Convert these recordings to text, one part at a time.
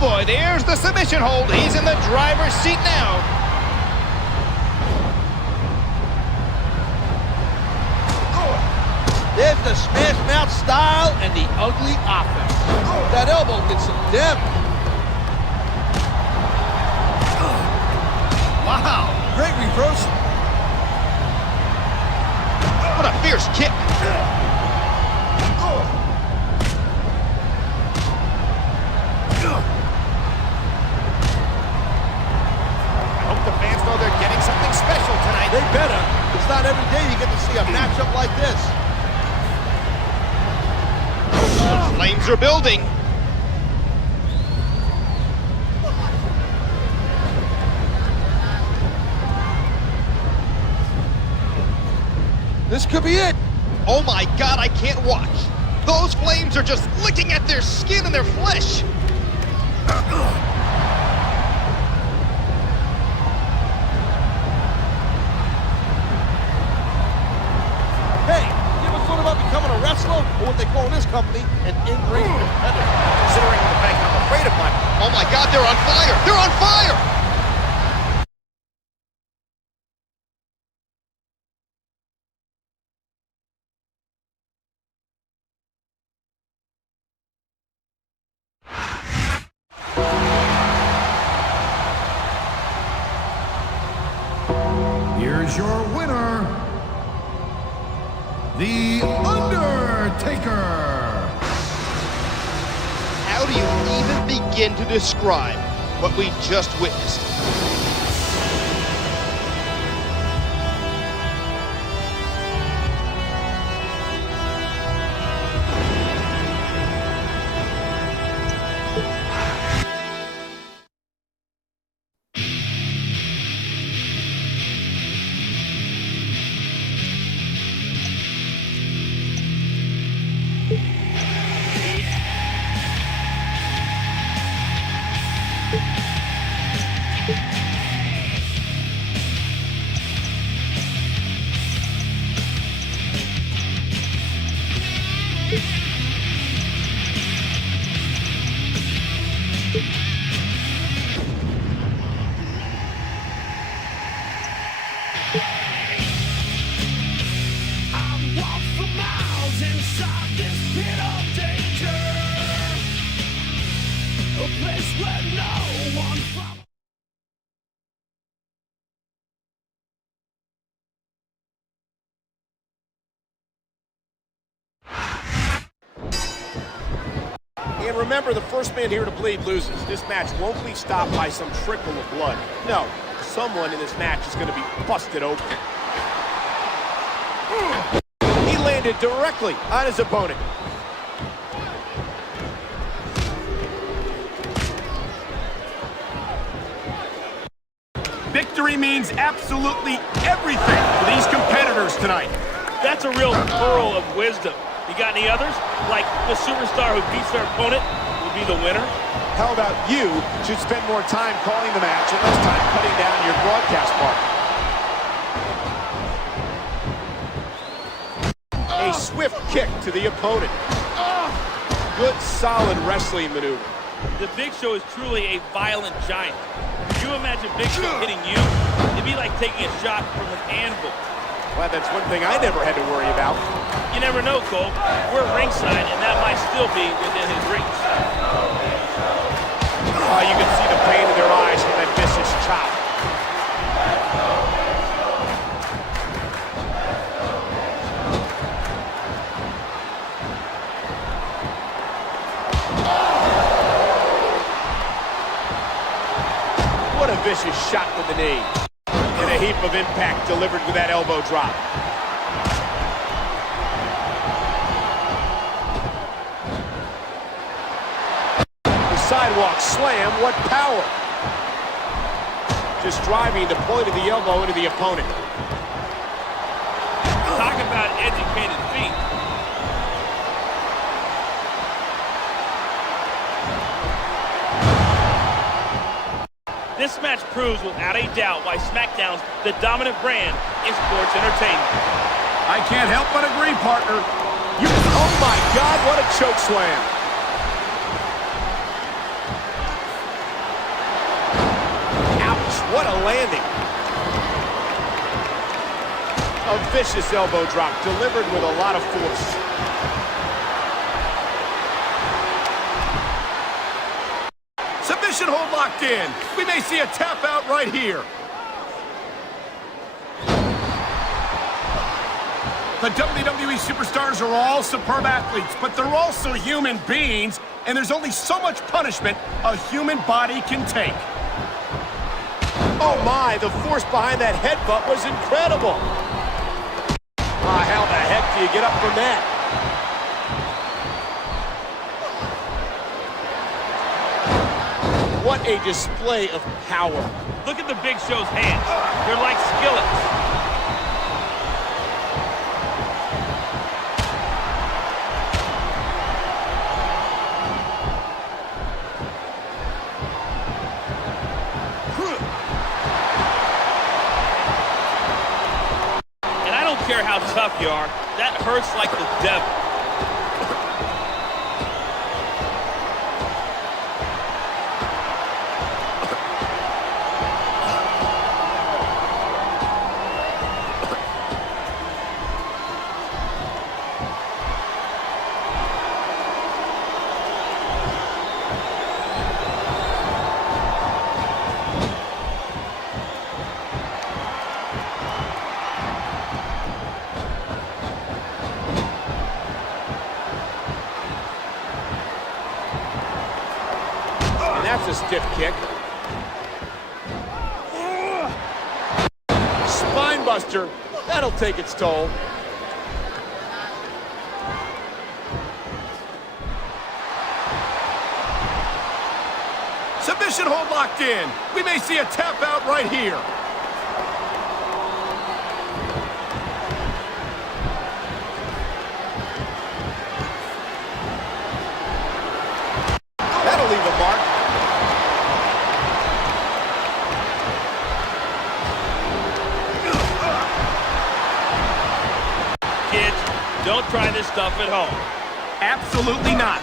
Oh boy, there's the submission hold. He's in the driver's seat now. There's the smash mouth style and the ugly offense. That elbow did some damage. Wow, Great reversal. what a fierce kick. I hope the fans know they're getting something special tonight. They better. It's not every day you get to see a matchup like this. The flames are building. This could be it. Oh my God, I can't watch. Those flames are just licking at their skin and their flesh. Hey, you ever thought about becoming a wrestler? Or what they call in this company, an in-ring competitor? Considering the fact I'm afraid of one. Oh my God, they're on fire! They're on fire! Here's your winner, The Undertaker. How do you even begin to describe what we just witnessed? And remember, the first man here to bleed loses. This match won't be stopped by some trickle of blood. No, someone in this match is going to be busted open. He landed directly on his opponent. Victory means absolutely everything for these competitors tonight. That's a real pearl of wisdom. You got any others? Like the superstar who beats their opponent will be the winner? How about you should spend more time calling the match and less time cutting down your broadcast partner? A swift kick to the opponent. Good, solid wrestling maneuver. The Big Show is truly a violent giant. Could you imagine Big Show hitting you? It'd be like taking a shot from an anvil. Well, that's one thing I never had to worry about. You never know, Cole. We're ringside, and that might still be within his reach. Oh, you can see the pain in their eyes from that vicious chop. What a vicious shot with the knee. And a heap of impact delivered with that elbow drop. The sidewalk slam, what power. Just driving the point of the elbow into the opponent. Talk about educated feet. This match proves without a doubt why Smackdown's the dominant brand in sports entertainment. I can't help but agree, partner. Oh my God, what a choke slam. what a landing. A vicious elbow drop delivered with a lot of force. Submission hold locked in. We may see a tap out right here. The WWE superstars are all superb athletes, but they're also human beings, and there's only so much punishment a human body can take. Oh my, the force behind that headbutt was incredible. How the heck do you get up from that? What a display of power. Look at the Big Show's hands. They're like skillets. And I don't care how tough you are, that hurts like the devil. That's a stiff kick. Spine buster. That'll take its toll. Submission hold locked in. We may see a tap out right here. That'll leave a mark. Kids, don't try this stuff at home. Absolutely not.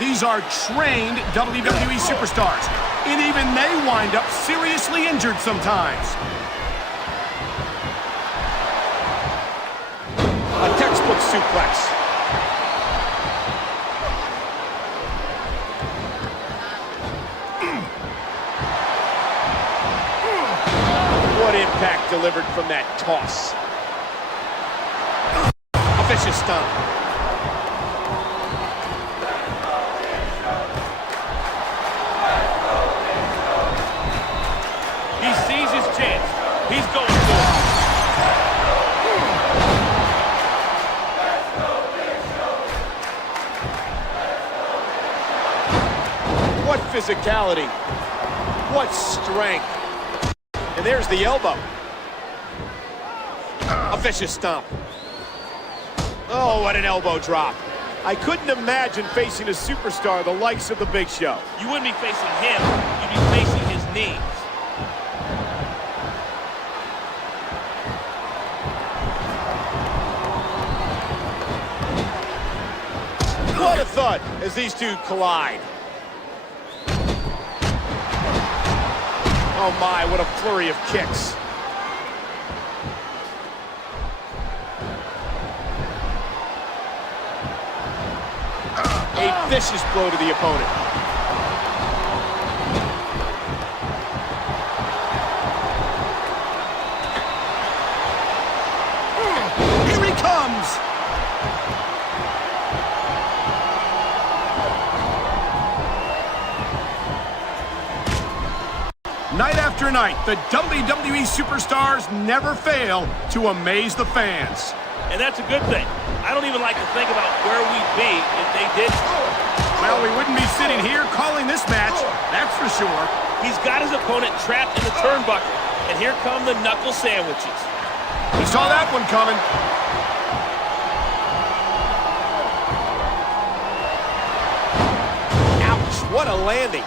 These are trained WWE superstars, and even they wind up seriously injured sometimes. A textbook suplex. What impact delivered from that toss. A vicious stomp. He sees his chance. He's going for it. What physicality. What strength. And there's the elbow. A vicious stomp. Oh, what an elbow drop. I couldn't imagine facing a superstar the likes of the Big Show. You wouldn't be facing him. You'd be facing his knees. What a thud as these two collide. Oh my, what a flurry of kicks. A vicious blow to the opponent. Here he comes. Night after night, the WWE superstars never fail to amaze the fans. And that's a good thing. I don't even like to think about where we'd be if they didn't. Well, we wouldn't be sitting here calling this match, that's for sure. He's got his opponent trapped in the turnbuckle. And here come the knuckle sandwiches. He saw that one coming. Ouch, what a landing.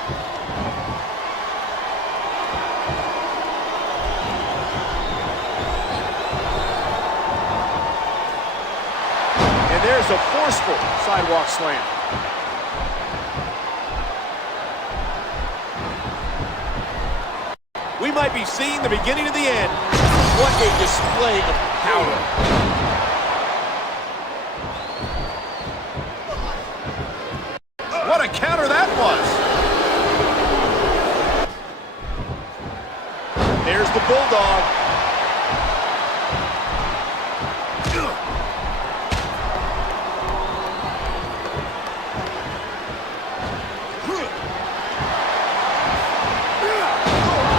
And there's a forceful sidewalk slam. We We might be seeing the beginning of the end. What a display of power. What a counter that was. There's the Bulldog.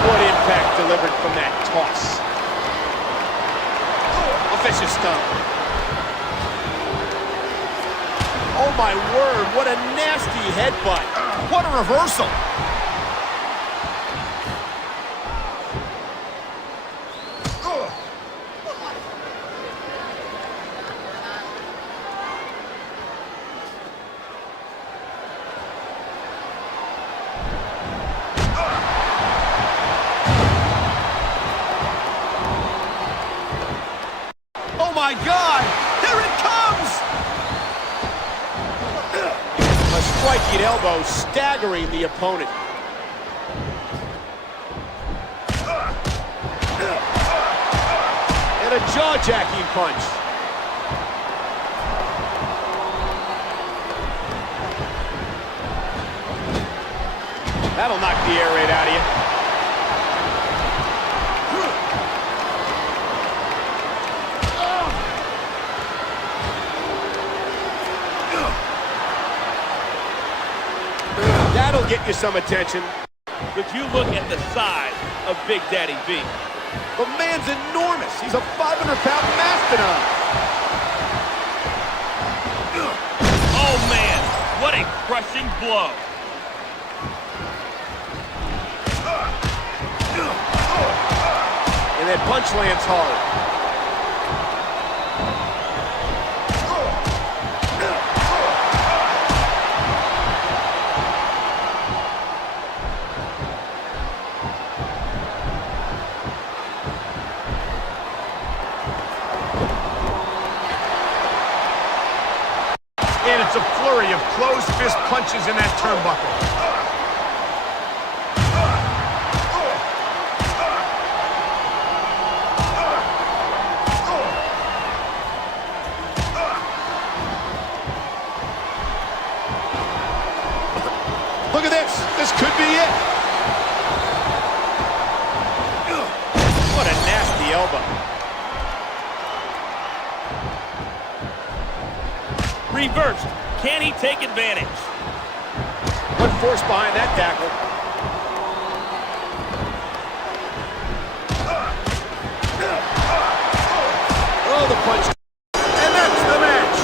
What impact delivered from that toss. A vicious stomp. Oh my word, what a nasty headbutt. What a reversal. Oh my God! Here it comes! A striking elbow staggering the opponent. And a jaw-jacking punch. That'll knock the air right out of you. That'll get you some attention. But you look at the size of Big Daddy V. The man's enormous. He's a 500-pound mastodon. Oh, man. What a crushing blow. And that punch lands hard. And it's a flurry of closed fist punches in that turnbuckle. Look at this. This could be it. What a nasty elbow. Reversed. Can he take advantage? What force behind that tackle? Oh, the punch. And that's the match.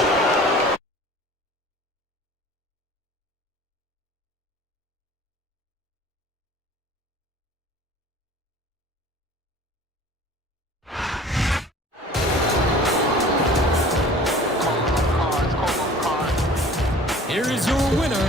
Here is your winner,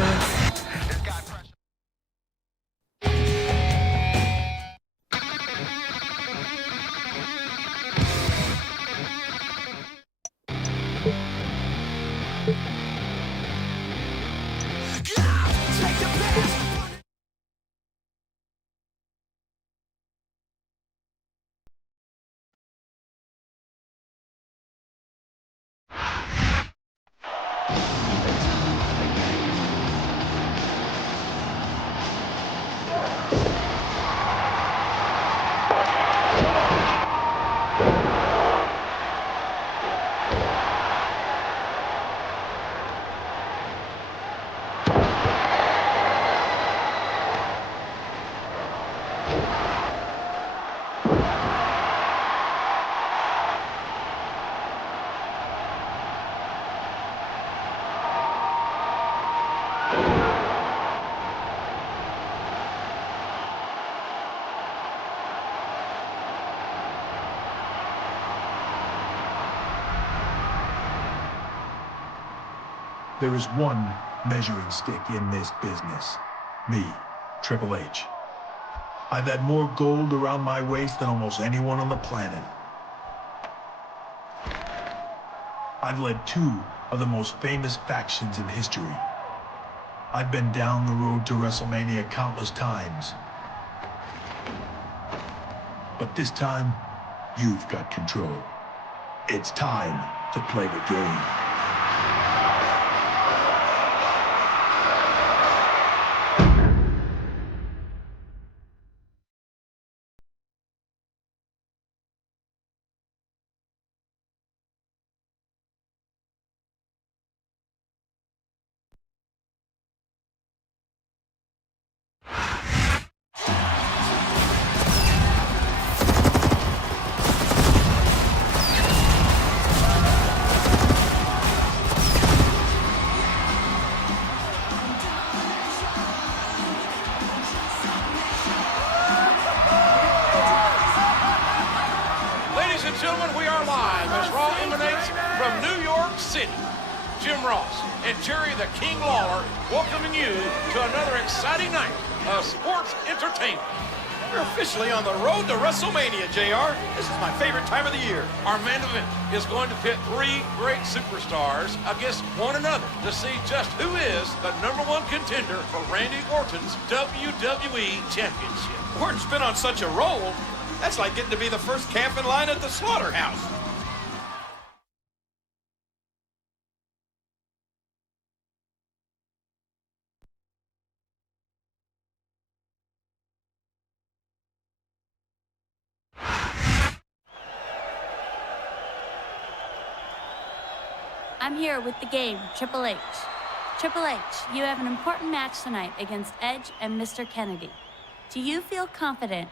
There is one measuring stick in this business. Me, Triple H. I've had more gold around my waist than almost anyone on the planet. I've led two of the most famous factions in history. I've been down the road to WrestleMania countless times. But this time, you've got control. It's time to play the game. Ladies and gentlemen, we are live as Raw emanates from New York City. Jim Ross and Jerry the King Lawler welcoming you to another exciting night of sports entertainment. We're officially on the road to WrestleMania, JR. This is my favorite time of the year. Our main event is going to pit three great superstars against one another to see just who is the #1 contender for Randy Orton's WWE Championship. Orton's been on such a roll, that's like getting to be the first calf in line at the slaughterhouse. I'm here with the game, Triple H. Triple H, you have an important match tonight against Edge and Mr. Kennedy. Do you feel confident?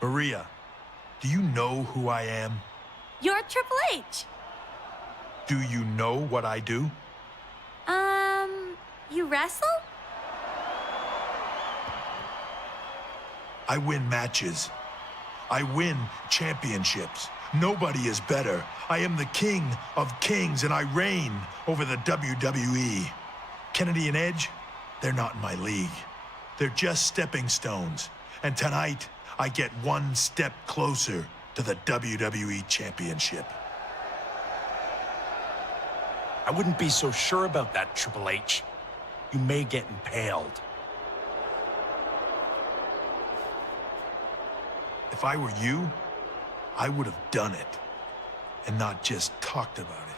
Maria, do you know who I am? You're Triple H. Do you know what I do? You wrestle? I win matches. I win championships. Nobody is better. I am the king of kings, and I reign over the WWE. Kennedy and Edge, they're not in my league. They're just stepping stones. And tonight, I get one step closer to the WWE Championship. I wouldn't be so sure about that, Triple H. You may get impaled. If I were you, I would have done it, and not just talked about it.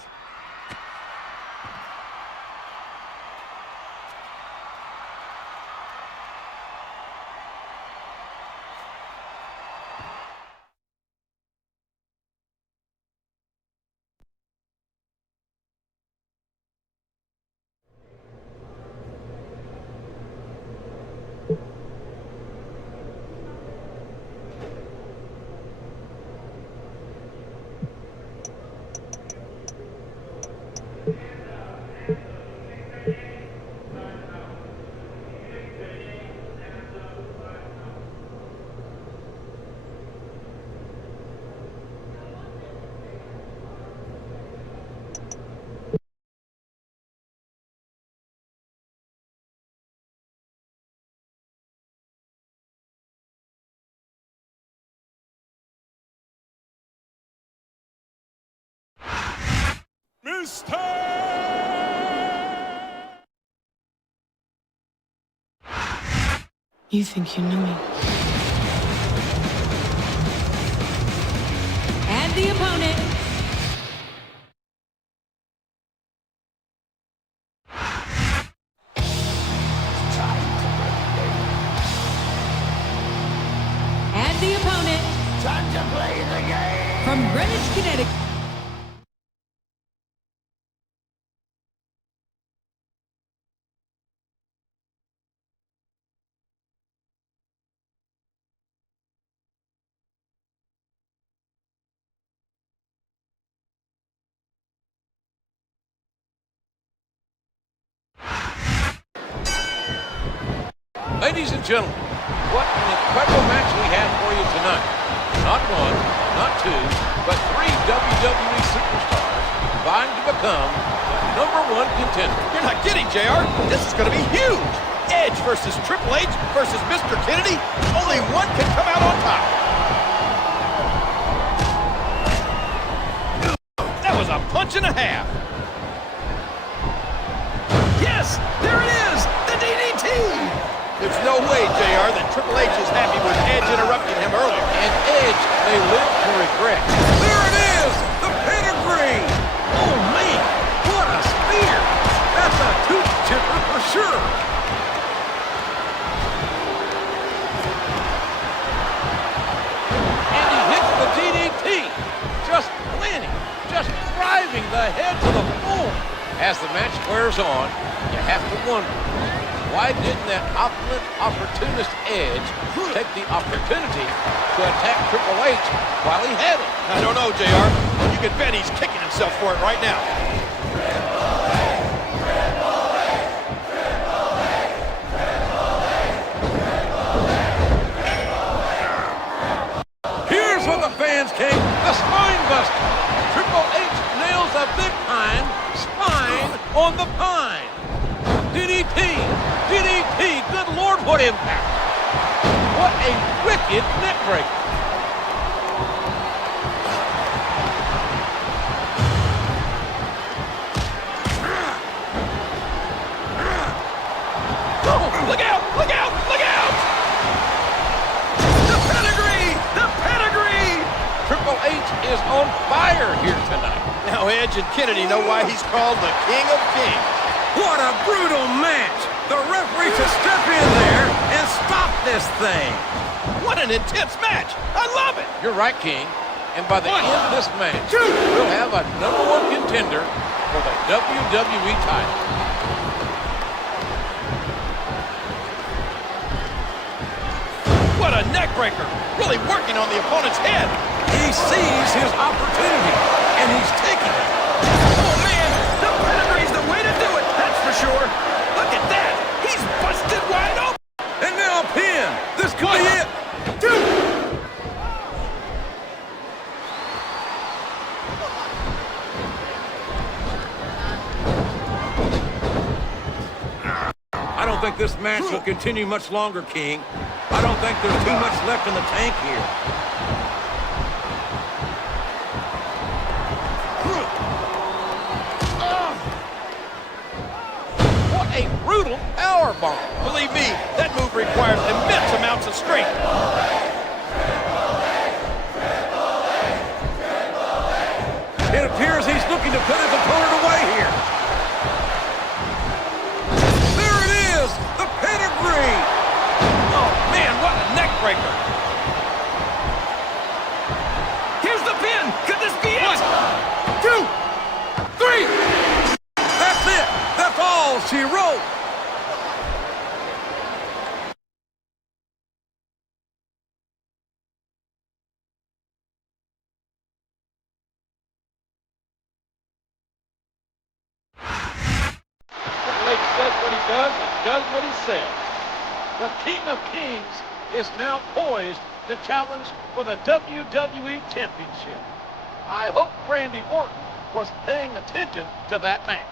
You think you know me? And the opponent. And the opponent. Time to play the game. From Greenwich, Connecticut. Ladies and gentlemen, what an incredible match we have for you tonight. Not one, not two, but three WWE superstars vying to become the #1 contender. You're not kidding, JR. This is going to be huge. Edge versus Triple H versus Mr. Kennedy. Only one can come out on top. That was a punch and a half. Yes, there it is, the DDT. There's no way, JR, that Triple H is happy with Edge interrupting him earlier. And Edge may live to regret. There it is! The pedigree! Oh, man! What a spear! That's a tooth chipper for sure! And he hits the DDT! Just planting, just driving the head to the floor. As the match wears on, you have to wonder, why didn't that opulent opportunist Edge take the opportunity to attack Triple H while he had it? I don't know, JR. You can bet he's kicking himself for it right now. Here's what the fans came, the spine buster. Triple H nails a big pine, spine on the pine. DDT, DDT, good Lord, what impact. What a wicked neck breaker. Oh, look out, look out, look out! The pedigree, the pedigree! Triple H is on fire here tonight. Now Edge and Kennedy know why he's called the King of Kings. What a brutal match! The referee should step in there and stop this thing. What an intense match! I love it! You're right, King. And by the end of this match, we'll have a #1 contender for the WWE title. What a neck breaker! Really working on the opponent's head. He sees his opportunity, and he's taking it. Oh, man! The pedigree's the way to do it, that's for sure. Look at that! He's busted wide open! And now a pin. This could be it. I don't think this match will continue much longer, King. I don't think there's too much left in the tank here. What a brutal powerbomb. Believe me, that move requires immense amounts of strength. It appears he's looking to put his opponent away here. There it is, the pedigree. Oh, man, what a neck breaker. Here's the pin. Could this be it? 1, 2, 3. That's it. That's all she wrote. Triple H says what he does and does what he says. The King of Kings is now poised to challenge for the WWE Championship. I hope Randy Orton was paying attention to that match.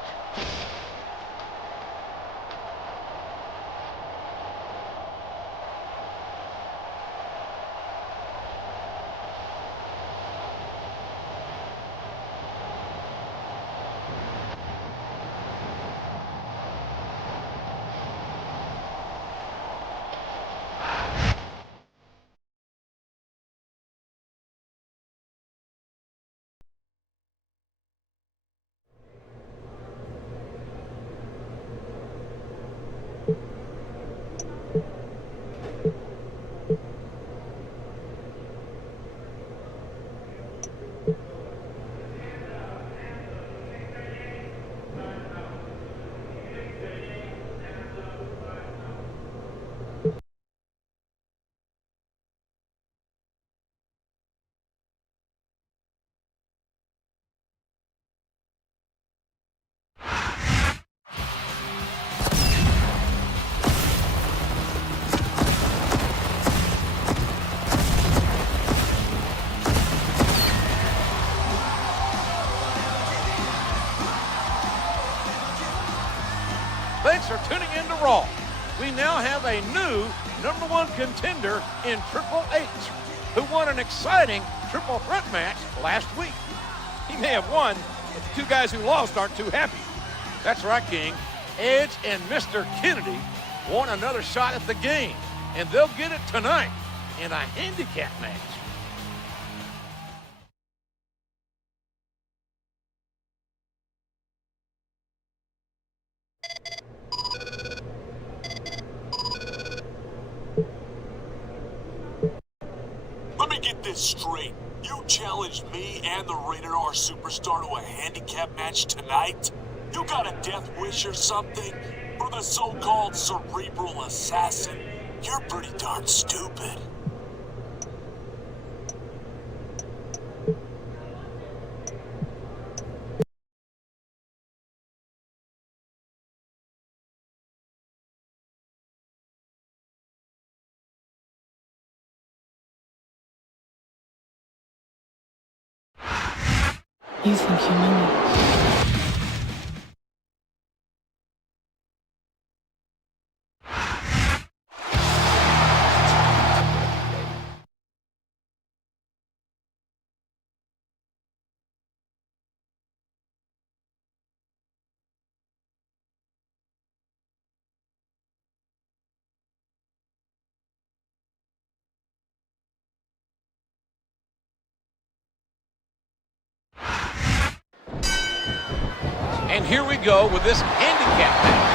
Thanks for tuning in to Raw. We now have a new #1 contender in Triple H, who won an exciting triple threat match last week. He may have won, but the two guys who lost aren't too happy. That's right, King. Edge and Mr. Kennedy want another shot at the game, and they'll get it tonight in a handicap match. Let me get this straight. You challenged me and the Rated R Superstar to a handicap match tonight? You got a death wish or something? For the so-called cerebral assassin? You're pretty darn stupid. You think you know me? And here we go with this handicap match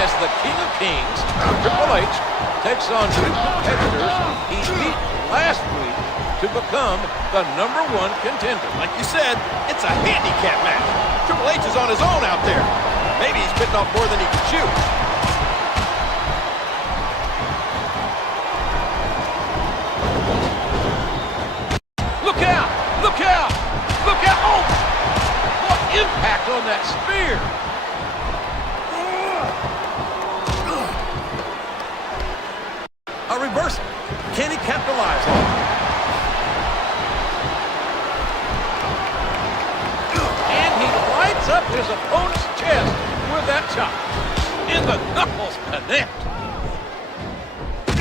as the King of Kings, Triple H, takes on two competitors he beat last week to become the #1 contender. Like you said, it's a handicap match. Triple H is on his own out there. Maybe he's bitten off more than he can chew. Look out! Look out! Look out! Oh! What impact on that spear! A reversal. Can he capitalize on it? And he lights up his opponent's chest with that chop. And the knuckles connect.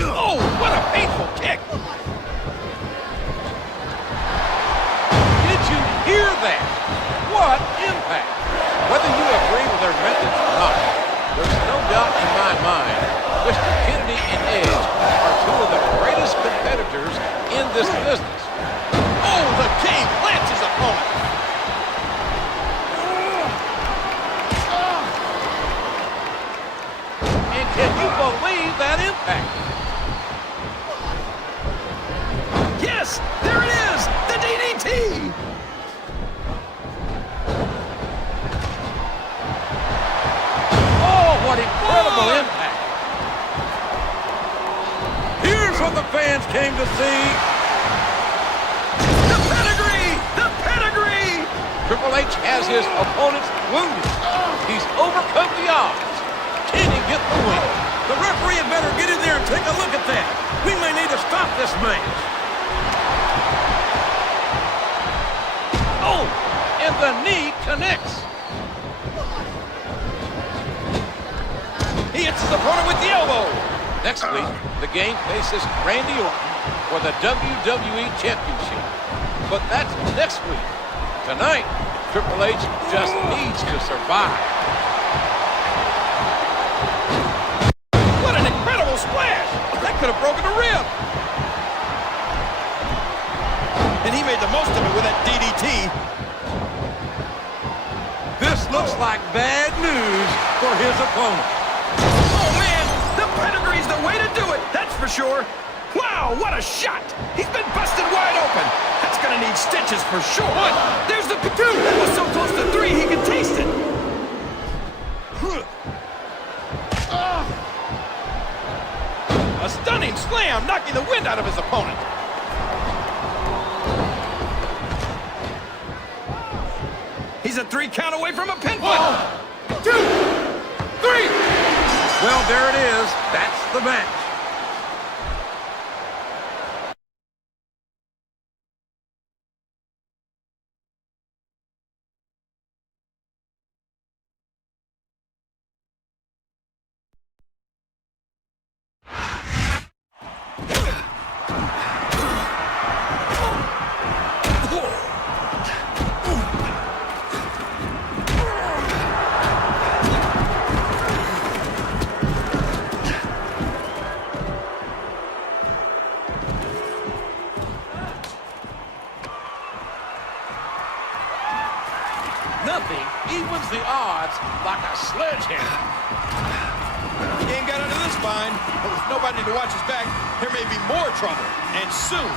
Oh, what a painful kick! Did you hear that? What impact? Whether you agree with their methods or not, there's no doubt in my mind Mr. Kennedy and Edge are two of the greatest competitors in this business. Oh, the Kane plants his opponent. And can you believe that impact? Yes, there it is, the DDT. Oh, what incredible impact. Here's what the fans came to see. The pedigree! The pedigree! Triple H has his opponents wounded. He's overcome the odds. Can he get the win? The referee had better get in there and take a look at that. We may need to stop this match. Oh, and the knee connects. He hits his opponent with the elbow. Next week, the game faces Randy Orton for the WWE Championship. But that's next week. Tonight, Triple H just needs to survive. What an incredible splash! That could have broken a rib. And he made the most of it with that DDT. This looks like bad news for his opponent. Oh, man! The pedigree's the way to do it, that's for sure. Wow, what a shot! He's been busted wide open. That's gonna need stitches for sure. What? There's the two! That was so close to 3 he could taste it. A stunning slam, knocking the wind out of his opponent. He's a 3 count away from a pinfall. 1, 2, 3! Well, there it is. That's the match. sledgehammer. Kane got under this bind, but with nobody to watch his back, there may be more trouble, and soon.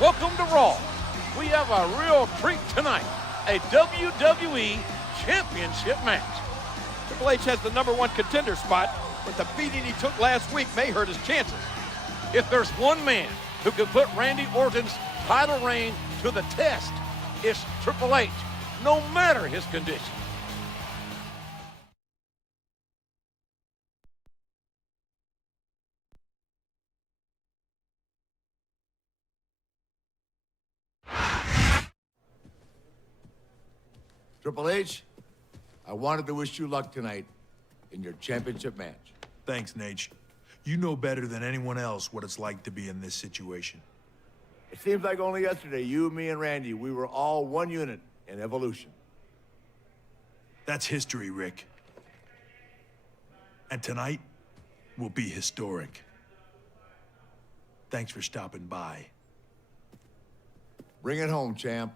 Welcome to Raw. We have a real treat tonight, a WWE Championship match. Triple H has the #1 contender spot, but the beating he took last week may hurt his chances. If there's one man who could put Randy Orton's title reign to the test, it's Triple H, no matter his condition. Triple H, I wanted to wish you luck tonight in your championship match. Thanks, Nate. You know better than anyone else what it's like to be in this situation. It seems like only yesterday, you, me, and Randy, we were all one unit in Evolution. That's history, Rick. And tonight will be historic. Thanks for stopping by. Bring it home, champ.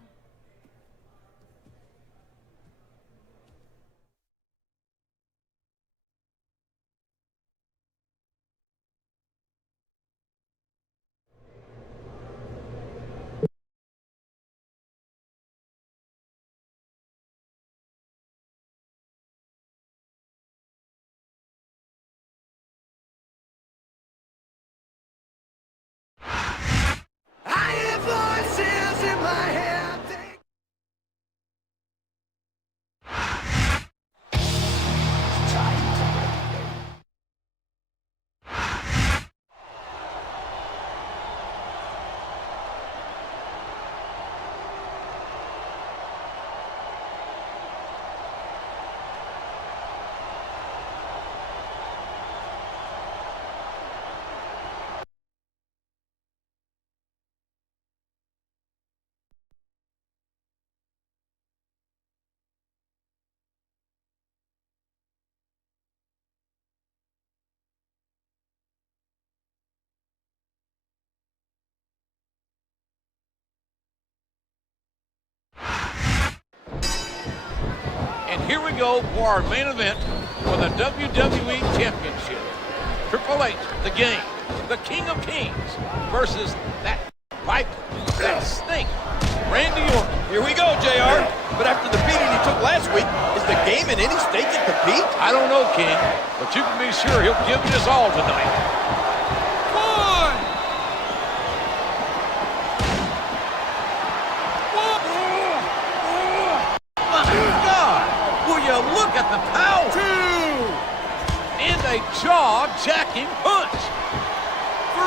Here we go for our main event for the WWE Championship. Triple H, the Game, the King of Kings, versus that Viper, that Snake, Randy Orton. Here we go, JR. But after the beating he took last week, is the Game in any state to compete? I don't know, King, but you can be sure he'll give it his all tonight. Look at the power. 2. And a jaw-jacking punch. 3.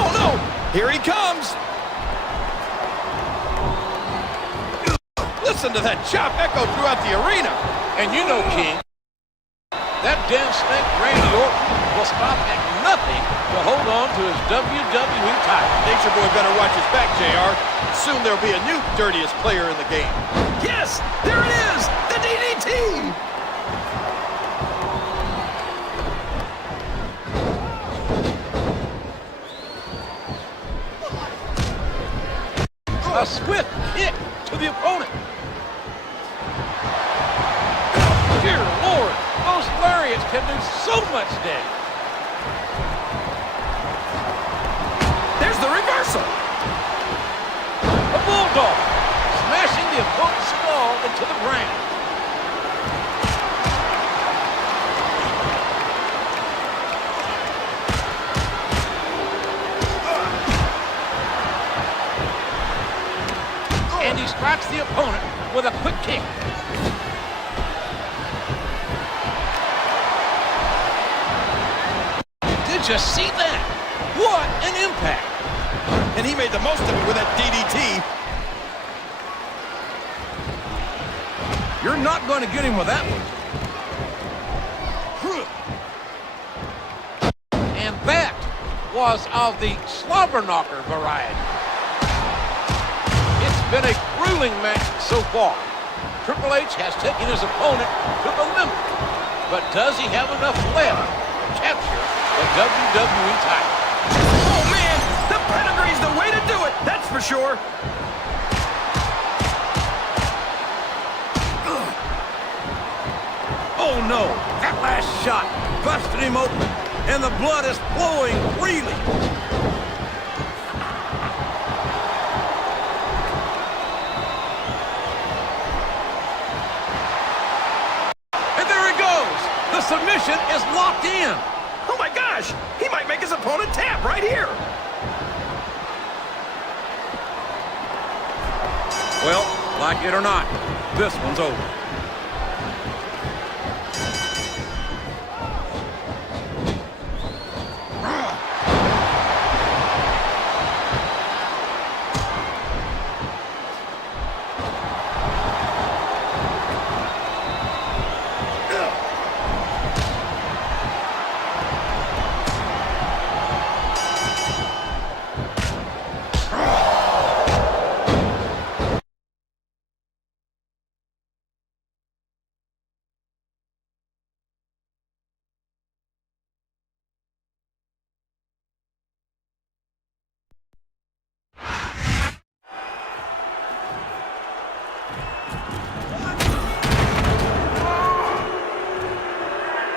Oh, no. Here he comes. Listen to that chop echo throughout the arena. And you know, King, that damn Snake Randy Orton will stop at nothing to hold on to his WWE title. Nature Boy better watch his back, JR. Soon there'll be a new dirtiest player in the game. Yes, there it is, the DDT. A swift kick to the opponent. Dear Lord, those lariats can do so much damage. ground. And he strikes the opponent with a quick kick. Did you see that? What an impact! And he made the most of it with that DDT. You're not going to get him with that one. And that was of the slobber knocker variety. It's been a grueling match so far. Triple H has taken his opponent to the limit. But does he have enough left to capture the WWE title? Oh, man! The pedigree's the way to do it, that's for sure. Oh, no. That last shot busted him open, and the blood is flowing freely. And there he goes. The submission is locked in. Oh, my gosh. He might make his opponent tap right here. Well, like it or not, this one's over.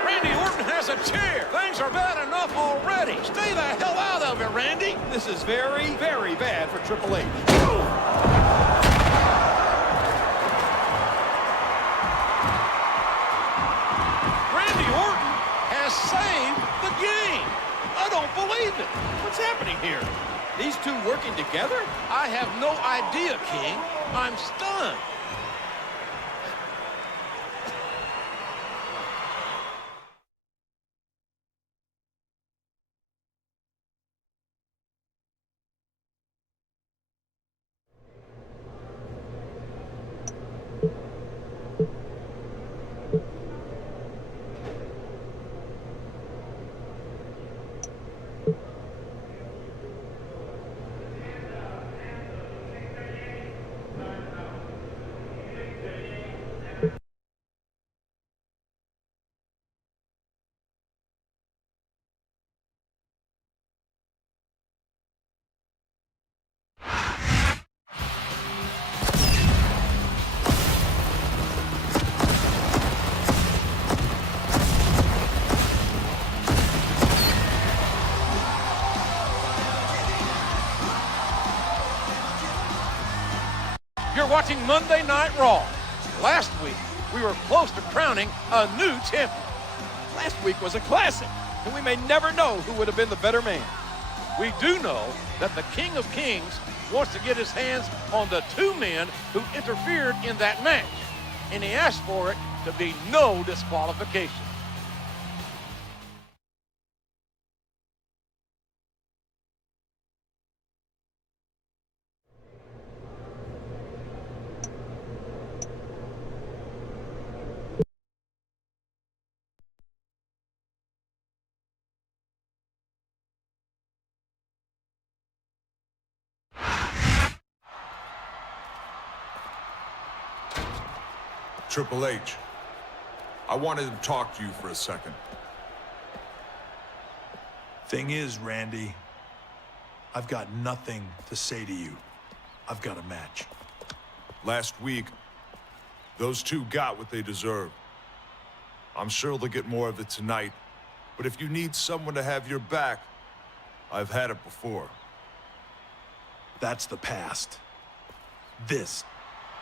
Randy Orton has a chair. Things are bad enough already. Stay the hell out of it, Randy. This is very, very bad for Triple H. Randy Orton has saved the game. I don't believe it. What's happening here? These two working together? I have no idea, King. I'm stunned. You're watching Monday Night Raw. Last week, we were close to crowning a new champion. Last week was a classic, and we may never know who would have been the better man. We do know that the King of Kings wants to get his hands on the two men who interfered in that match, and he asked for it to be no disqualification. Triple H, I wanted to talk to you for a second. Thing is, Randy, I've got nothing to say to you. I've got a match. Last week, those two got what they deserved. I'm sure they'll get more of it tonight, but if you need someone to have your back, I've had it before. That's the past. This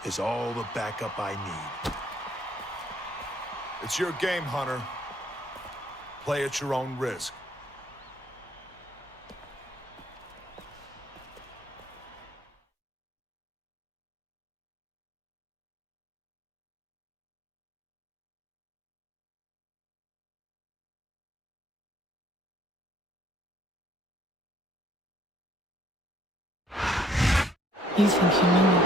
is all the backup I need. It's your game, Hunter. Play at your own risk. You think you know me?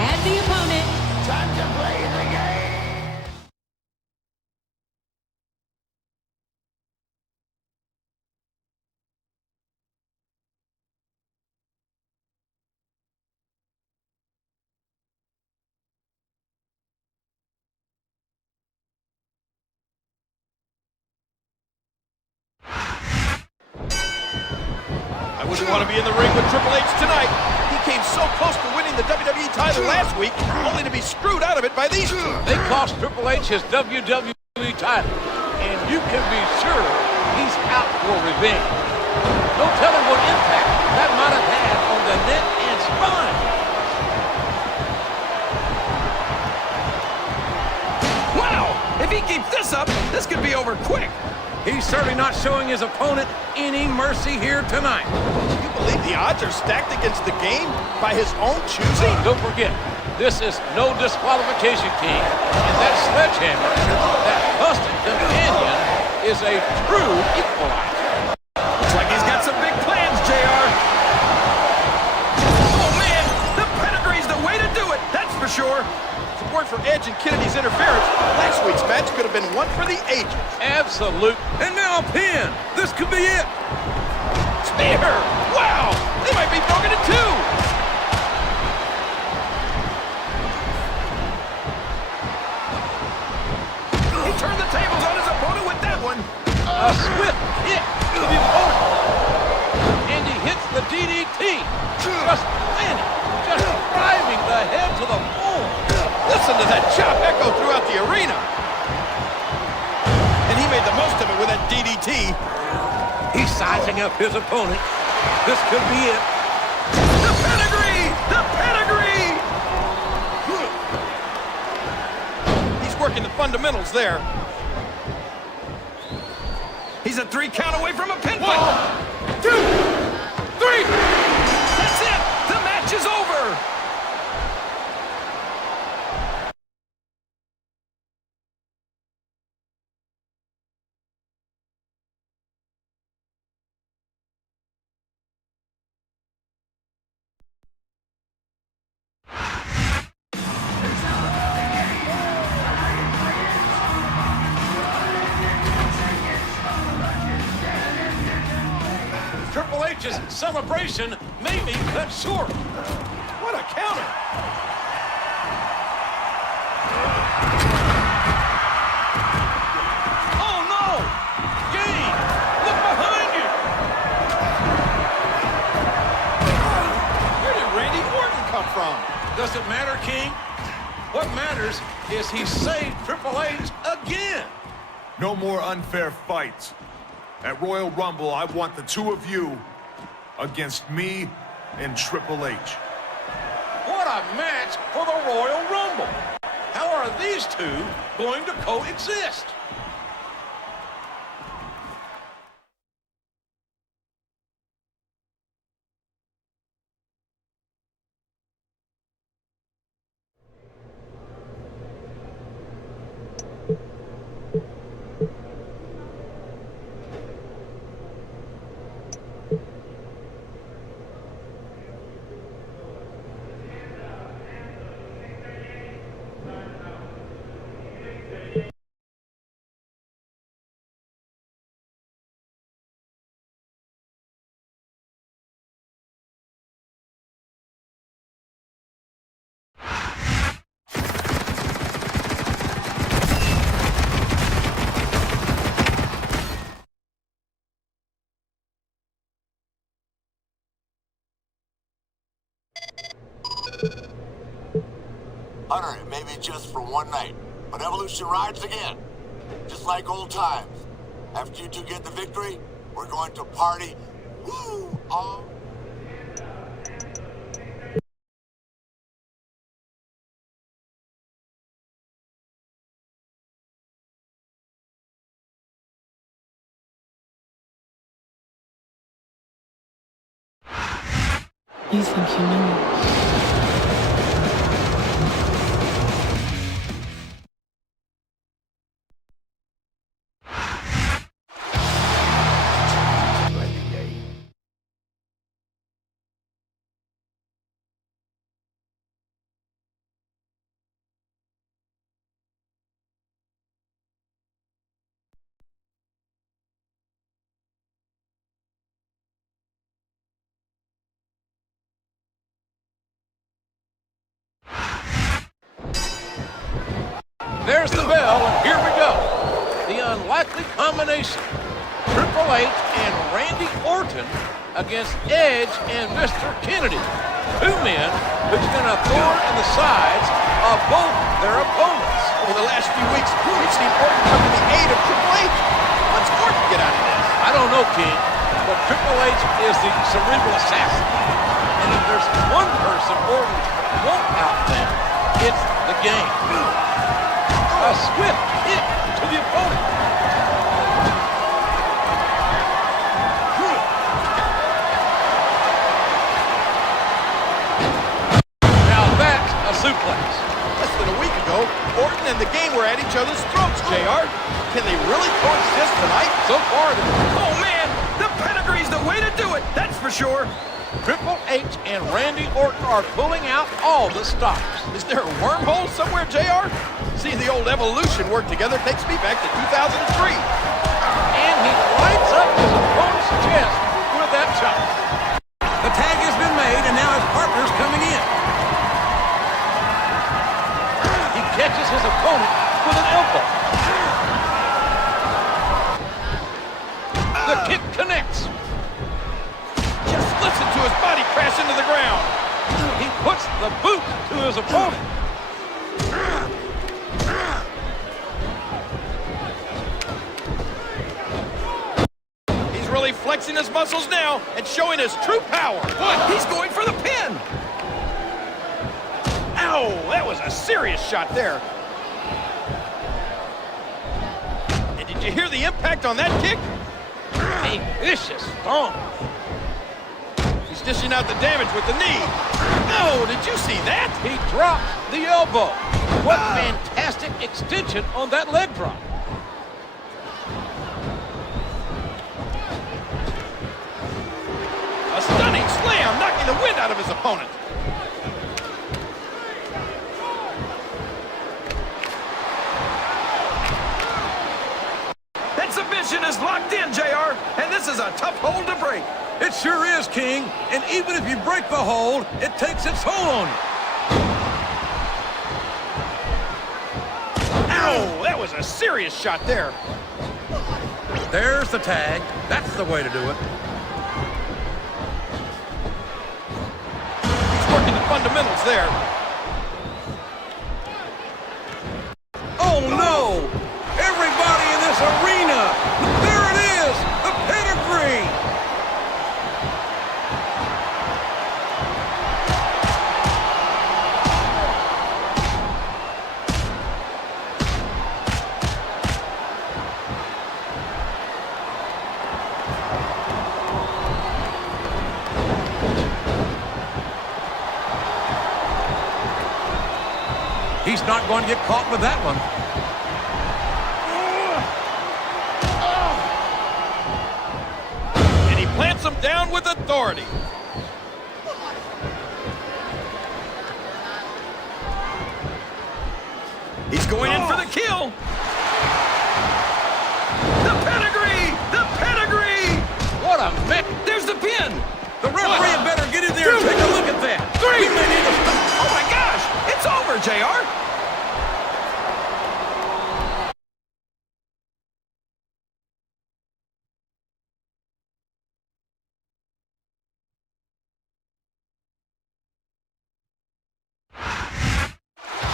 And the opponent. Time to play the game! I wouldn't want to be in the ring with Triple H tonight. He came so close to winning the WWE title last week, only to be screwed out of it by these two. They cost Triple H his WWE title, and you can be sure he's out for revenge. No telling what impact that might have had on the neck and spine. Wow! If he keeps this up, this could be over quick. He's certainly not showing his opponent any mercy here tonight. You believe the odds are stacked against the game by his own choosing? Don't forget, this is no disqualification, King. And that sledgehammer, that busted companion, is a true equalizer. Looks like he's got some big plans, JR. Oh, man! The pedigree's the way to do it, that's for sure. Support for Edge and Kennedy's interference. Last week's match could have been one for the ages. Absolute. And now a pin. This could be it. Spear! Wow! They might be broken in two! He turned the tables on his opponent with that one. A swift hit to the opponent. And he hits the DDT. Just landing. Just driving the head to the floor. Listen to that chop echo throughout the arena. And he made the most of it with that DDT. He's sizing up his opponent. This could be it. The pedigree! The pedigree! He's working the fundamentals there. He's a 3 count away from a pinfall. 1, 2, 3! That's it! The match is over! Triple H's celebration may be cut short. What a counter! Oh no! Kane, look behind you! Where did Randy Orton come from? Does it matter, King? What matters is he saved Triple H again. No more unfair fights. At Royal Rumble, I want the two of you against me and Triple H. What a match for the Royal Rumble. How are these two going to coexist? Hunter, maybe just for one night. but Evolution rides again. Just like old times. After you two get the victory, we're going to party. Woo! All... You think you know me? There's the bell, and here we go. The unlikely combination. Triple H and Randy Orton against Edge and Mr. Kennedy. Two men who's been a thorn in the sides of both their opponents. Over the last few weeks, we've seen Orton come to the aid of Triple H. What's Orton get out of this? I don't know, King, but Triple H is the cerebral assassin. And if there's one person Orton won't outthink, it's the game. A swift hit to the opponent. Now that's a suplex. Less than a week ago, Orton and the game were at each other's throats, JR. Can they really coexist tonight? So far, Oh, man! The pedigree's the way to do it, that's for sure. Triple H and Randy Orton are pulling out all the stops. Is there a wormhole somewhere, JR? Seeing the old Evolution work together takes me back to 2003. And he lights up his opponent's chest with that chop. The tag has been made, and now his partner's coming in. He catches his opponent with an elbow. The kick connects. Just listen to his body crash into the ground. He puts the boot to his opponent. He's really flexing his muscles now and showing his true power. What? He's going for the pin. Ow, that was a serious shot there. And did you hear the impact on that kick? A vicious stomp. He's dishing out the damage with the knee. Oh, did you see that? He drops the elbow. What fantastic extension on that leg drop. A stunning slam, knocking the wind out of his opponent. That submission is locked in, JR, and this is a tough hold to break. It sure is, King. And even if you break the hold, it takes its toll on you. Ow, that was a serious shot there. There's the tag. That's the way to do it. He's working the fundamentals there. Oh, no! Everybody in this arena! There it is! The pedigree! He's not going to get caught with that one. And he plants him down with authority. He's going in for the kill. The pedigree! The pedigree! What a mess! There's the pin! The referee had better get in there and take a look at that. We may need to stop. Oh my gosh! It's over, JR!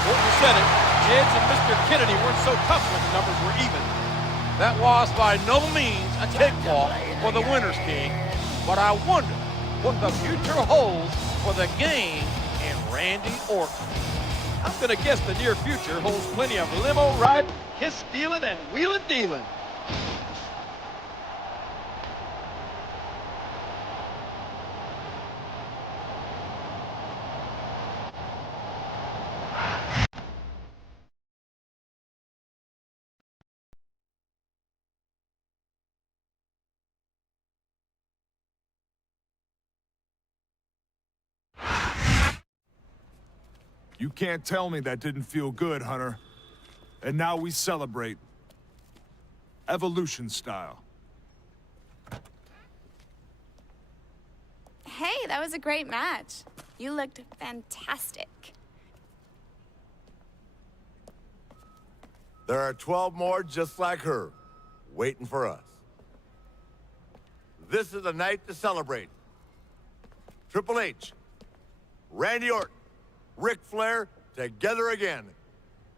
Orton said it. Edge and Mr. Kennedy weren't so tough when the numbers were even. That was by no means a cakewalk for the Winners King, but I wonder what the future holds for the game and Randy Orton. I'm going to guess the near future holds plenty of limo riding, kiss stealing, and wheeling dealing. You can't tell me that didn't feel good, Hunter. And now we celebrate. Evolution style. Hey, that was a great match. You looked fantastic. There are 12 more just like her, waiting for us. This is a night to celebrate. Triple H, Randy Orton, Ric Flair, together again.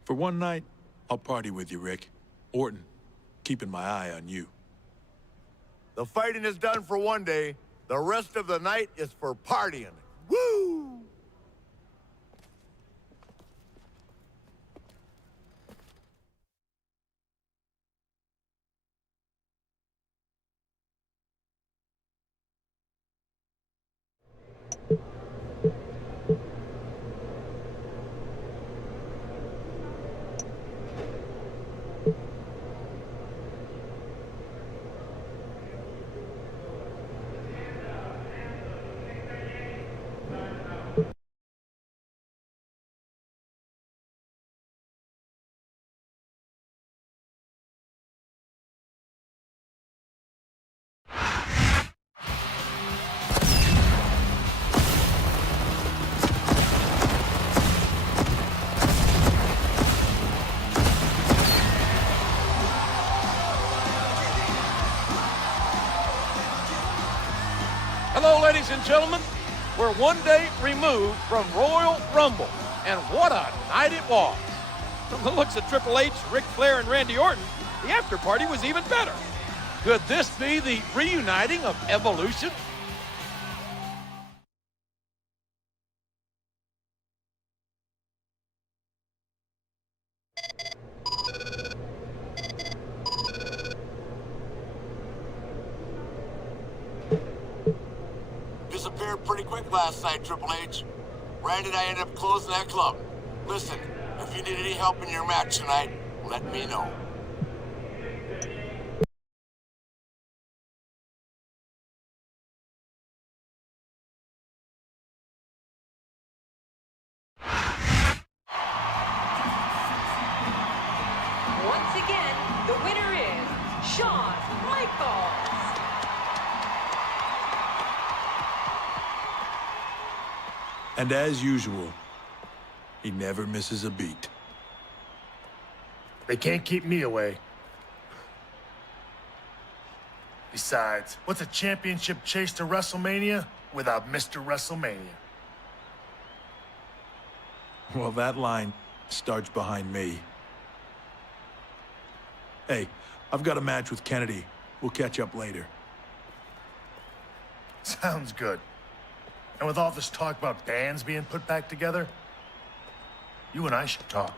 For one night, I'll party with you, Rick. Orton, keeping my eye on you. The fighting is done for one day. The rest of the night is for partying. Woo! Hello, ladies and gentlemen. We're one day removed from Royal Rumble, and what a night it was. From the looks of Triple H, Ric Flair, and Randy Orton, the after party was even better. Could this be the reuniting of Evolution? Disappeared pretty quick last night, Triple H. Randy and I ended up closing that club. Listen, if you need any help in your match tonight, let me know. Once again, the winner is Shawn Michaels. And as usual, he never misses a beat. They can't keep me away. Besides, what's a championship chase to WrestleMania without Mr. WrestleMania? Well, that line starts behind me. Hey, I've got a match with Kennedy. We'll catch up later. Sounds good. And with all this talk about bands being put back together, you and I should talk.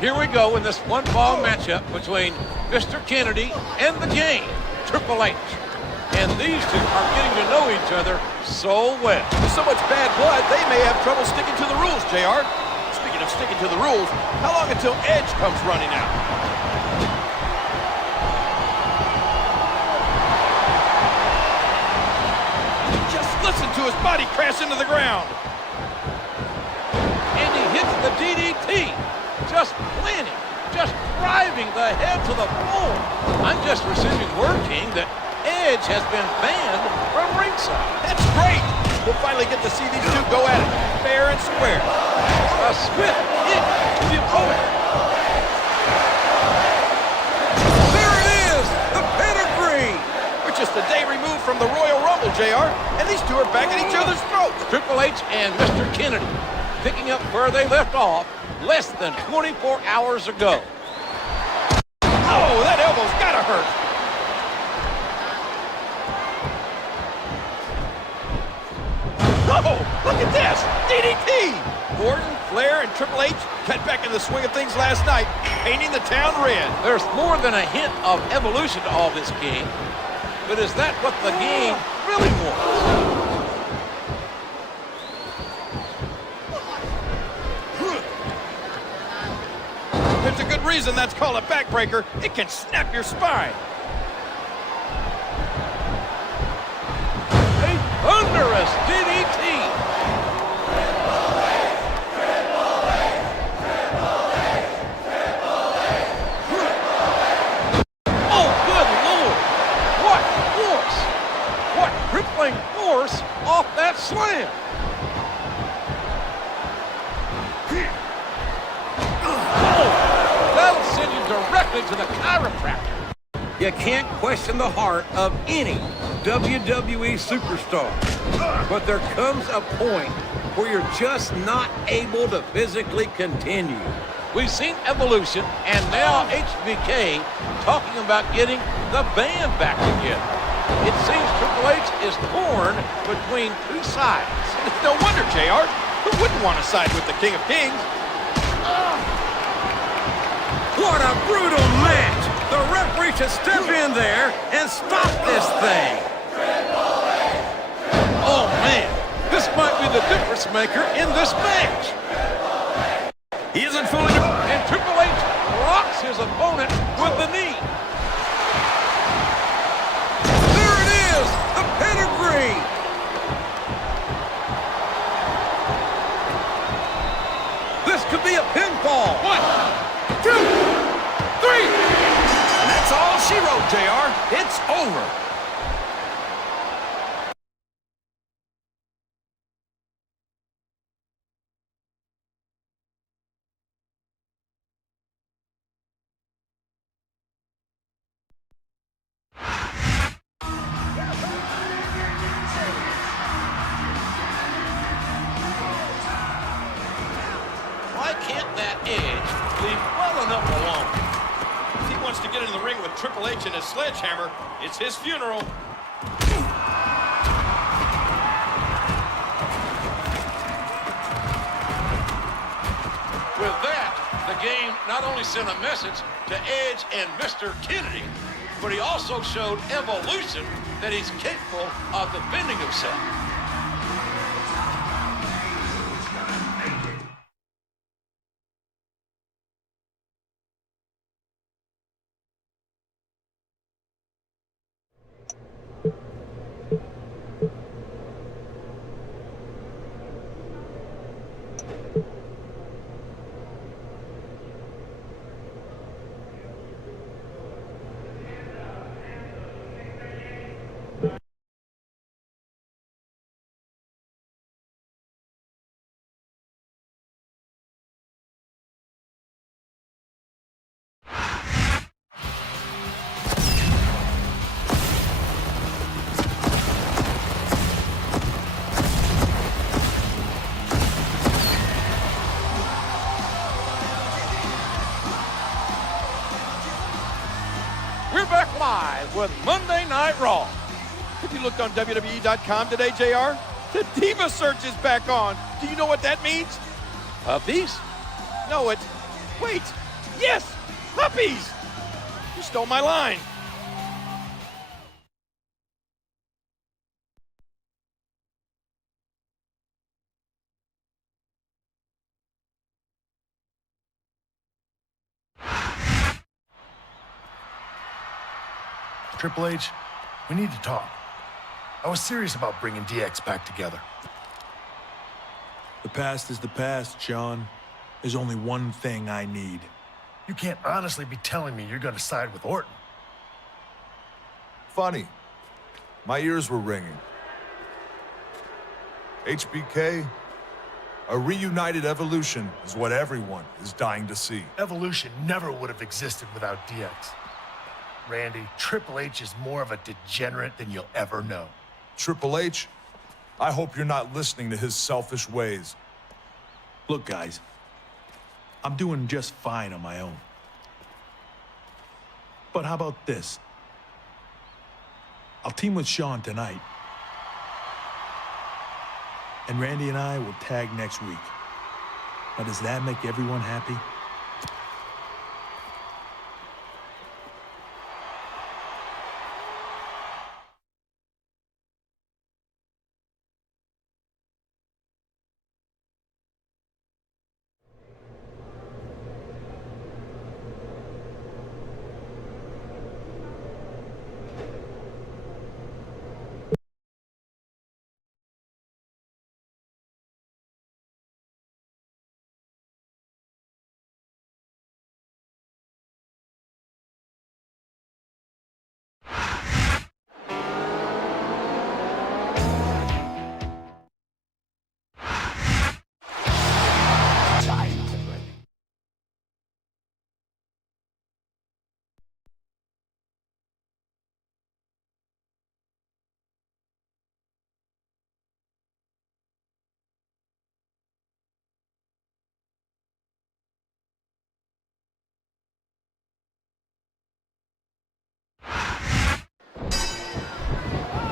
Here we go in this one-fall matchup between Mr. Kennedy and the Game, Triple H. And these two are getting to know each other so well. With so much bad blood, they may have trouble sticking to the rules, JR. Speaking of sticking to the rules, how long until Edge comes running out? Just listen to his body crash into the ground. And he hits the DDT. Just planting, just driving the head to the floor. I'm just receiving word, King, that Edge has been banned from ringside. That's great. We'll finally get to see these two go at it, fair and square. A swift hit to the opponent. There it is, the pedigree. We're just a day removed from the Royal Rumble, JR, and these two are back at each other's throats. Triple H and Mr. Kennedy picking up where they left off less than 24 hours ago. Oh, that elbow's gotta hurt. Oh, look at this! DDT! Orton, Flair, and Triple H got back in the swing of things last night, painting the town red. There's more than a hint of evolution to all this, King. But is that what the game really wants? There's a good reason that's called a backbreaker. It can snap your spine. A thunderous DDT. Oh, good Lord. What force. What crippling force off that slam. That'll send you directly to the chiropractor. You can't question the heart of any WWE superstar. But there comes a point where you're just not able to physically continue. We've seen Evolution and now HBK talking about getting the band back together. It seems Triple H is torn between two sides. It's no wonder, JR. Who wouldn't want to side with the King of Kings? What a brutal match! The referee should step in there and stop this thing. Oh, man. This might be the difference maker in this match. He isn't fooling him. And Triple H rocks his opponent with the knee. There it is! The pedigree! This could be a pinfall. 1, 2, 3! And that's all she wrote, JR. It's over. Why can't that Edge leave well enough alone? If he wants to get in the ring with Triple H and his sledgehammer, it's his funeral. With that, the Game not only sent a message to Edge and Mr. Kennedy, but he also showed Evolution that he's capable of defending himself. We're back live with Monday Night Raw. Have you looked on WWE.com today, JR? The Diva Search is back on. Do you know what that means? Puppies? No, Wait. Yes! Puppies! You stole my line. Triple H, we need to talk. I was serious about bringing DX back together. The past is the past, Shawn. There's only one thing I need. You can't honestly be telling me you're gonna side with Orton. Funny. My ears were ringing. HBK, a reunited Evolution is what everyone is dying to see. Evolution never would have existed without DX. Randy, Triple H is more of a degenerate than you'll ever know. Triple H, I hope you're not listening to his selfish ways. Look, guys, I'm doing just fine on my own. But how about this? I'll team with Shawn tonight. And Randy and I will tag next week. Now, does that make everyone happy?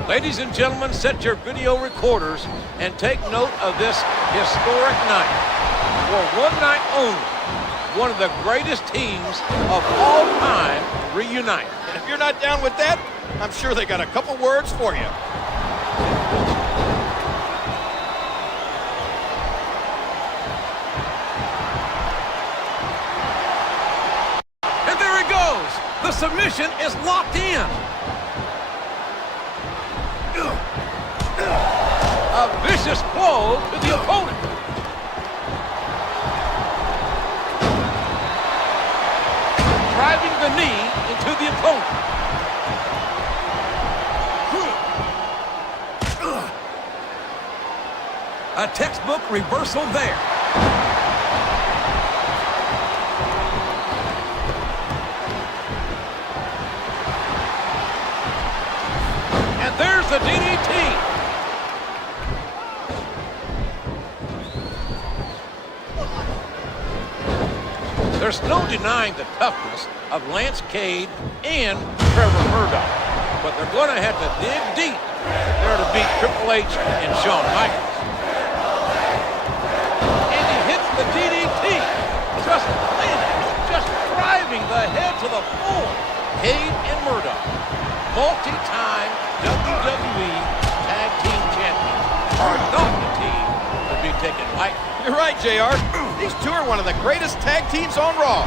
Ladies and gentlemen, set your video recorders and take note of this historic night. For one night only, one of the greatest teams of all time reunite. And if you're not down with that, I'm sure they got a couple words for you. And there it goes. The submission is locked in. A vicious blow to the opponent. Driving the knee into the opponent. A textbook reversal there. And there's the DDT. There's no denying the toughness of Lance Cade and Trevor Murdoch, but they're going to have to dig deep if they're to beat Triple H and Shawn Michaels. And he hits the DDT, just landing, just driving the head to the floor. Cade and Murdoch, multi-time WWE Tag Team Champions, are not the team to be taken lightly. You're right, JR. These two are one of the greatest tag teams on Raw.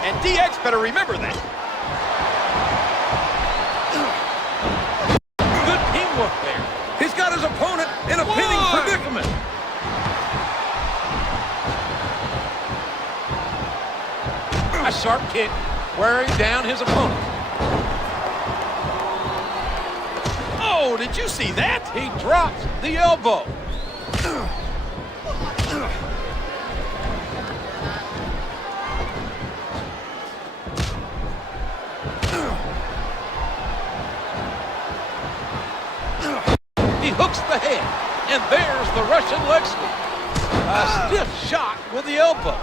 And DX better remember that. Good teamwork there. He's got his opponent in a pinning predicament. A sharp kick wearing down his opponent. Oh, did you see that? He drops the elbow. He hooks the head, and there's the Russian leg sweep. A stiff shot with the elbow.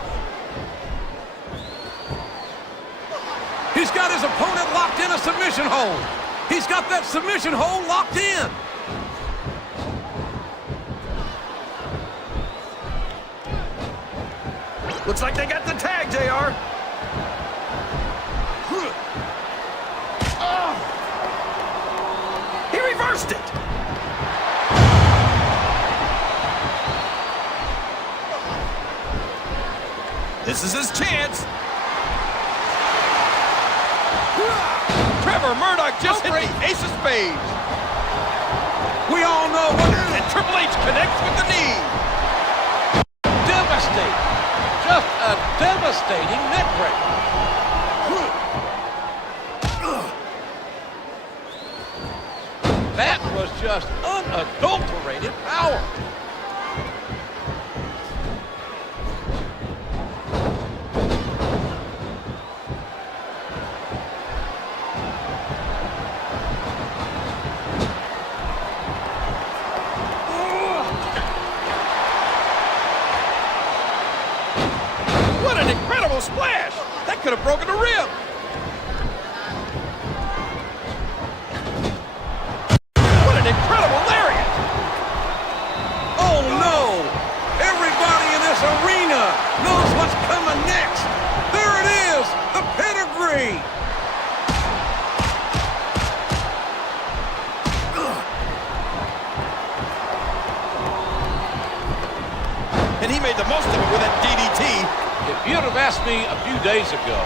He's got his opponent locked in a submission hold. He's got that submission hold locked in. Looks like they got the tag, JR. He reversed it. This is his chance. Trevor Murdoch just hit the ace of spades. We all know what it is. And Triple H connects with the knee. Devastating. Just a devastating neck breaker. That was just unadulterated power. What an incredible splash! That could have broken a rib. What an incredible lariat! Oh no! Everybody in this arena knows what's coming next. There it is, the pedigree. And he made the most of it with that DDT. If you'd have asked me a few days ago,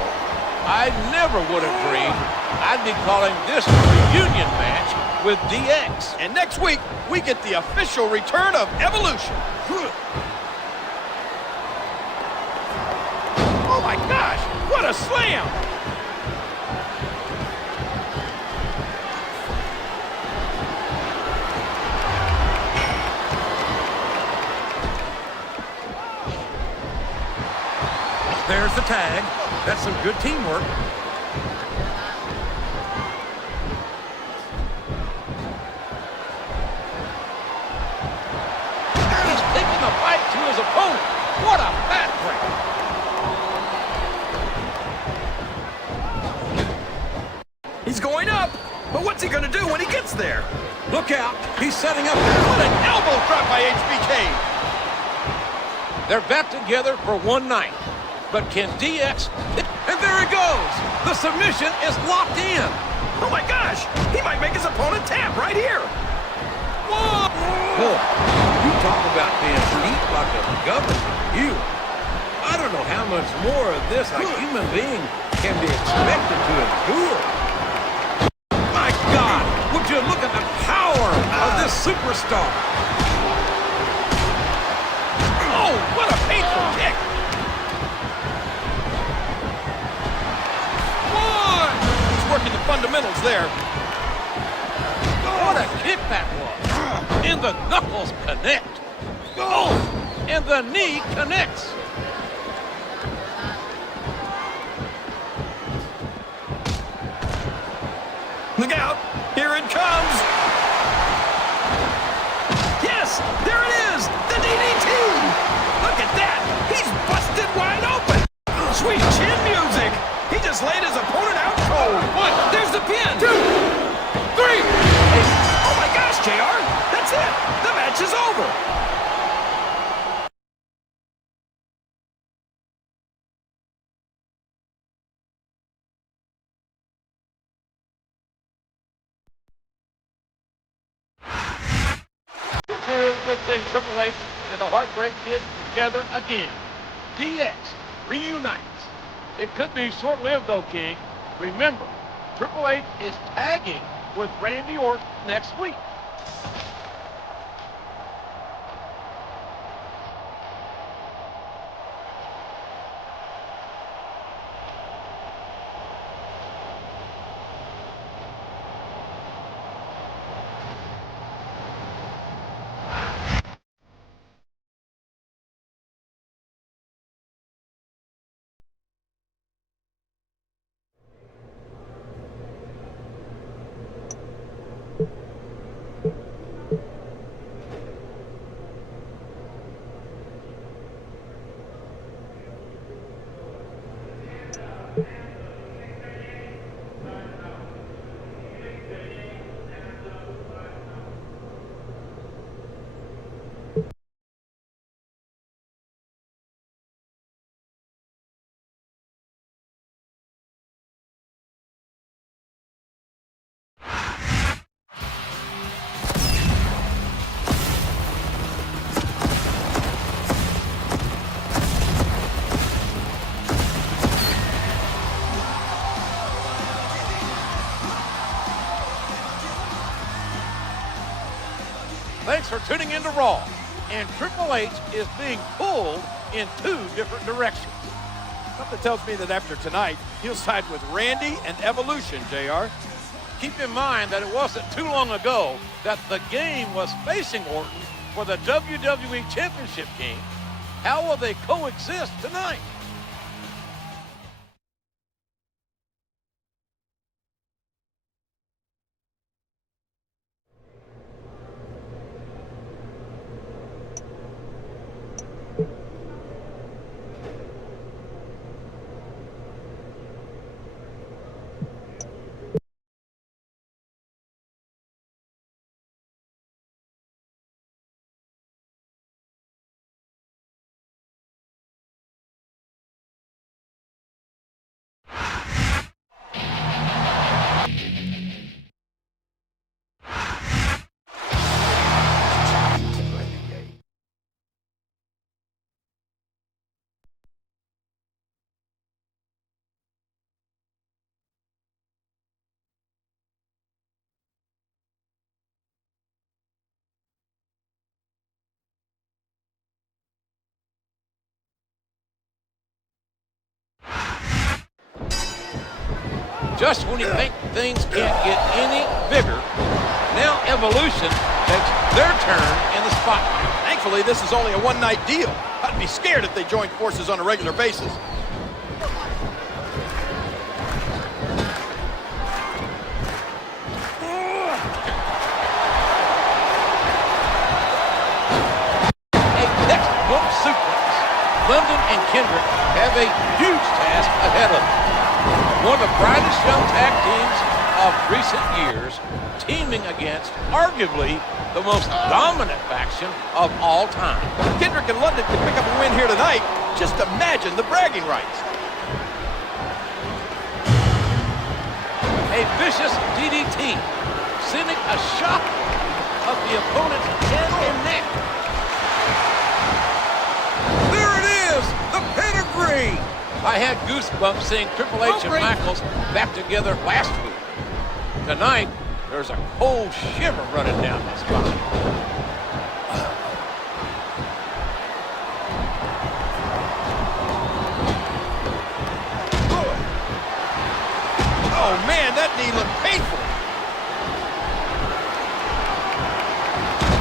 I never would have dreamed I'd be calling this a reunion match with DX. And next week, we get the official return of Evolution. Oh my gosh, what a slam! There's the tag. That's some good teamwork. He's taking the fight to his opponent. What a back break. He's going up. But what's he going to do when he gets there? Look out. He's setting up. What an elbow drop by HBK. They're back together for one night. But can DX... And there he goes! The submission is locked in! Oh my gosh! He might make his opponent tap right here! Whoa! Boy, you talk about being beat like a government. I don't know how much more of this a human being can be expected to endure. My God! Would you look at the power of this superstar? Oh, what a painful kick! Working the fundamentals there. What a kick that was. And the knuckles connect. Oh, and the knee connects. Look out! Here it comes! Yes! There it is! The DDT! Look at that! He's busted wide open! Sweet chin music! He just laid his opponent out cold. One. There's the pin. 2, 3. Oh my gosh, JR. That's it. The match is over. Good thing Triple H and the Heartbreak Kid together again. DX reunites. It could be short-lived, though, King. Remember, Triple H is tagging with Randy Orton next week. Thanks for tuning into Raw. And Triple H is being pulled in 2 different directions. Something tells me that after tonight, he'll side with Randy and Evolution, JR. Keep in mind that it wasn't too long ago that the Game was facing Orton for the WWE Championship game. How will they coexist tonight? Just when you think things can't get any bigger, now Evolution takes their turn in the spotlight. Thankfully, this is only a one-night deal. I'd be scared if they joined forces on a regular basis. A textbook suplex. London and Kendrick have a huge task ahead of them. One of the brightest young tag teams of recent years, teaming against arguably the most dominant faction of all time. Kendrick and London could pick up a win here tonight. Just imagine the bragging rights. A vicious DDT, sending a shock of the opponent's head and neck. There it is, the pedigree. I had goosebumps seeing Triple H and Michaels back together last week. Tonight, there's a cold shiver running down my spine. Oh man, that knee looked painful.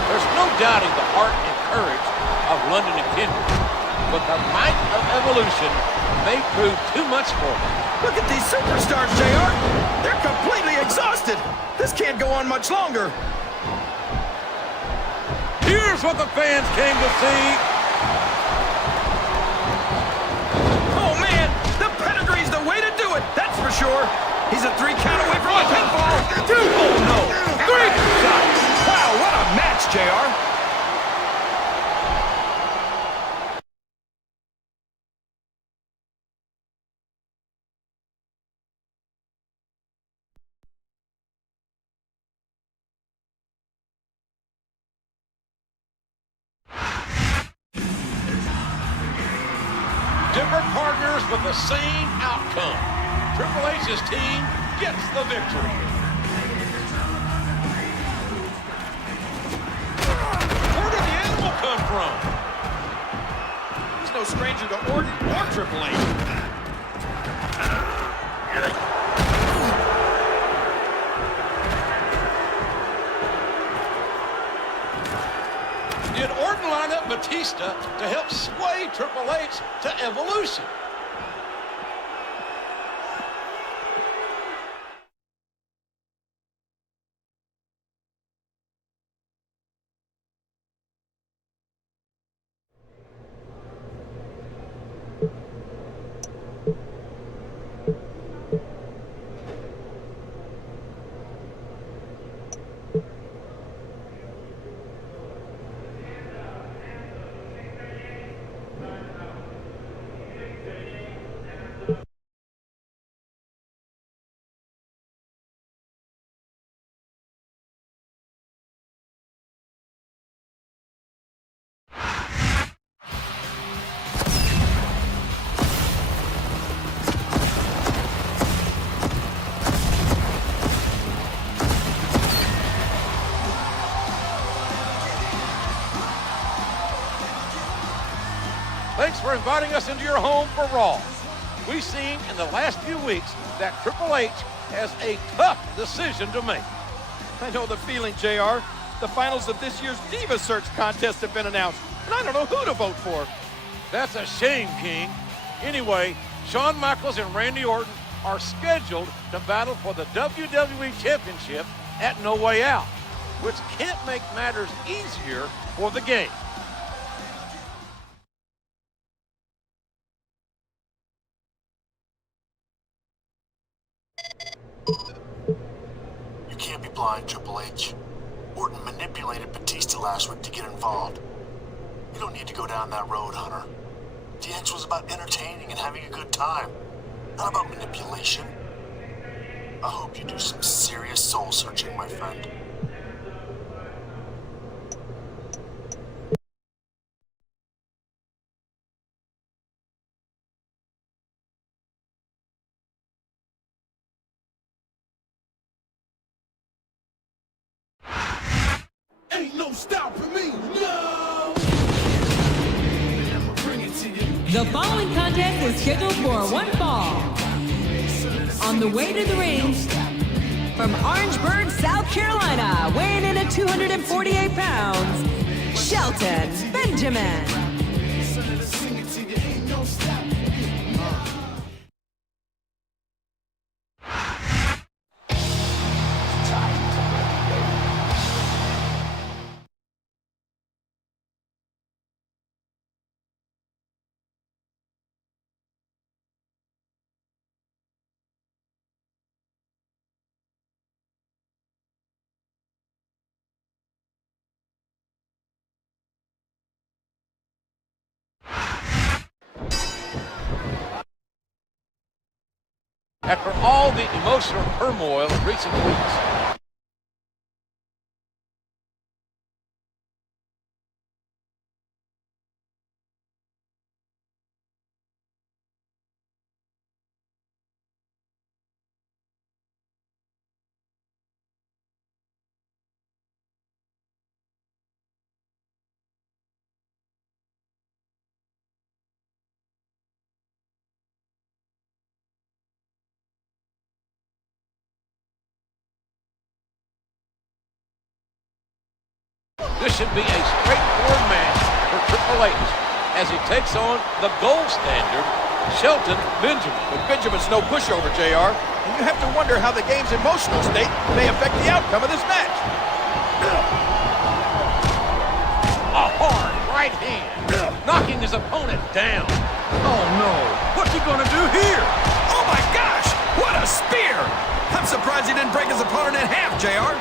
There's no doubting the heart and courage of London and Kendrick, but the might of Evolution may prove too much for them. Look at these superstars, JR. They're completely exhausted. This can't go on much longer. Here's what the fans came to see. Oh, man, the pedigree's the way to do it, that's for sure. He's a 3 count away from a pinfall. 2, oh no, 3 shot. Wow, what a match, JR. Different partners with the same outcome. Triple H's team gets the victory. Where did the animal come from? He's no stranger to Orton or Triple H. Did Orton line up Batista to help sway Triple H to Evolution? inviting us into your home for Raw. We've seen in the last few weeks that Triple H has a tough decision to make. I know the feeling, JR. The finals of this year's Diva Search contest have been announced, and I don't know who to vote for. That's a shame, King. Anyway, Shawn Michaels and Randy Orton are scheduled to battle for the WWE Championship at No Way Out, which can't make matters easier for the game. You can't be blind, Triple H. Orton manipulated Batista last week to get involved. You don't need to go down that road, Hunter. DX was about entertaining and having a good time, not about manipulation. I hope you do some serious soul searching, my friend. Ain't no stopping me, no! The following contest is scheduled for one fall. On the way to the ring, from Orangeburg, South Carolina, weighing in at 248 pounds, Shelton Benjamin. After all the emotional turmoil of recent weeks, this should be a straightforward match for Triple H as he takes on the gold standard, Shelton Benjamin. But Benjamin's no pushover, JR, and you have to wonder how the game's emotional state may affect the outcome of this match. A hard right hand, knocking his opponent down. Oh no, what's he gonna do here? Oh my gosh, what a spear! I'm surprised he didn't break his opponent in half, JR.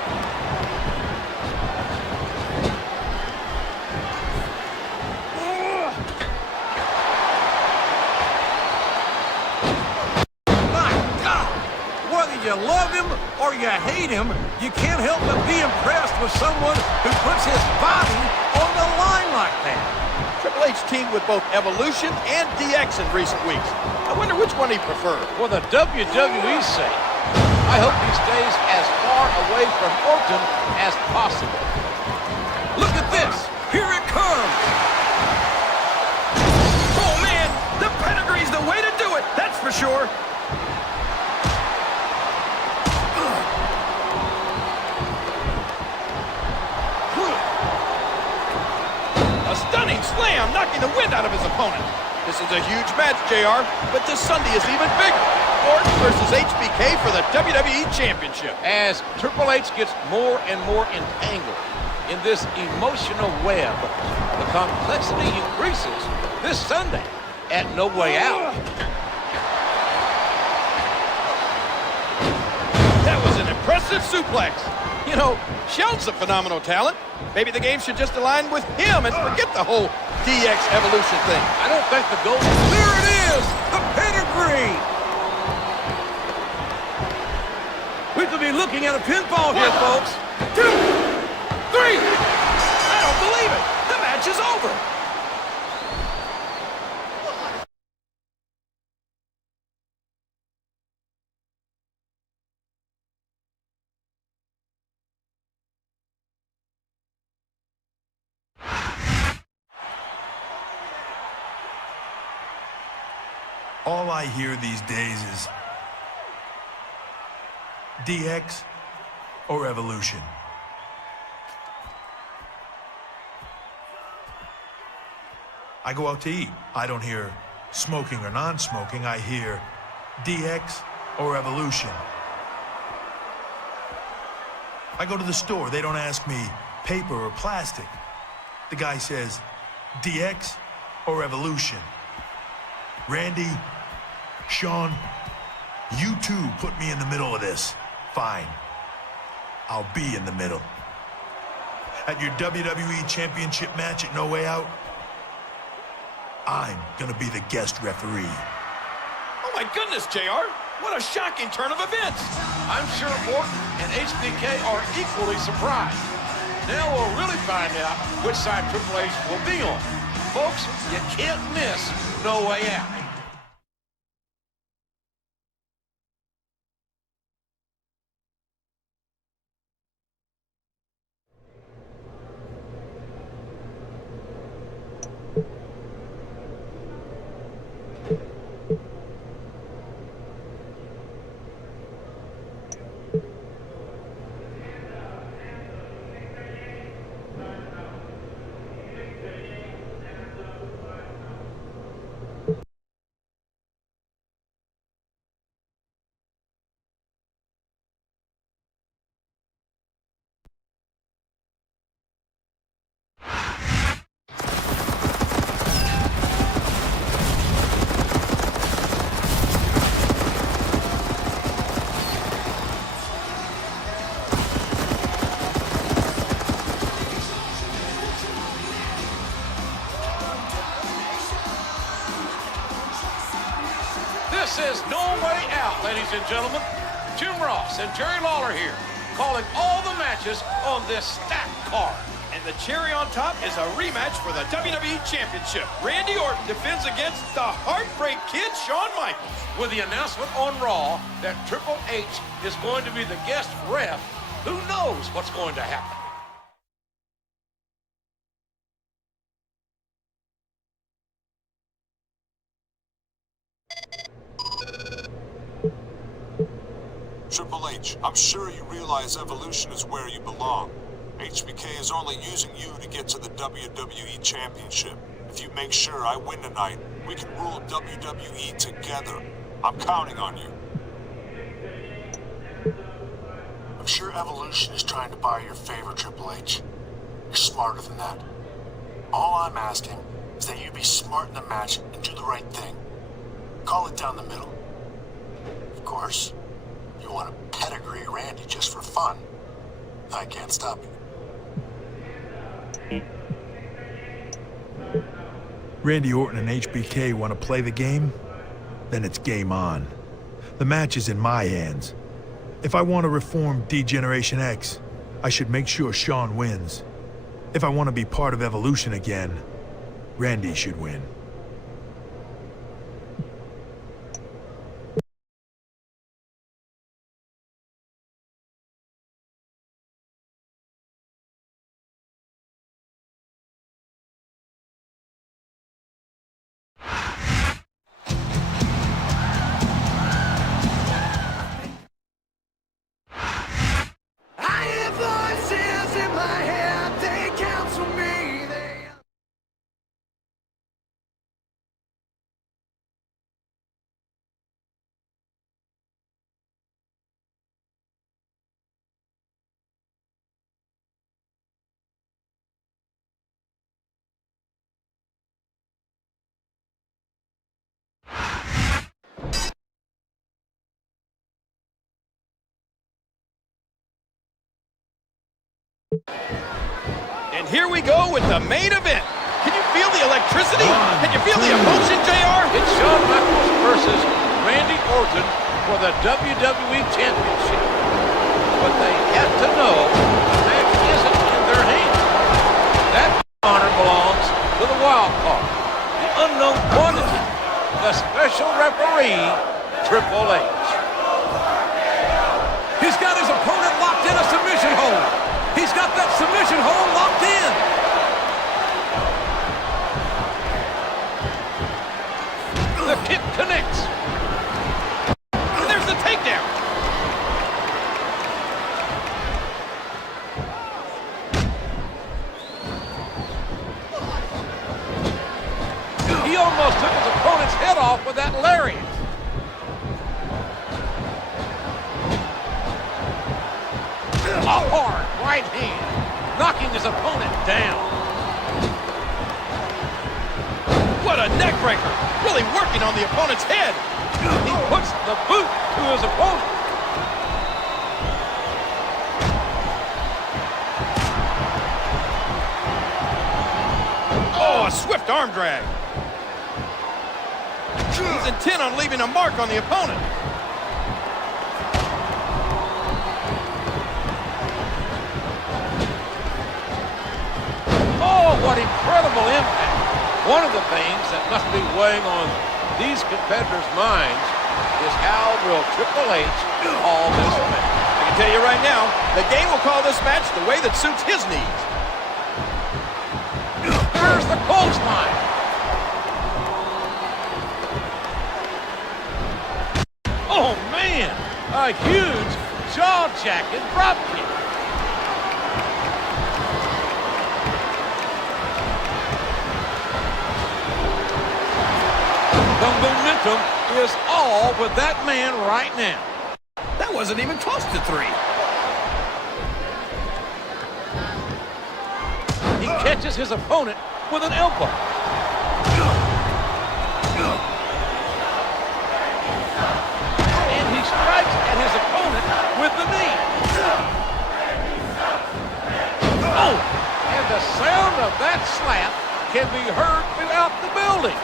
You love him or you hate him, you can't help but be impressed with someone who puts his body on the line like that. Triple H teamed with both Evolution and DX in recent weeks. I wonder which one he preferred. For the WWE's sake, I hope he stays as far away from Orton as possible. Look at this. Here it comes. Oh man, the pedigree's the way to do it, that's for sure. Stunning slam, knocking the wind out of his opponent. This is a huge match, JR, but this Sunday is even bigger. Orton versus HBK for the WWE Championship. As Triple H gets more and more entangled in this emotional web, the complexity increases this Sunday at No Way Out. That was an impressive suplex. You know, Shelton's a phenomenal talent. Maybe the game should just align with him and forget the whole DX Evolution thing. I don't think the goal... There it is! The pedigree! We could be looking at a pinfall here, folks. 2, 3! I don't believe it! The match is over! All I hear these days is DX or Evolution. I go out to eat. I don't hear smoking or non-smoking. I hear DX or Evolution. I go to the store. They don't ask me paper or plastic. The guy says DX or Evolution. Randy, Shawn, you two put me in the middle of this. Fine. I'll be in the middle. At your WWE Championship match at No Way Out, I'm gonna be the guest referee. Oh my goodness, JR. What a shocking turn of events. I'm sure Orton and HBK are equally surprised. Now we'll really find out which side Triple H will be on. Folks, you can't miss No Way Out. This is No Way Out, ladies and gentlemen. Jim Ross and Jerry Lawler here, calling all the matches on this stacked card. And the cherry on top is a rematch for the WWE Championship. Randy Orton defends against the Heartbreak Kid, Shawn Michaels. With the announcement on Raw that Triple H is going to be the guest ref, who knows what's going to happen? Triple H, I'm sure you realize Evolution is where you belong. HBK is only using you to get to the WWE Championship. If you make sure I win tonight, we can rule WWE together. I'm counting on you. I'm sure Evolution is trying to buy your favor, Triple H. You're smarter than that. All I'm asking is that you be smart in the match and do the right thing. Call it down the middle. Of course, you want to pedigree Randy just for fun. I can't stop you. Randy Orton and HBK want to play the game? Then it's game on. The match is in my hands. If I want to reform D-Generation X, I should make sure Shawn wins. If I want to be part of Evolution again, Randy should win. And here we go with the main event. Can you feel the electricity? Can you feel the emotion, JR? It's Shawn Michaels versus Randy Orton for the WWE Championship. But they have to know the match isn't in their hands. That honor belongs to the wild card, the unknown quantity, the special referee, Triple H. He's got his opponent locked in a submission hold. He's got that submission hold locked in. The kick connects. that lariat. A hard right hand, knocking his opponent down. What a neck breaker. Really working on the opponent's head. He puts the boot to his opponent. Oh, a swift arm drag. He's intent on leaving a mark on the opponent. Oh, what incredible impact. One of the things that must be weighing on these competitors' minds is how will Triple H call this match. I can tell you right now, the game will call this match the way that suits his needs. There's the clothesline. Oh, man. A huge jaw-jacking dropkick. The momentum is all with that man right now. That wasn't even close to 3. He catches his opponent with an elbow. And he strikes at his opponent with the knee. Oh! And the sound of that slap can be heard throughout the building.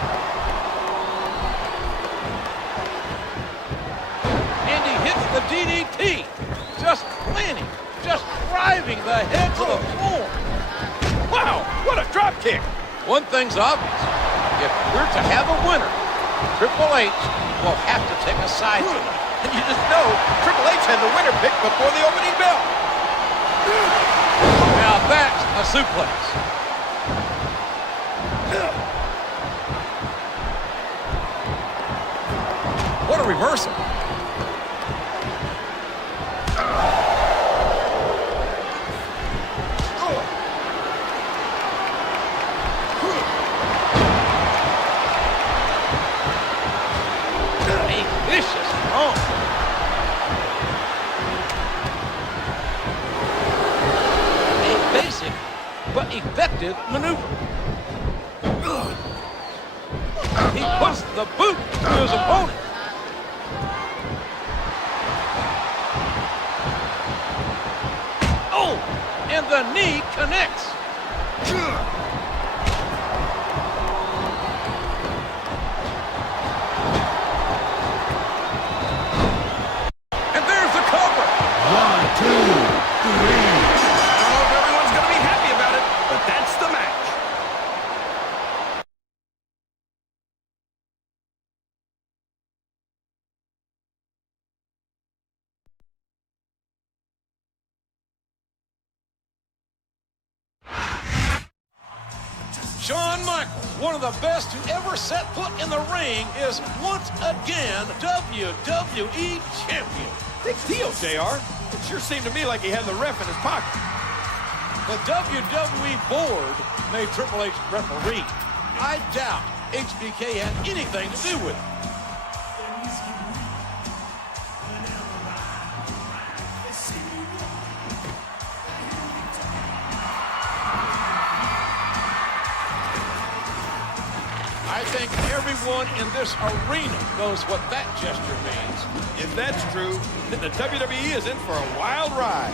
And he hits the DDT. Just planting, just driving the head to the floor. Wow, what a drop kick. One thing's obvious. If we're to have a winner, Triple H will have to take a side tonight. And you just know Triple H had the winner pick before the opening bell. Now that's a suplex. What a reversal. But effective maneuver. He puts the boot to his opponent. Oh, and the knee connects. And there's the cover. 1, 2, 3. But that's the match. Shawn Michaels, one of the best to ever set foot in the ring, is once again WWE Champion. Big deal, JR. It sure seemed to me like he had the ref in his pocket. The WWE board made Triple H referee. I doubt HBK had anything to do with it. I think everyone in this arena knows what that gesture means. If that's true, then the WWE is in for a wild ride.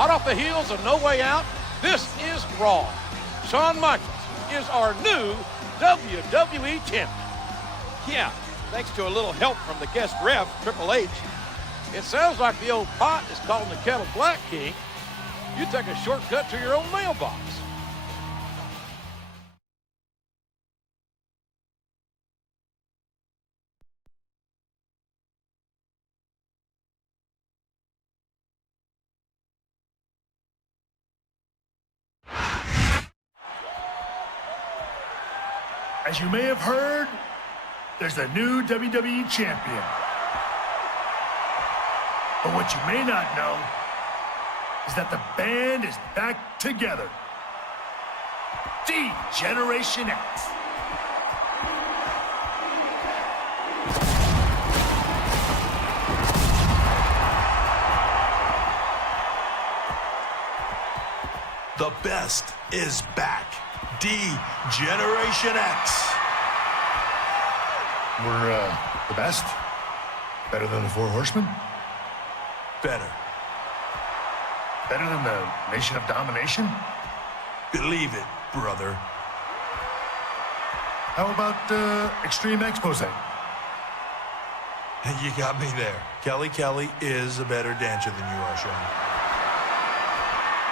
Hot off the heels of No Way Out, this is Raw. Shawn Michaels is our new WWE champion. Yeah, thanks to a little help from the guest ref, Triple H. It sounds like the old pot is calling the kettle black, King. You take a shortcut to your own mailbox. As you may have heard, there's a new WWE champion. But what you may not know is that the band is back together. Generation X. The best is back. Generation X. We're, the best? Better than the Four Horsemen? Better. Better than the Nation of Domination? Believe it, brother. How about, Extreme Expose? You got me there. Kelly is a better dancer than you are, Shawn.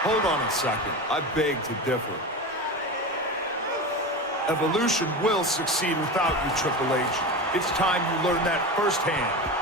Hold on a second. I beg to differ. Evolution will succeed without you, Triple H. It's time you learn that firsthand.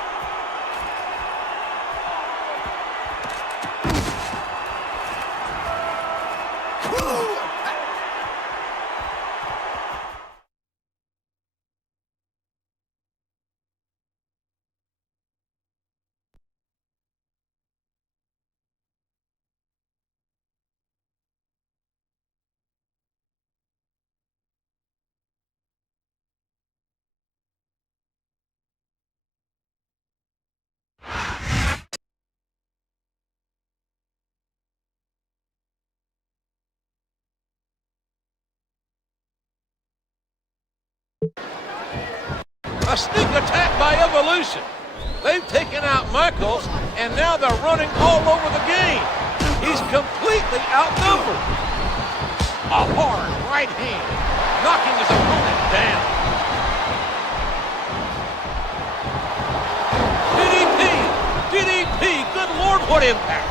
A sneak attack by Evolution. They've taken out Michaels, and now they're running all over the game. He's completely outnumbered. A hard right hand, knocking his opponent down. DDP, good Lord, what impact.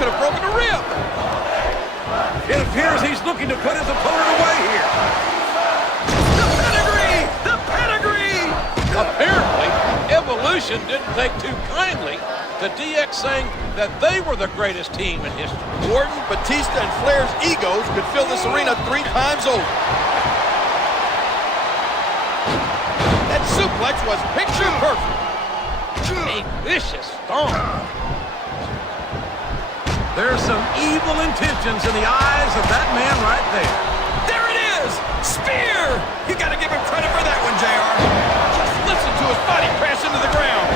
Could have broken a rib. It appears he's looking to put his opponent away here. The pedigree! The pedigree! Apparently, Evolution didn't take too kindly to DX saying that they were the greatest team in history. Orton, Batista, and Flair's egos could fill this arena 3 times over. That suplex was picture perfect. A vicious stomp. There's some evil intentions in the eyes of that man right there. There it is! Spear! You gotta give him credit for that one, JR. Just listen to his body crash into the ground.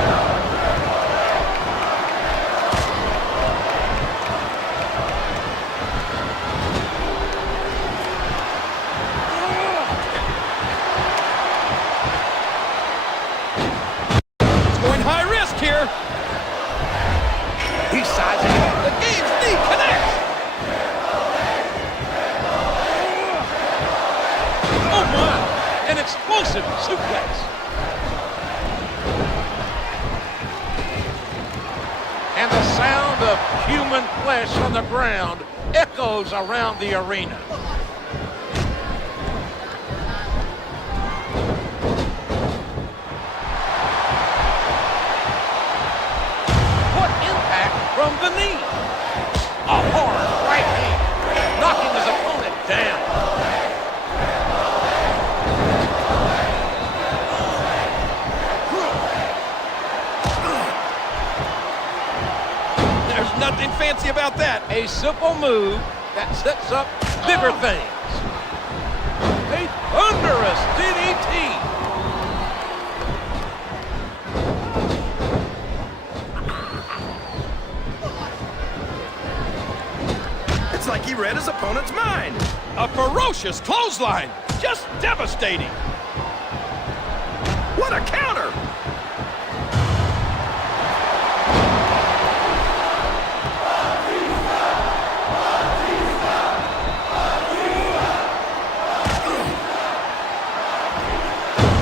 It's going high risk here. He's sizing it. The game's knee connects. Oh my! An explosive suplex. And the sound of human flesh on the ground echoes around the arena. What impact from the knee? A hard right hand, knocking his opponent down. There's nothing fancy about that. A simple move that sets up bigger things. A thunderous DDT. It's like he read his opponent's mind. A ferocious clothesline. Just devastating. What a counter!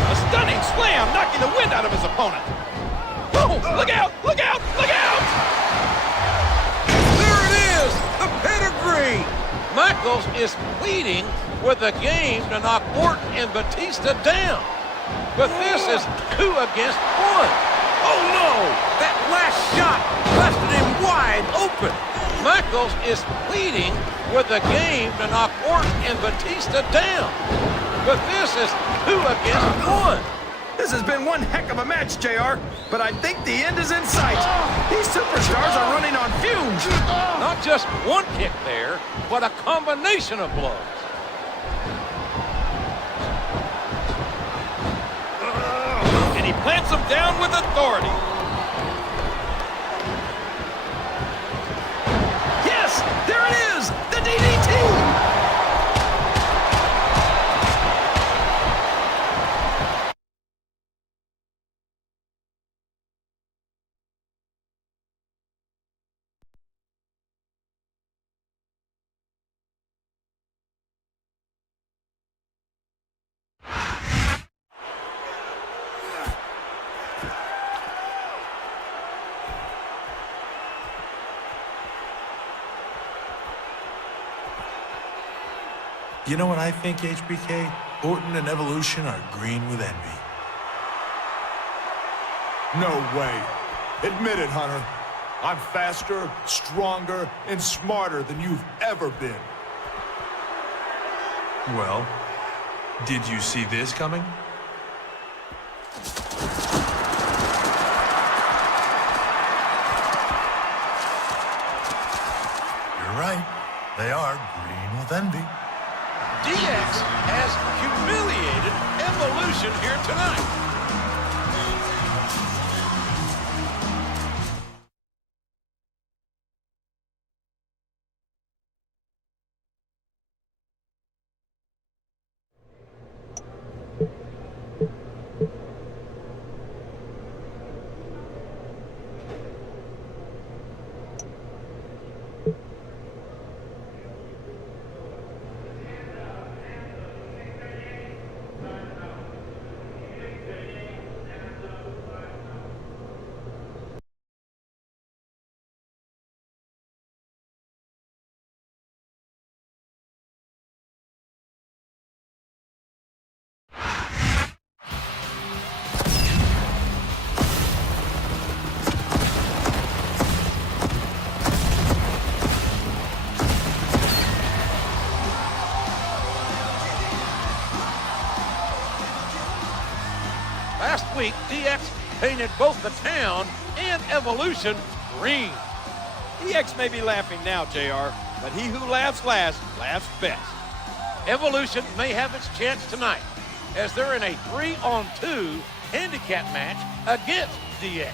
A stunning slam, knocking the wind out of his opponent. Oh, look out, look out, look out! There it is, the pedigree. Michaels is pleading with the game to knock Orton and Batista down. But this is 2 against 1. Oh no! That last shot busted him wide open. Michaels is pleading with the game to knock Orton and Batista down. But this is 2 against 1. This has been one heck of a match, JR, but I think the end is in sight. These superstars are running on fumes. Not just one kick there, but a combination of blows. And he plants him down with authority. Yes, there it is, the DDT. You know what I think, HBK? Orton and Evolution are green with envy. No way. Admit it, Hunter. I'm faster, stronger, and smarter than you've ever been. Well, did you see this coming? You're right. They are green with envy. DX has humiliated Evolution here tonight. Last week, DX painted both the town and Evolution green. DX may be laughing now, JR, but he who laughs last, laughs best. Evolution may have its chance tonight as they're in a 3-on-2 handicap match against DX.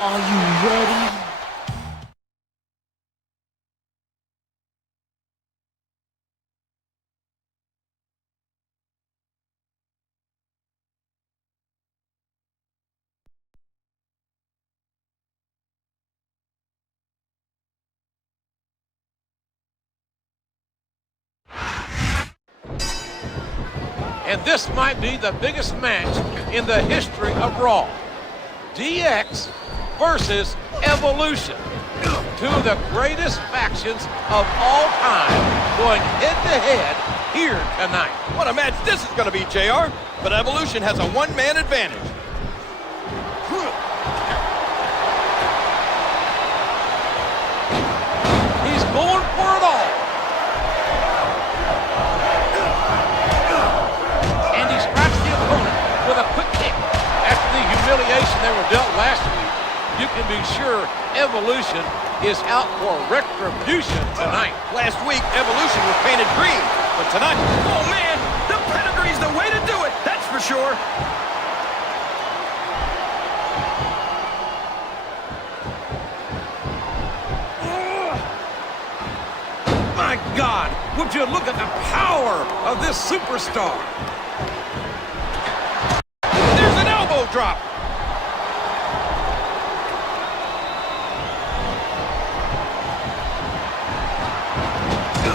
Are you ready? And this might be the biggest match in the history of Raw. DX versus Evolution. Two of the greatest factions of all time going head-to-head here tonight. What a match this is going to be, JR. But Evolution has a one-man advantage. He's going for it all. be sure Evolution is out for retribution tonight. Last week, Evolution was painted green, but tonight... Oh, man! The pedigree's the way to do it, that's for sure. My God, would you look at the power of this superstar? There's an elbow drop.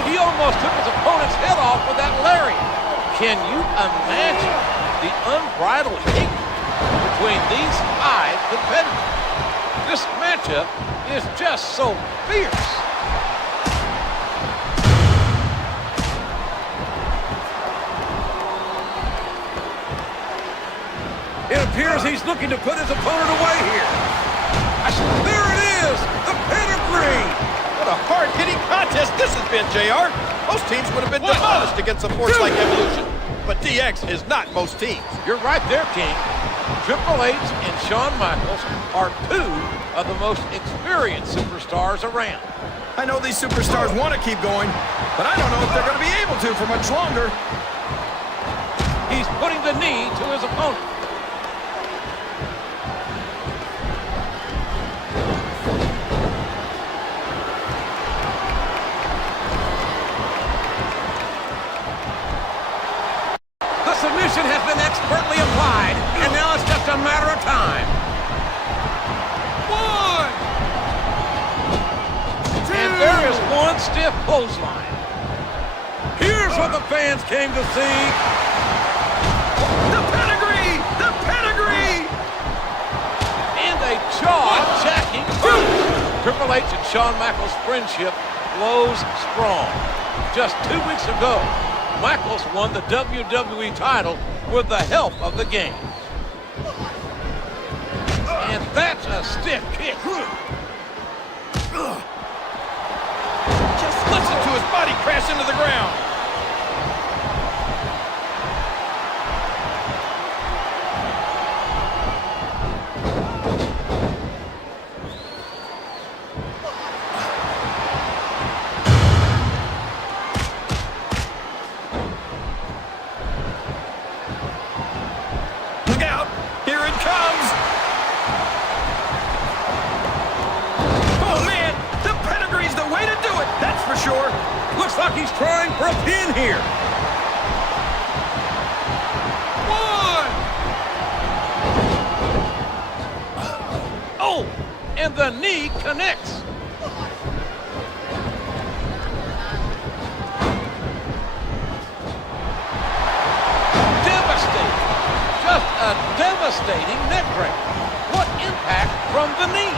He almost took his opponent's head off with that lariat. Can you imagine the unbridled hate between these 5 competitors? This matchup is just so fierce. It appears he's looking to put his opponent away here. There it is, the pedigree. What a hard-hitting contest this has been, JR. Most teams would have been demolished against a force like Evolution. But DX is not most teams. You're right there, King. Triple H and Shawn Michaels are 2 of the most experienced superstars around. I know these superstars want to keep going, but I don't know if they're going to be able to for much longer. He's putting the knee to his opponent. Submission has been expertly applied, and now it's just a matter of time. 1, 2, and there is one stiff clothesline. Here's what the fans came to see. The pedigree! The pedigree! And a jaw-jacking punch. Triple H and Shawn Michaels' friendship glows strong. Just 2 weeks ago, Michaels won the WWE title with the help of the game. And that's a stiff kick. Just listen to his body crash into the ground. Looks like he's trying for a pin here. 1. Oh, and the knee connects. Devastating. Just a devastating neck break. What impact from the knee?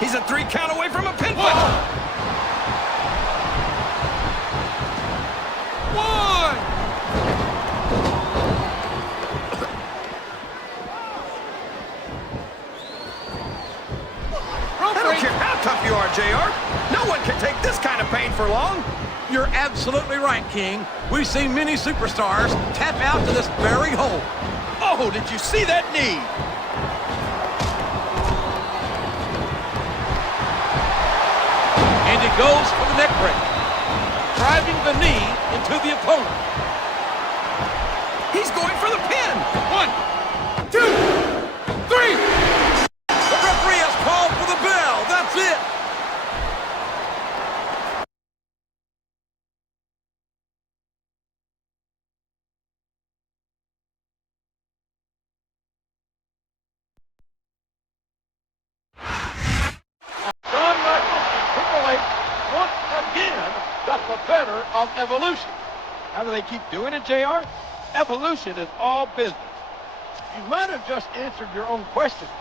He's a 3 count away from a pinfall. 1. I don't care how tough you are, JR. No one can take this kind of pain for long. You're absolutely right, King. We've seen many superstars tap out to this very hole. Oh, did you see that knee? And he goes for the neck break, driving the knee into the opponent. He's going for the pin. 1, 2, 3. The referee has called for the bell. That's it. Shawn Michaels and Triple H once again got the better of Evolution. How do they keep doing it, JR? Evolution is all business. You might have just answered your own question, King.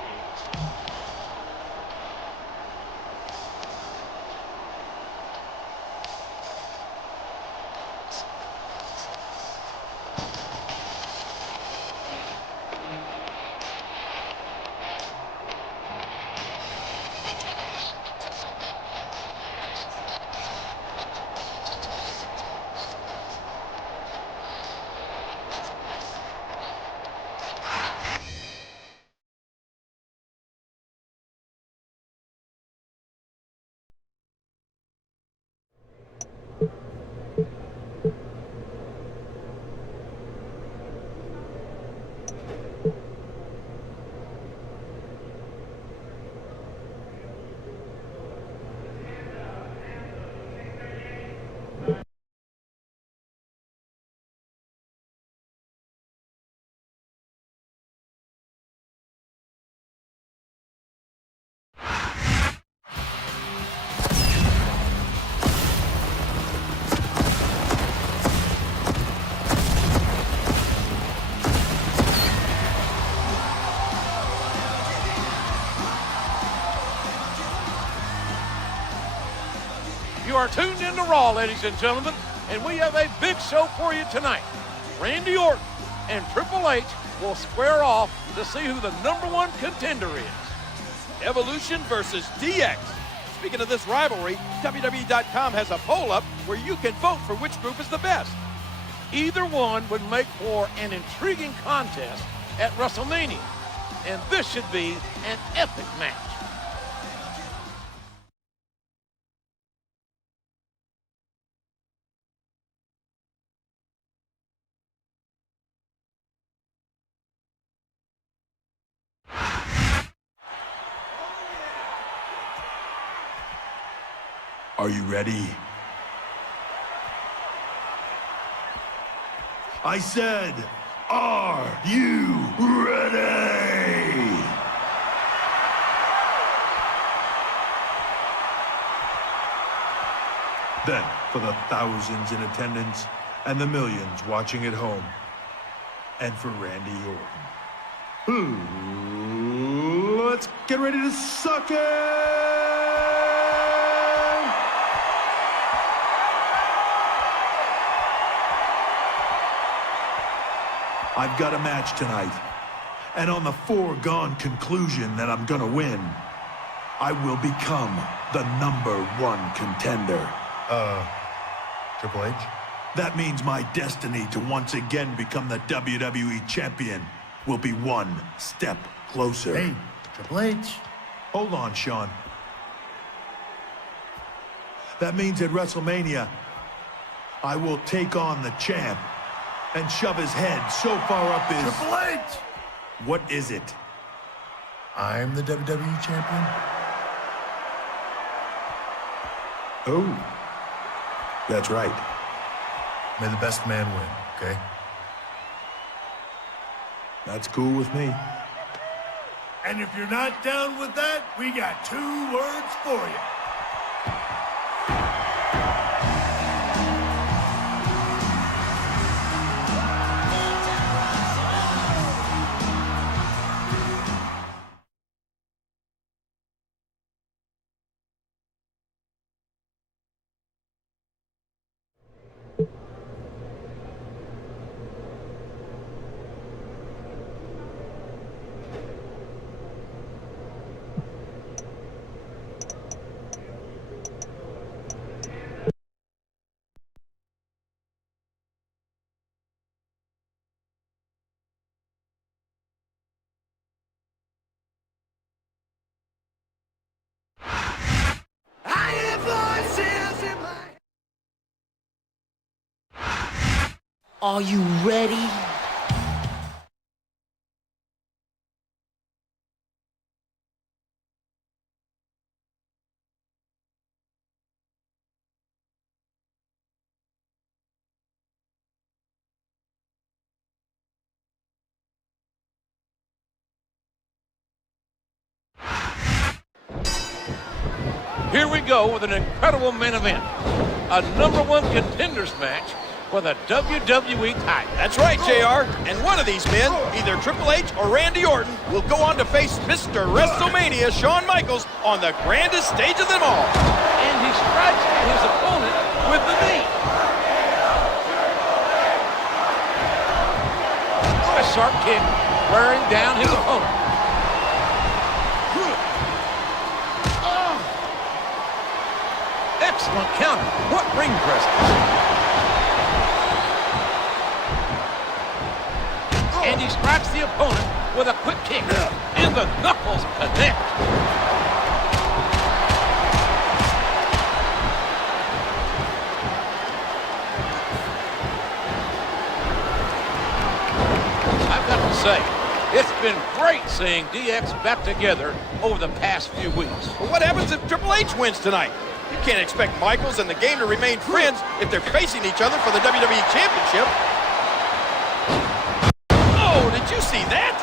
You are tuned into Raw, ladies and gentlemen, and we have a big show for you tonight. Randy Orton and Triple H will square off to see who the #1 contender is. Evolution versus DX. Speaking of this rivalry, WWE.com has a poll up where you can vote for which group is the best. Either one would make for an intriguing contest at WrestleMania, and this should be an epic match. Are you ready? I said, are you ready? Then, for the thousands in attendance and the millions watching at home, and for Randy Orton, let's get ready to suck it! I've got a match tonight, and on the foregone conclusion that I'm gonna win, I will become the #1 contender. Triple H? That means my destiny to once again become the WWE champion will be one step closer. Hey, Triple H. Hold on, Shawn. That means at WrestleMania, I will take on the champ and shove his head so far up his... Triple H! What is it? I'm the WWE champion. Oh. That's right. May the best man win, okay? That's cool with me. And if you're not down with that, we got 2 words for you. Are you ready? Here we go with an incredible main event. A #1 contenders match for the WWE title. That's right, JR. And one of these men, either Triple H or Randy Orton, will go on to face Mr. WrestleMania, Shawn Michaels, on the grandest stage of them all. And he strikes at his opponent with the knee. A sharp kick wearing down his opponent. Excellent counter. What ring presence. And he strikes the opponent with a quick kick. And the knuckles connect. I've got to say, it's been great seeing DX back together over the past few weeks. But what happens if Triple H wins tonight? You can't expect Michaels and the game to remain friends if they're facing each other for the WWE Championship. Oh, did you see that?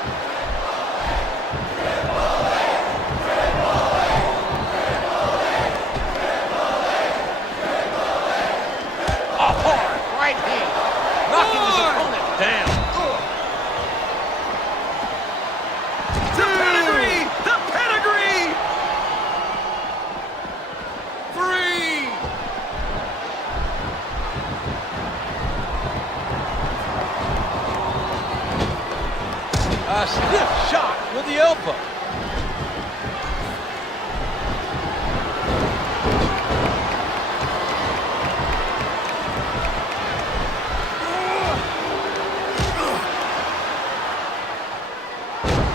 A hard right hand, knocking his opponent down. The pedigree! The pedigree! 3, A stiff shot with the elbow.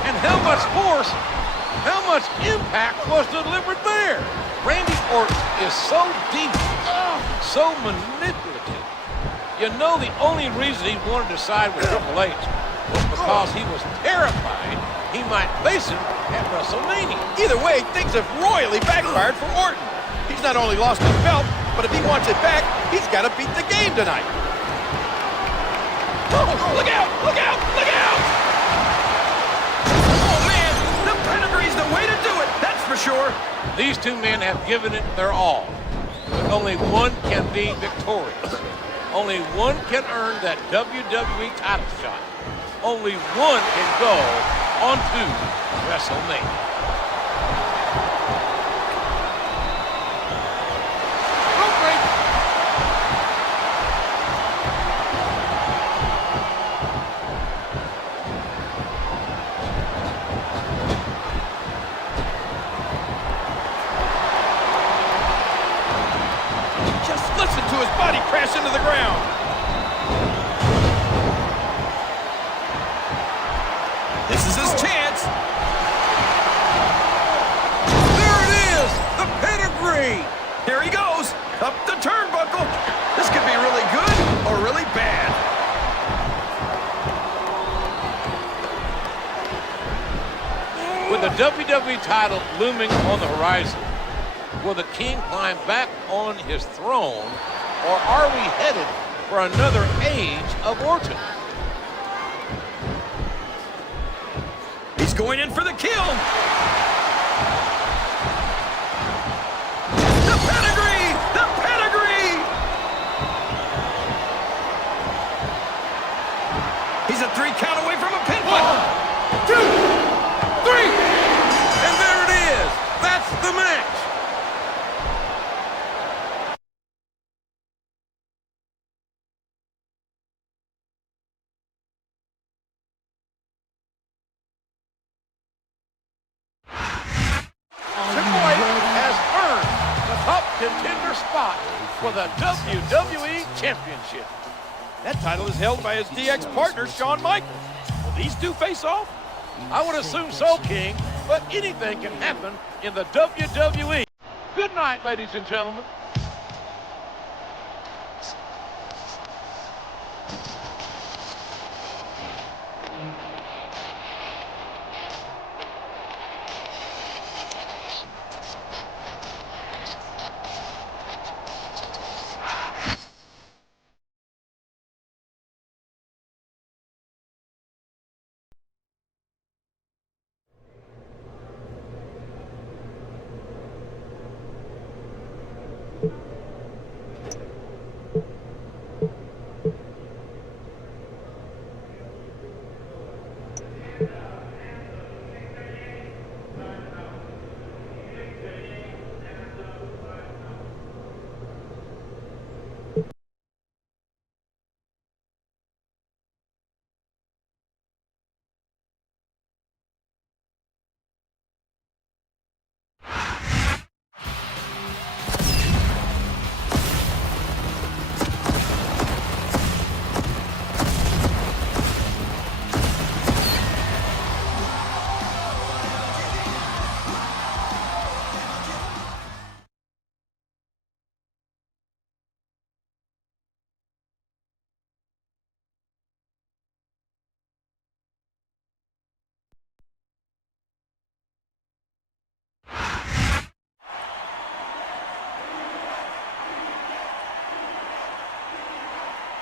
And how much force, how much impact was delivered there? Randy Orton is so deep, so manipulative. You know the only reason he wanted to side with Triple H was because he was terrified he might face him at WrestleMania. Either way, things have royally backfired for Orton. He's not only lost his belt, but if he wants it back, he's got to beat the game tonight. Oh, look out! Look out! Look out! Oh, man! The pedigree's the way to do it, that's for sure. These two men have given it their all, but only one can be victorious. Only one can earn that WWE title shot. Only one can go on to WrestleMania. Rope break. Just listen to his body crash into the ground. This is his chance. There it is, the pedigree. Here he goes, up the turnbuckle. This could be really good or really bad. With the WWE title looming on the horizon, will the King climb back on his throne, or are we headed for another age of Orton? He's going in for the kill. The pedigree! The pedigree! He's a 3 count away from a pinfall. 1, 2, 3! And there it is! That's the match! Contender spot for the WWE Championship. That title is held by his DX partner, Shawn Michaels. Will these two face off? I would assume so, King, but anything can happen in the WWE. Good night, ladies and gentlemen.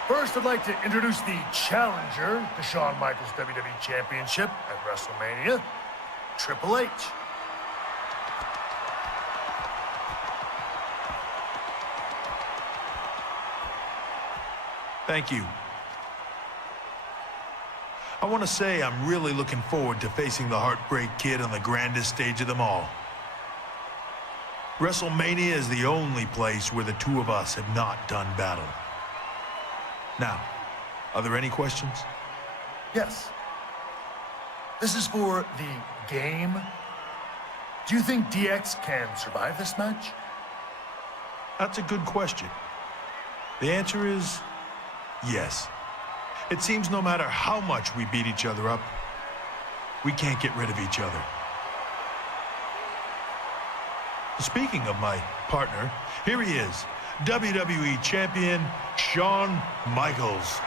First, I'd like to introduce the challenger to Shawn Michaels' WWE Championship at WrestleMania, Triple H. Thank you. I want to say I'm really looking forward to facing the Heartbreak Kid on the grandest stage of them all. WrestleMania is the only place where the two of us have not done battle. Now, are there any questions? Yes. This is for the game. Do you think DX can survive this match? That's a good question. The answer is yes. It seems no matter how much we beat each other up, we can't get rid of each other. Speaking of my partner, here he is, WWE Champion Shawn Michaels.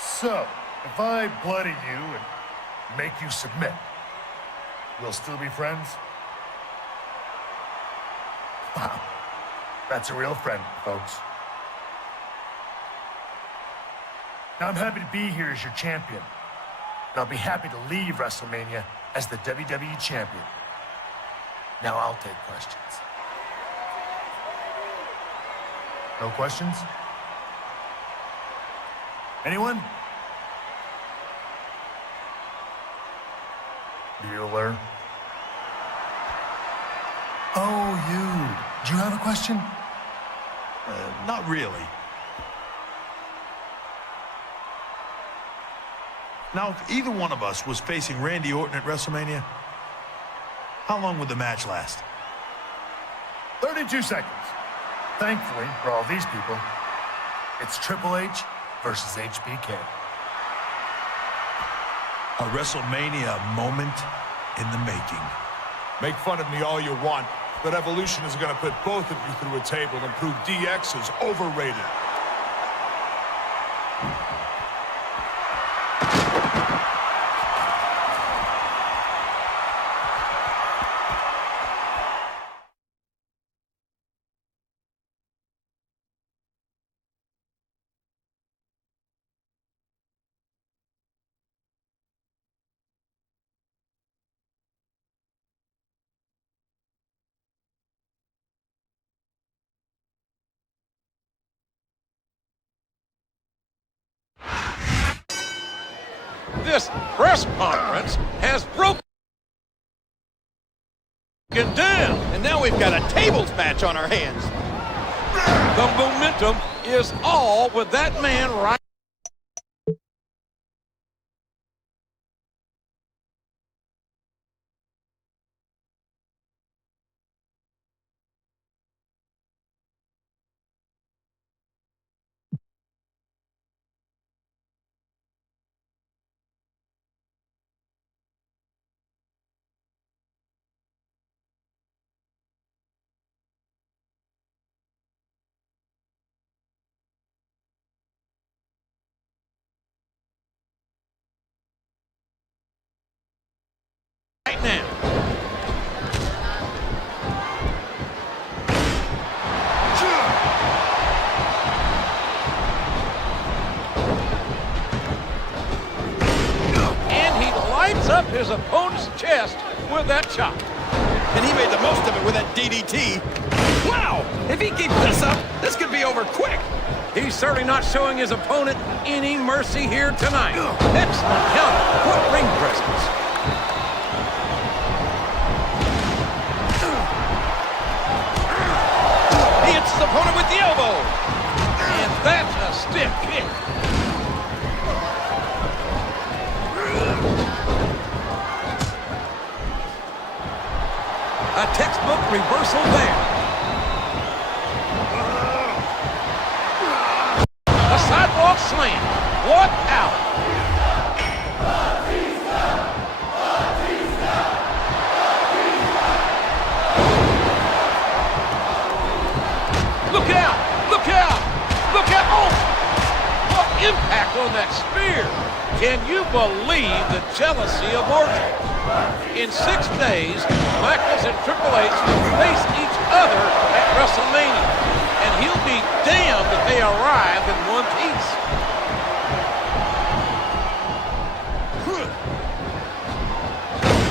So, if I bloody you and make you submit, we'll still be friends? Wow, that's a real friend, folks. Now, I'm happy to be here as your champion, and I'll be happy to leave WrestleMania as the WWE Champion. Now I'll take questions. No questions? Anyone? Bueller. Oh, you. Do you have a question? Not really. Now, if either one of us was facing Randy Orton at WrestleMania, how long would the match last? 32 seconds. Thankfully, for all these people, it's Triple H versus HBK. A WrestleMania moment in the making. Make fun of me all you want, but Evolution is going to put both of you through a table and prove DX is overrated. This press conference has broken down. And now we've got a tables match on our hands. The momentum is all with that man right now. And he lights up his opponent's chest with that chop. And he made the most of it with that DDT. Wow! If he keeps this up, this could be over quick. He's certainly not showing his opponent any mercy here tonight. Excellent counter. What ring presence. He hits his opponent with the elbow. And that's a stiff kick. A textbook reversal there. A sidewalk slam. What out? Look out! Look out! Look out! Oh! What impact on that spear! Can you believe the jealousy of Orton? In 6 days, Michaels and Triple H face each other at WrestleMania, and he'll be damned if they arrive in one piece.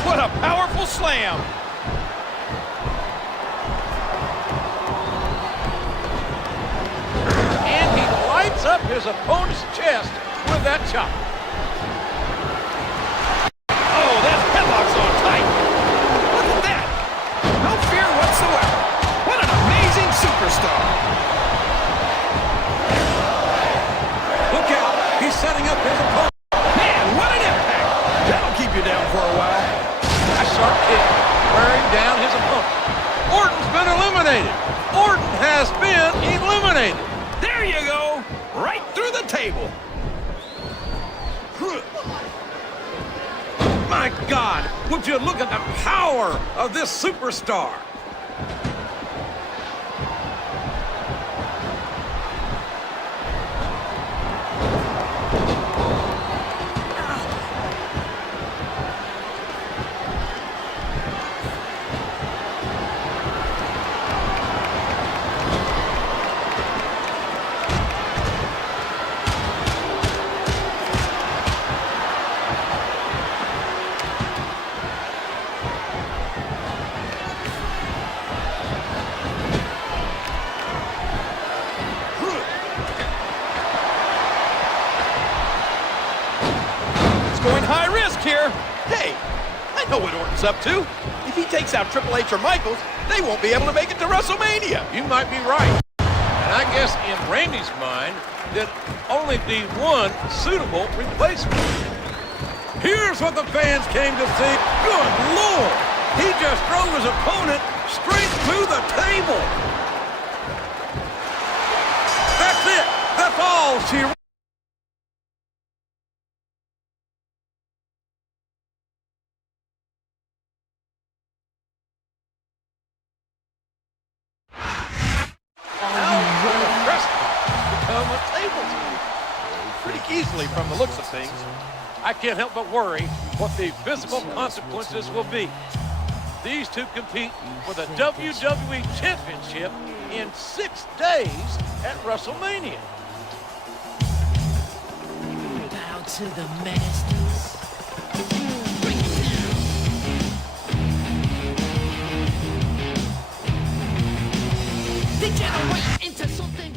What a powerful slam. And he lights up his opponent's chest with that chop. Oh, that headlock's on tight. Look at that. No fear whatsoever. What an amazing superstar. eliminated. Orton has been eliminated. There you go. Right through the table. My God, would you look at the power of this superstar? Going high risk here. Hey, I know what Orton's up to. If he takes out Triple H or Michaels, they won't be able to make it to WrestleMania. You might be right. And I guess in Randy's mind, there'd only be one suitable replacement. Here's what the fans came to see. Good Lord! He just drove his opponent straight through the table. That's it. That's all she... Pretty easily from the looks of things. I can't help but worry what the physical consequences will be. These two compete for the WWE Championship in 6 days at WrestleMania. Bow to the masters. Degenerate into something.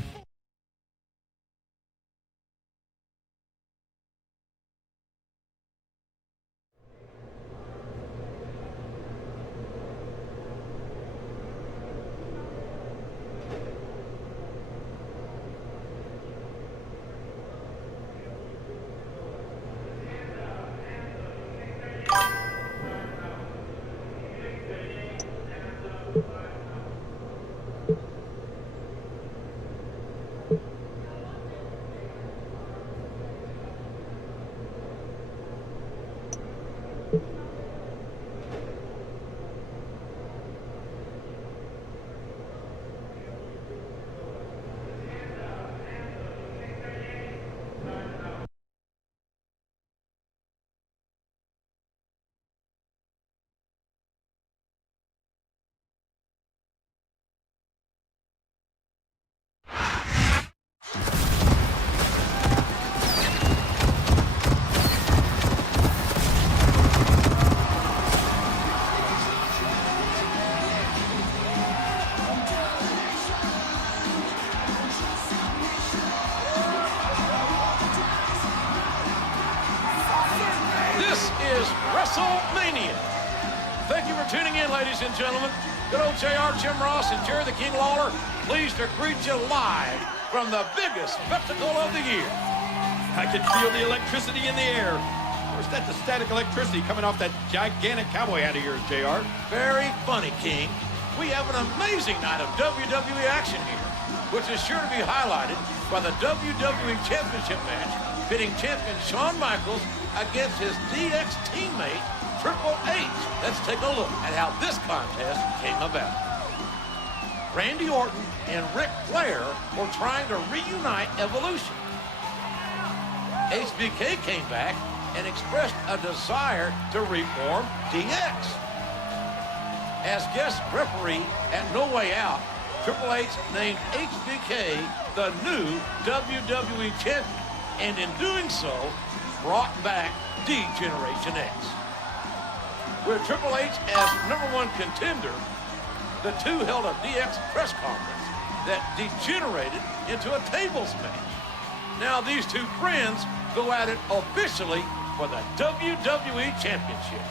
WrestleMania. Thank you for tuning in, ladies and gentlemen. Good old JR, Jim Ross, and Jerry the King Lawler, pleased to greet you live from the biggest spectacle of the year. I can feel the electricity in the air. Or is that the static electricity coming off that gigantic cowboy hat of yours, JR? Very funny, King. We have an amazing night of WWE action here, which is sure to be highlighted by the WWE Championship match pitting champion Shawn Michaels against his DX teammate, Triple H. Let's take a look at how this contest came about. Randy Orton and Ric Flair were trying to reunite Evolution. HBK came back and expressed a desire to reform DX. As guest referee at No Way Out, Triple H named HBK the new WWE champion, and in doing so, brought back D-Generation X. With Triple H as #1 contender, the two held a DX press conference that degenerated into a tables match. Now these two friends go at it officially for the WWE Championship.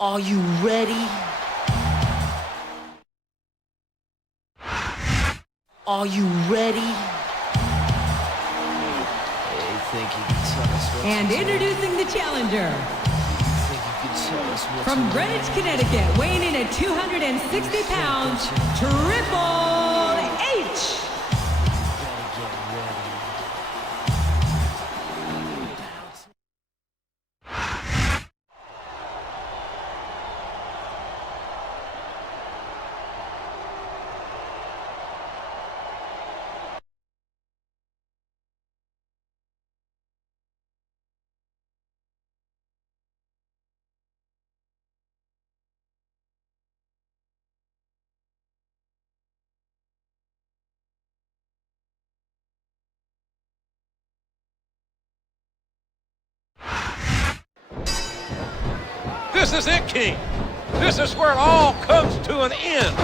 Are you ready? Are you ready? Hey, think you can tell us what And introducing the challenger. From Greenwich, Connecticut, weighing in at 260 pounds, Triple H. This is it, King. This is where it all comes to an end.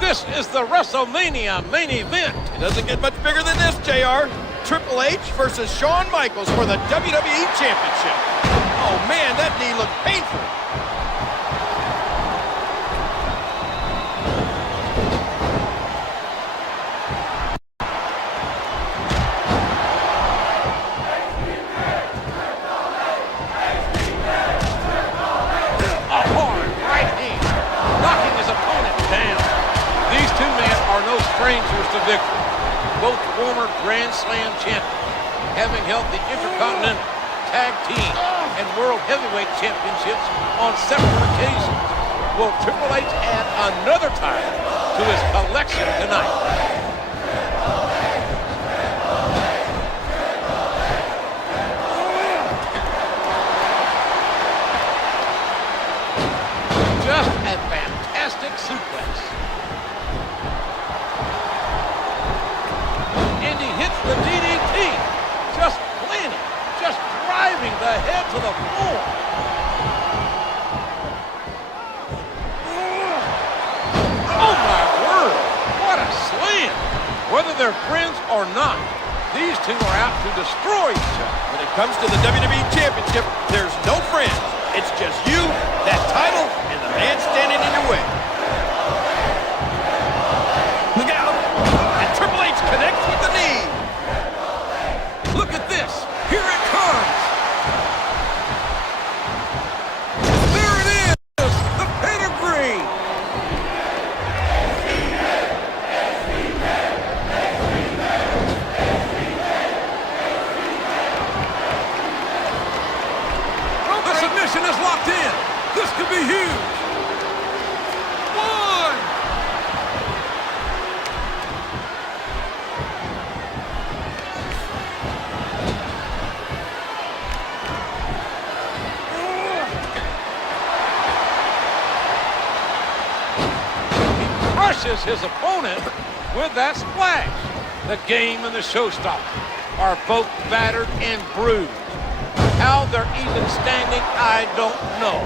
This is the WrestleMania main event. It doesn't get much bigger than this, JR. Triple H versus Shawn Michaels for the WWE Championship. Oh, man, that knee looked painful. Strangers to victory. Both former Grand Slam champions, having held the Intercontinental, Tag Team, and World Heavyweight Championships on separate occasions. Will Triple H add another title to his collection tonight? Just a fantastic suplex. The DDT, just planting, just driving the head to the floor. Oh my word, what a slam. Whether they're friends or not, these two are out to destroy each other. When it comes to the WWE Championship, there's no friends. It's just you, that title, and the man standing in your way. Look out! And Triple H connects with the knee. Look at this. Here it comes. There it is. The pedigree. The submission is locked in. This could be huge. Crushes his opponent with that splash. The game and the showstopper are both battered and bruised. How they're even standing, I don't know.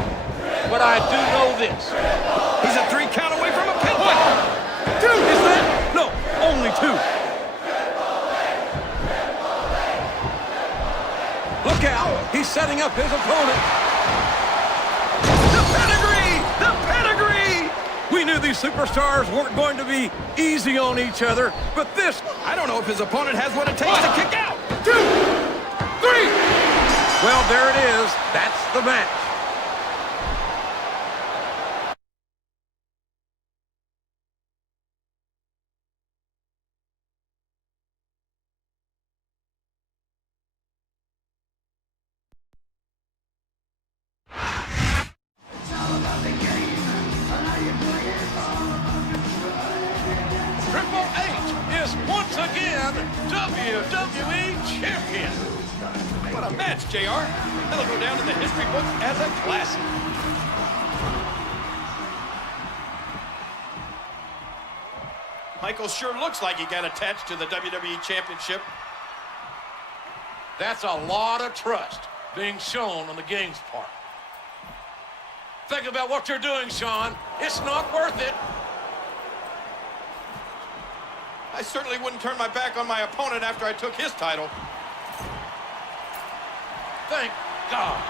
But I do know this. He's a 3 count away from a pinfall. 2, is that? No, only 2. Look out, he's setting up his opponent. The pedigree! The pedigree! We knew these superstars weren't going to be easy on each other, but this, I don't know if his opponent has what it takes to kick out. 2, 3! Well, there it is. That's the match. Triple H is once again WWE Champion. What a match, JR. That'll go down in the history books as a classic. Michael sure looks like he got attached to the WWE Championship. That's a lot of trust being shown on the game's part. Think about what you're doing, Shawn. It's not worth it. I certainly wouldn't turn my back on my opponent after I took his title. Thank God.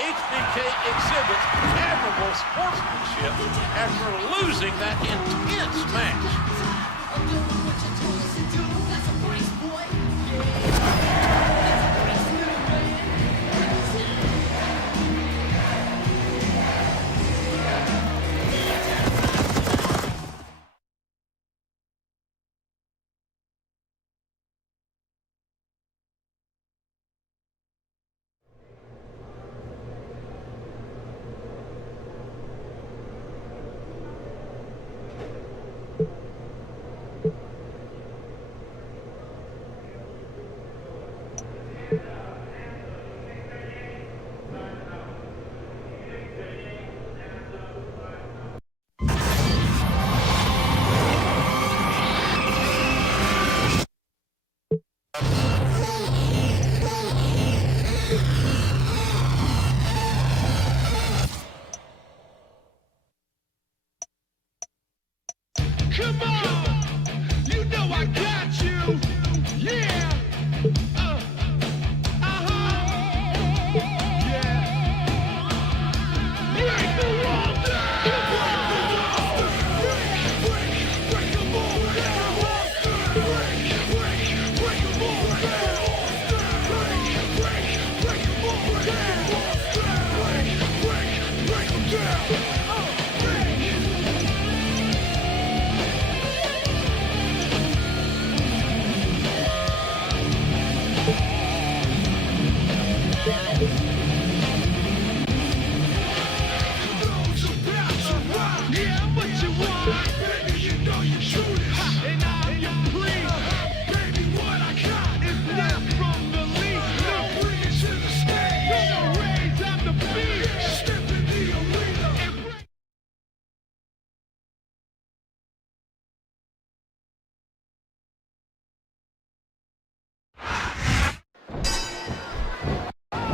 HBK exhibits admirable sportsmanship after losing that intense match. Come on! You know I got you! Yeah! Break the wall down! Break the wall down! Break the wall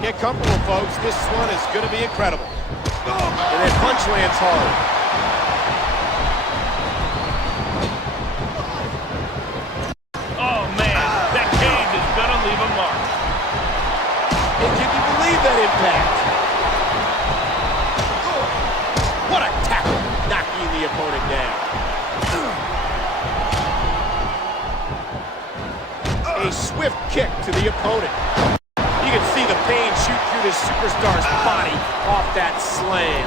Get comfortable, folks. This one is going to be incredible. And that punch lands hard. Oh, man, that cage is going to leave a mark. And can you believe that impact? What a tackle, knocking the opponent down. A swift kick to the opponent. You can see the pain shoot through this superstar's body off that slam.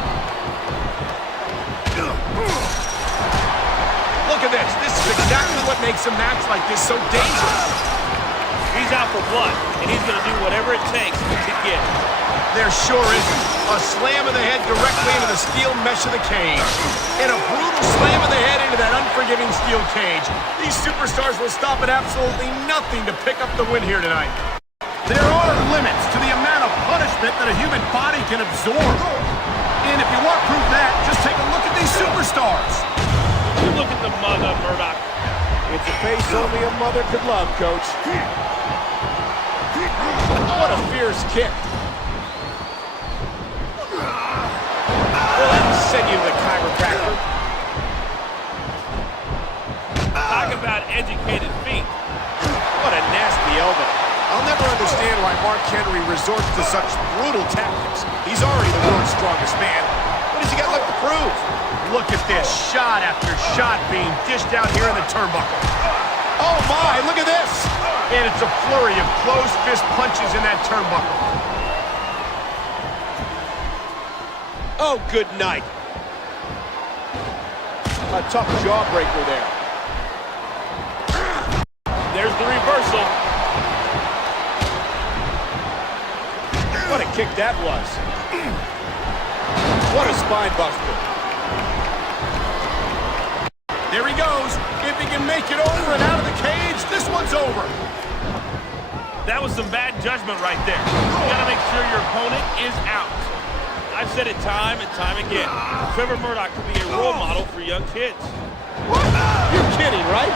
Look at this. This is exactly what makes a match like this so dangerous. He's out for blood, and he's going to do whatever it takes to get it. There sure isn't. A slam of the head directly into the steel mesh of the cage. And a brutal slam of the head into that unforgiving steel cage. These superstars will stop at absolutely nothing to pick up the win here tonight. There are limits to the amount of punishment that a human body can absorb. And if you want proof of that, just take a look at these superstars. You look at the mother, Murdoch. It's a face only a mother could love, Coach. What a fierce kick. Well, that'll send you to the chiropractor. Talk about educated feet. What a nasty elbow. I'll never understand why Mark Henry resorts to such brutal tactics. He's already the world's strongest man. What has he got left to prove? Look at this, shot after shot being dished out here in the turnbuckle. Oh my, look at this! And it's a flurry of closed fist punches in that turnbuckle. Oh, good night. A tough jawbreaker there. There's the reversal. What a kick that was. What a spine buster. There he goes. If he can make it over and out of the cage, this one's over. That was some bad judgment right there. You got to make sure your opponent is out. I've said it time and time again. Trevor Murdoch could be a role model for young kids. You're kidding, right?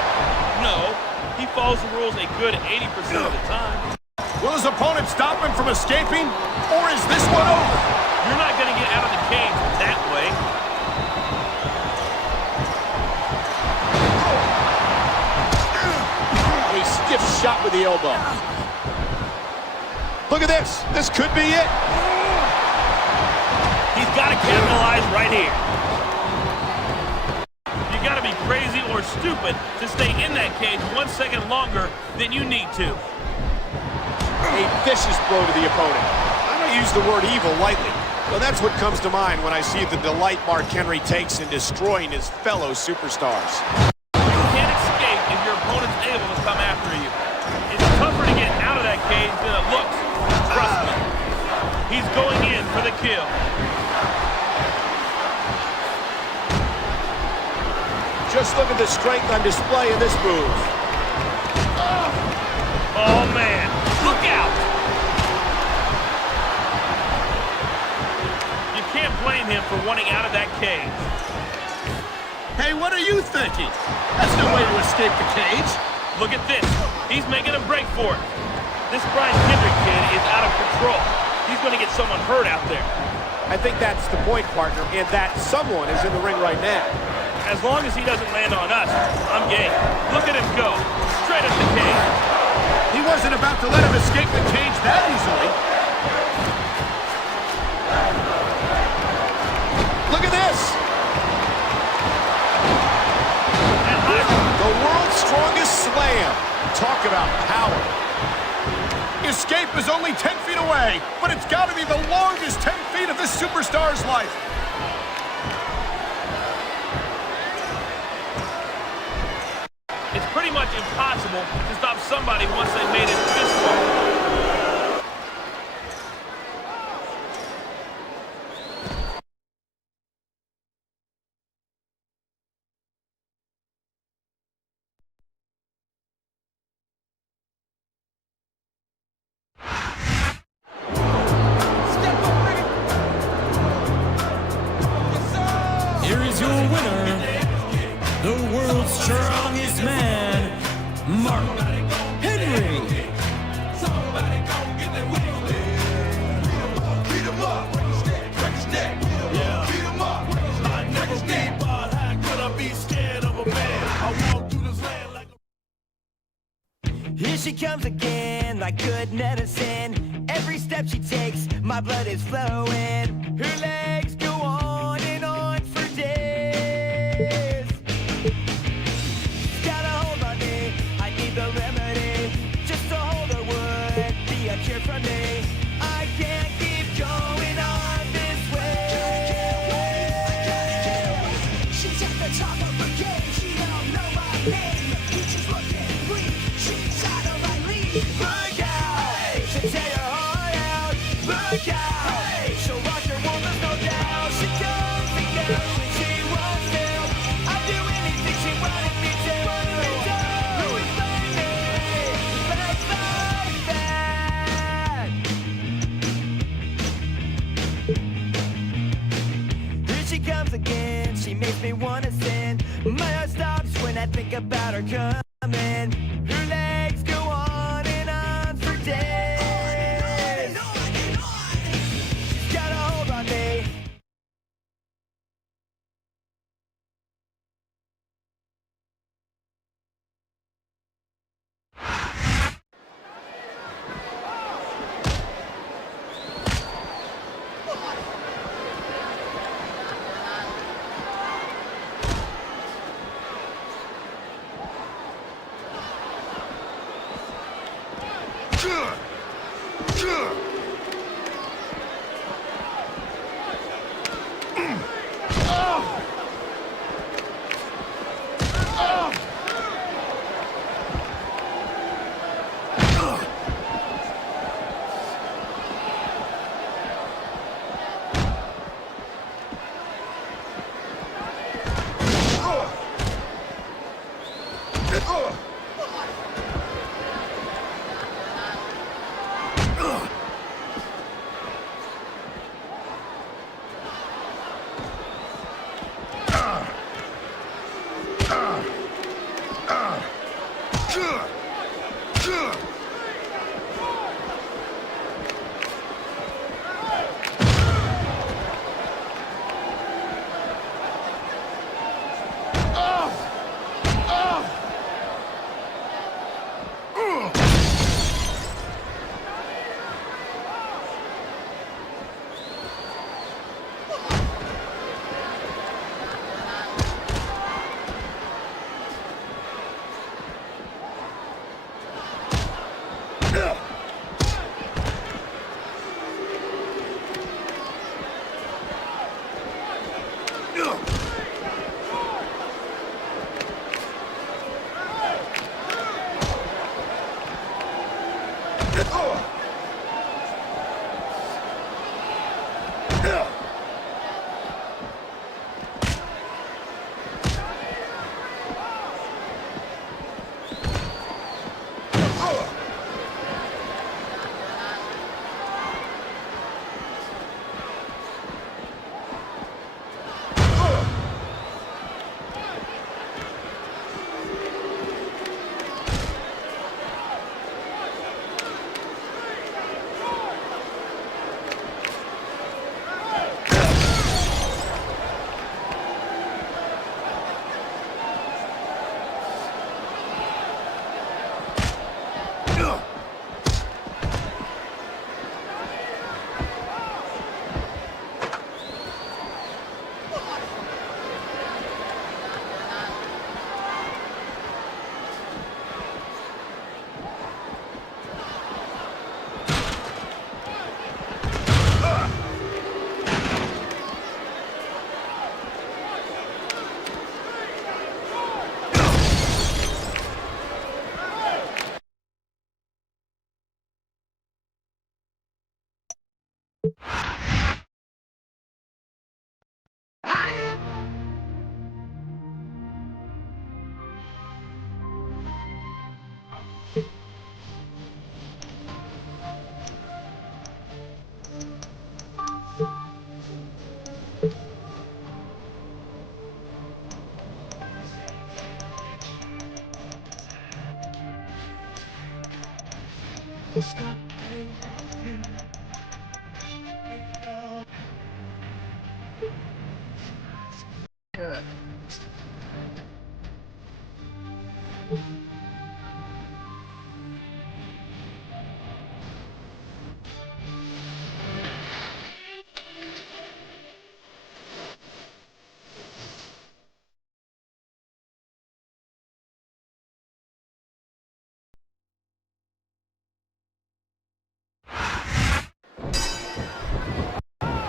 No, he follows the rules a good 80% of the time. Will his opponent stop him from escaping, or is this one over? You're not going to get out of the cage that way. A stiff shot with the elbow. Look at this. This could be it. He's got to capitalize right here. You got to be crazy or stupid to stay in that cage 1 second longer than you need to. A vicious blow to the opponent. I don't use the word evil lightly, but that's what comes to mind when I see the delight Mark Henry takes in destroying his fellow superstars. You can't escape if your opponent's able to come after you. It's tougher to get out of that cage than it looks. Trust me. He's going in for the kill. Just look at the strength on display in this move. Oh, man. Look out. You can't blame him for wanting out of that cage. Hey, what are you thinking? That's no way to escape the cage. Look at this. He's making a break for it. This Brian Kendrick kid is out of control. He's going to get someone hurt out there. I think that's the point, partner, and that someone is in the ring right now. As long as he doesn't land on us, I'm game. Look at him go. Straight at the cage. He wasn't about to let him escape the cage that easily. Look at this. The world's strongest slam. Talk about power. Escape is only 10 feet away, but it's got to be the longest 10 feet of this superstar's life. It's pretty much impossible to stop somebody once they made it this far. Here is your winner, the world's strongest man, Mark Henry. Here she comes again, like good medicine. Every step she takes, my blood is flowing. Her legs go on and on for days. Got a hold on me, I need the remedy. Just to hold her would be a cure for me. I can't keep going on this way. She's at the top of her game, she don't know my name. She's looking weak, she's out of my league. Look out, she'll tear your heart out. Look out, she'll rock your world, there's no doubt. She comes me down when she won't fail. I'll do anything she wanted me to. Who is find me? Let's fight back. Here she comes again, she makes me wanna sin. My heart stops when I think about her coming. Her legs go on and on for days. She's got a hold on me.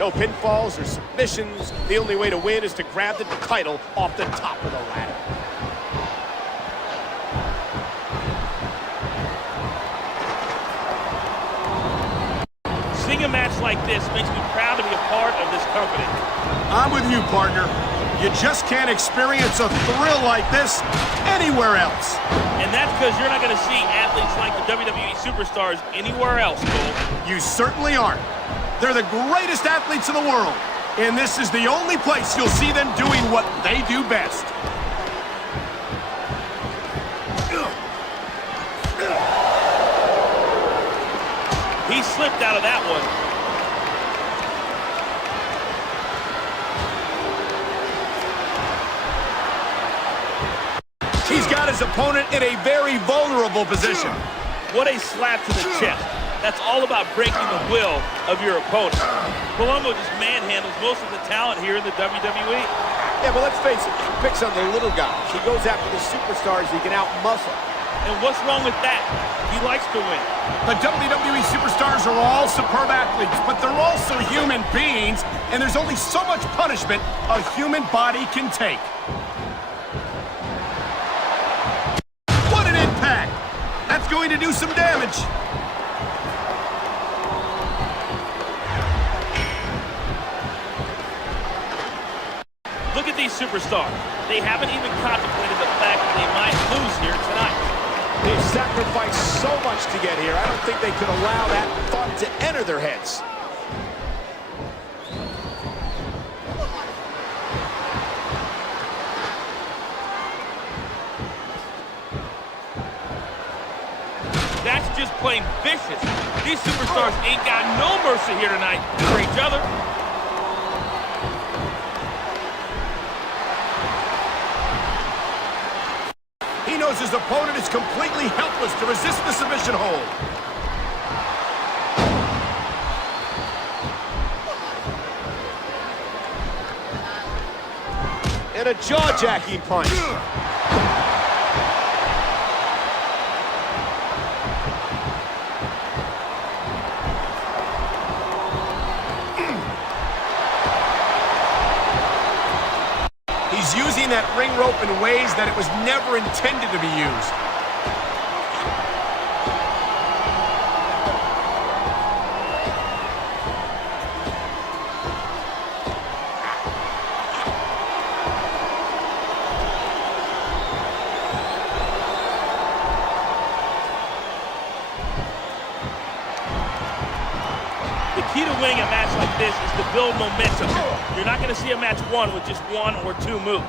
No pinfalls or submissions. The only way to win is to grab the title off the top of the ladder. Seeing a match like this makes me proud to be a part of this company. I'm with you, partner. You just can't experience a thrill like this anywhere else. And that's because you're not going to see athletes like the WWE superstars anywhere else, Cole. You certainly aren't. They're the greatest athletes in the world, and this is the only place you'll see them doing what they do best. He slipped out of that one. He's got his opponent in a very vulnerable position. What a slap to the chest. That's all about breaking the will of your opponent. Palumbo just manhandles most of the talent here in the WWE. Yeah, but let's face it, he picks on the little guys. He goes after the superstars he can out-muscle. And what's wrong with that? He likes to win. The WWE superstars are all superb athletes, but they're also human beings, and there's only so much punishment a human body can take. What an impact! That's going to do some damage. Look at these superstars. They haven't even contemplated the fact that they might lose here tonight. They've sacrificed so much to get here. I don't think they could allow that thought to enter their heads. That's just plain vicious. These superstars ain't got no mercy here tonight for each other. He knows his opponent is completely helpless to resist the submission hold. And a jaw-jacking punch. He's using that ring rope in ways that it was never intended to be used. to winning a match like this is to build momentum. You're not going to see a match won with just 1 or 2 moves.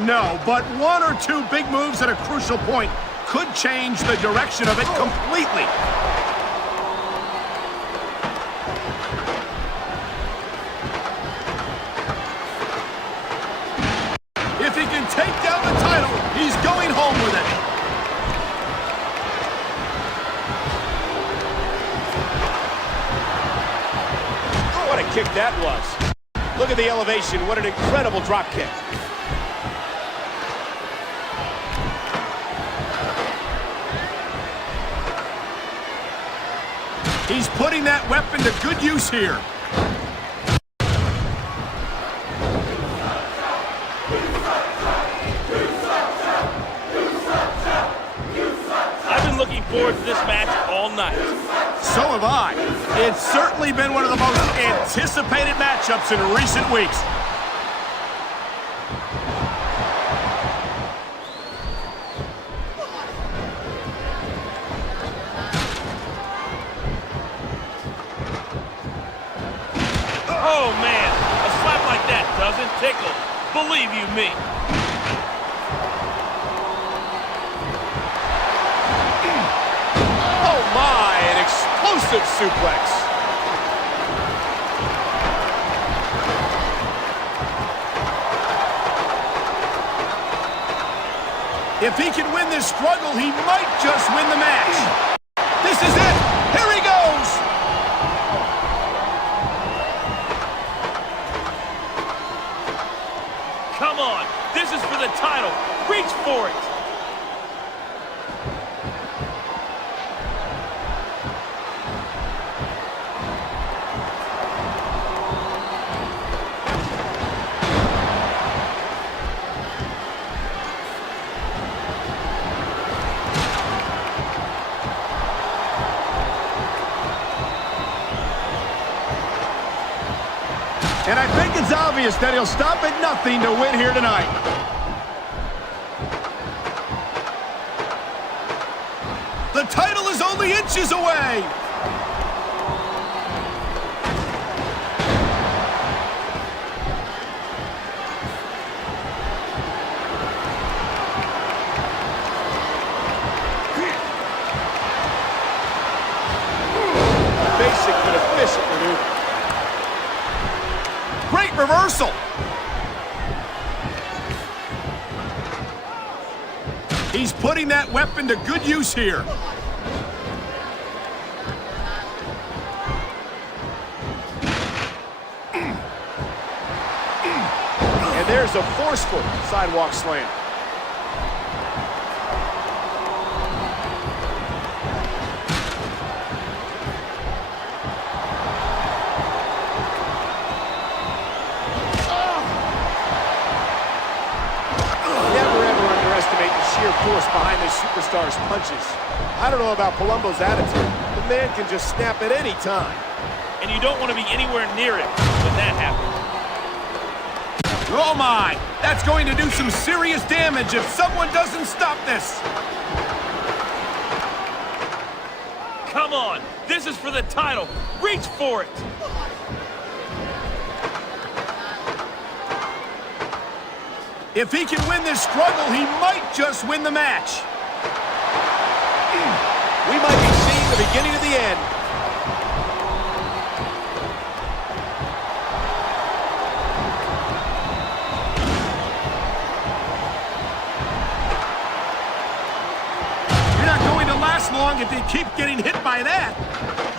No, but 1 or 2 big moves at a crucial point could change the direction of it completely. If he can take down the title, he's going home with it. What a kick that was. Look at the elevation. What an incredible drop kick. He's putting that weapon to good use here. I've been looking forward to this match all night. So have I. It's certainly been one of the most anticipated matchups in recent weeks. Oh, man. A slap like that doesn't tickle. Believe you me. Oh, my. An explosive suplex. If he can win this struggle, he might just win the match. This is it. Here he goes. Come on. This is for the title. Reach for it. And I think it's obvious that he'll stop at nothing to win here tonight. The title is only inches away. Basic but efficient maneuver. Great reversal. He's putting that weapon to good use here. And there's a forceful sidewalk slam. Force behind this superstar's punches. I don't know about Palumbo's attitude. The man can just snap at any time. And you don't want to be anywhere near it when that happens. Oh my! That's going to do some serious damage if someone doesn't stop this. Come on. This is for the title. Reach for it. If he can win this struggle, he might just win the match. We might be seeing the beginning of the end. You're not going to last long if you keep getting hit by that.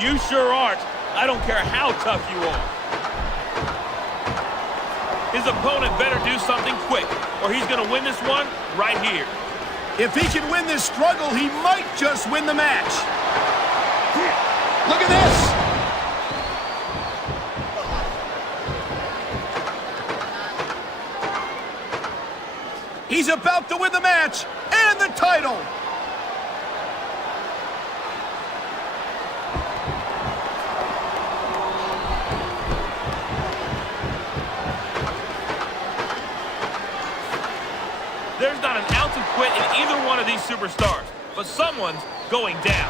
You sure aren't. I don't care how tough you are. His opponent better do something quick, or he's going to win this one right here. If he can win this struggle, he might just win the match. Look at this! He's about to win the match and the title! There's not an ounce of quit in either one of these superstars, but someone's going down.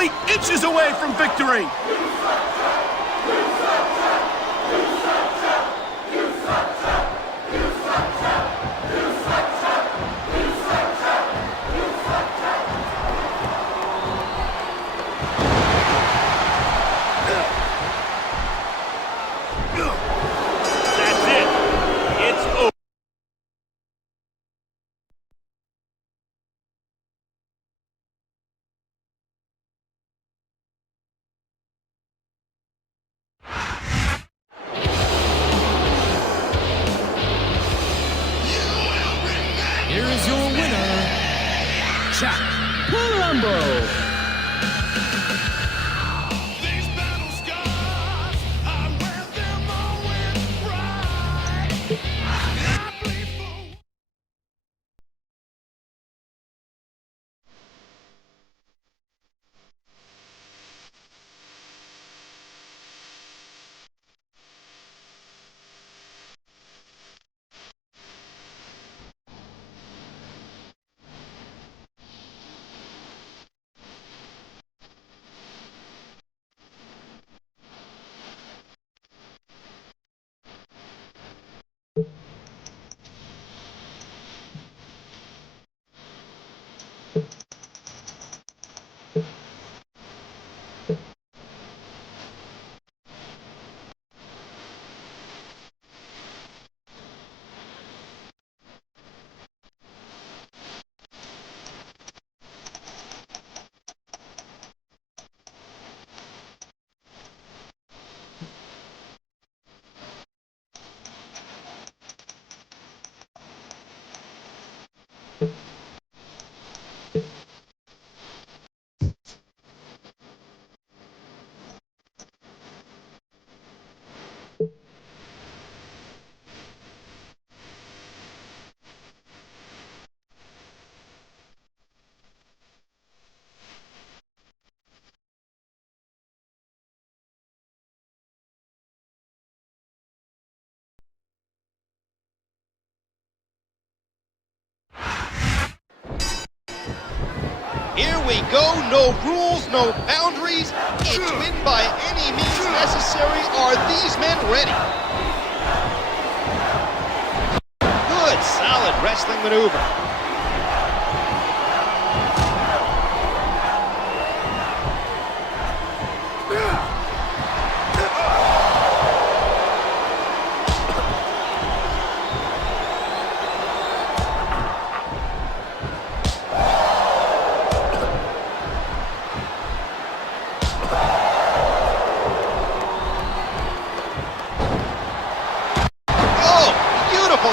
only inches away from victory. That's it. It's over. Here is your winner, Jack Palumbo. Here we go, no rules, no boundaries. It's win by any means necessary. Are these men ready? Good, solid wrestling maneuver.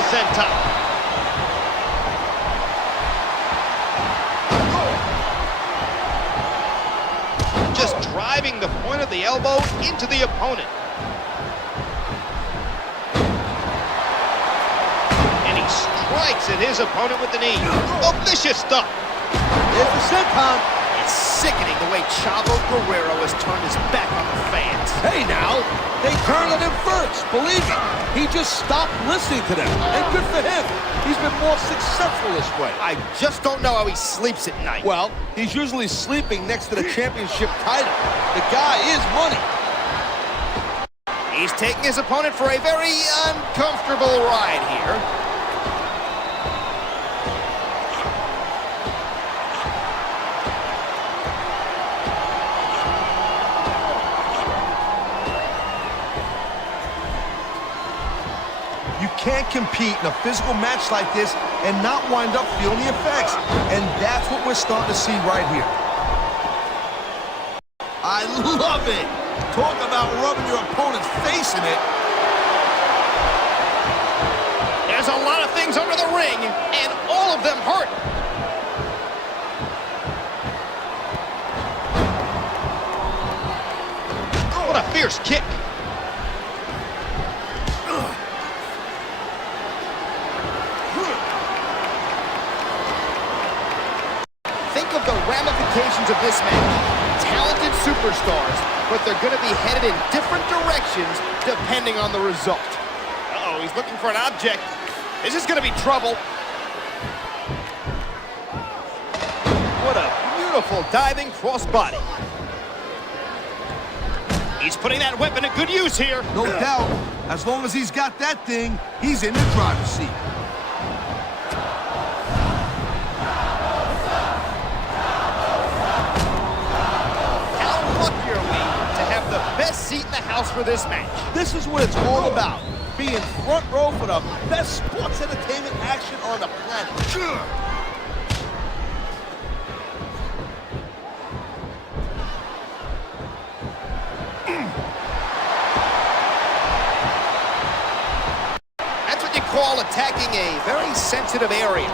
Senton. Just driving the point of the elbow into the opponent. And he strikes at his opponent with the knee. Oh, vicious stuff. There's the senton. It's sickening the way Chavo Guerrero has turned his back on the fans. Hey now, they turned on him first, believe me. He just stopped listening to them, and good for him. He's been more successful this way. I just don't know how he sleeps at night. Well, he's usually sleeping next to the championship title. The guy is money. He's taking his opponent for a very uncomfortable ride here. You can't compete in a physical match like this and not wind up feeling the effects. And that's what we're starting to see right here. I love it. Talk about rubbing your opponent's face in it. There's a lot of things under the ring, and all of them hurt. What a fierce kick. Think of the ramifications of this match. Talented superstars, but they're going to be headed in different directions depending on the result. Uh-oh, he's looking for an object. This is going to be trouble. What a beautiful diving crossbody. He's putting that weapon to good use here. No doubt. As long as he's got that thing, he's in the driver's seat. How lucky are we to have the best seat in the house for this match? This is what it's all about. Being front row for the best sports entertainment action on the planet. That's what you call attacking a very sensitive area.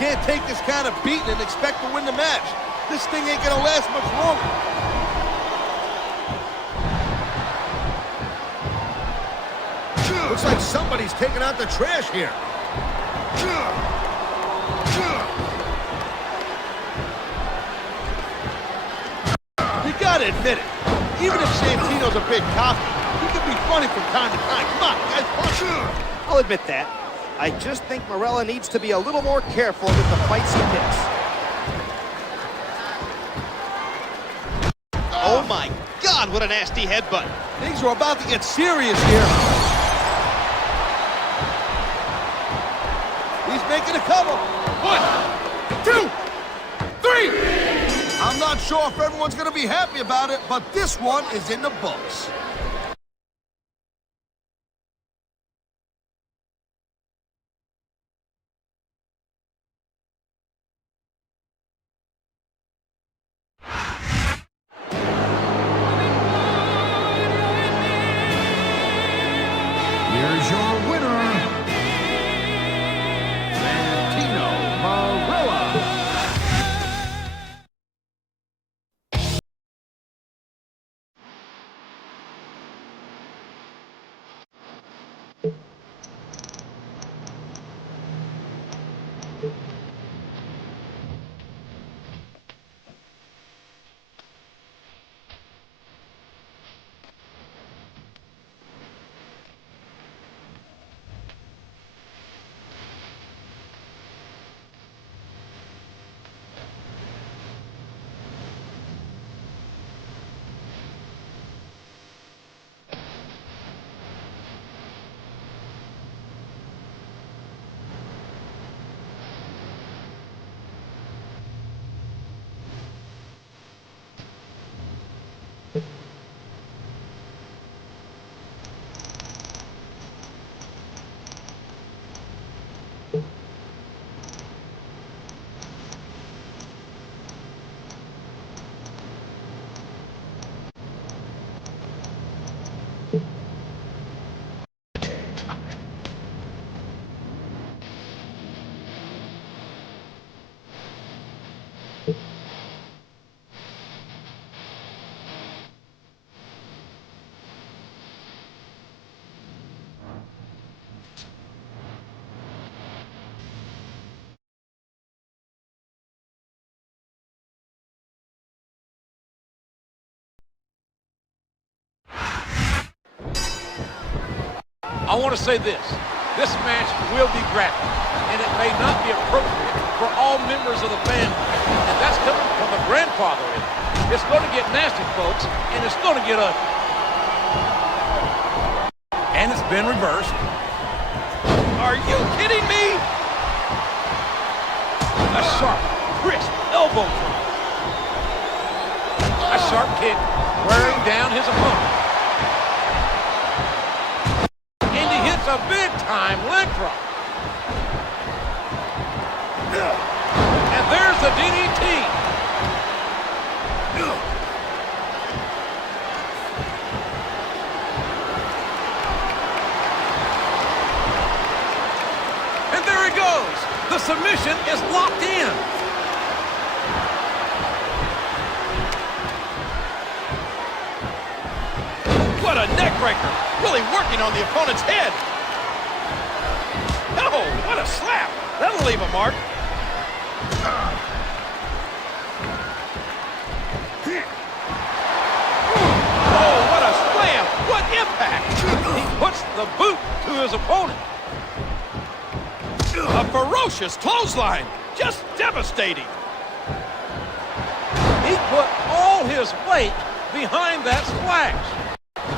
Can't take this kind of beating and expect to win the match. This thing ain't gonna last much longer. Looks like somebody's taking out the trash here. You gotta admit it. Even if Santino's a bit cocky, he can be funny from time to time. Come on, guys, punch. I'll admit that. I just think Morella needs to be a little more careful with the fights he picks. Oh my God, what a nasty headbutt. Things are about to get serious here. He's making a cover. 1, 2, 3. I'm not sure if everyone's gonna be happy about it, but this one is in the books. Here's your winner, Santino Marella. I want to say this. This match will be graphic, and it may not be appropriate for all members of the family. And that's coming from the grandfather in it. It's going to get nasty, folks, and it's going to get ugly. And it's been reversed. Are you kidding me? A sharp, crisp elbow drop. A sharp kick wearing down his opponent. A big-time leg drop. And there's the DDT. And there he goes. The submission is locked in. What a neck breaker. Really working on the opponent's head. Oh, what a slap! That'll leave a mark. Oh, what a slam! impact. He puts the boot to his opponent. A ferocious clothesline. Just devastating. He put all his weight behind that splash.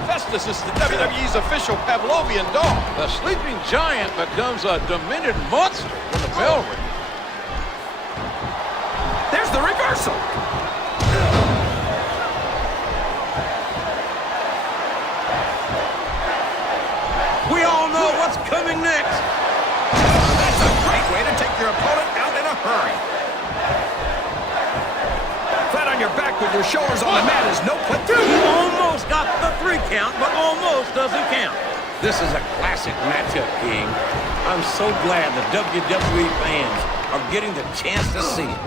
Festus is the WWE's official Pavlovian dog. The sleeping giant becomes a demented monster when the bell rings. There's the reversal. We all know what's coming next. That's a great way to take your opponent out in a hurry. Flat on your back with your shoulders on the mat is no play. He almost got the 3 count, but almost doesn't count. This is a classic matchup, King. I'm so glad the WWE fans are getting the chance to see it.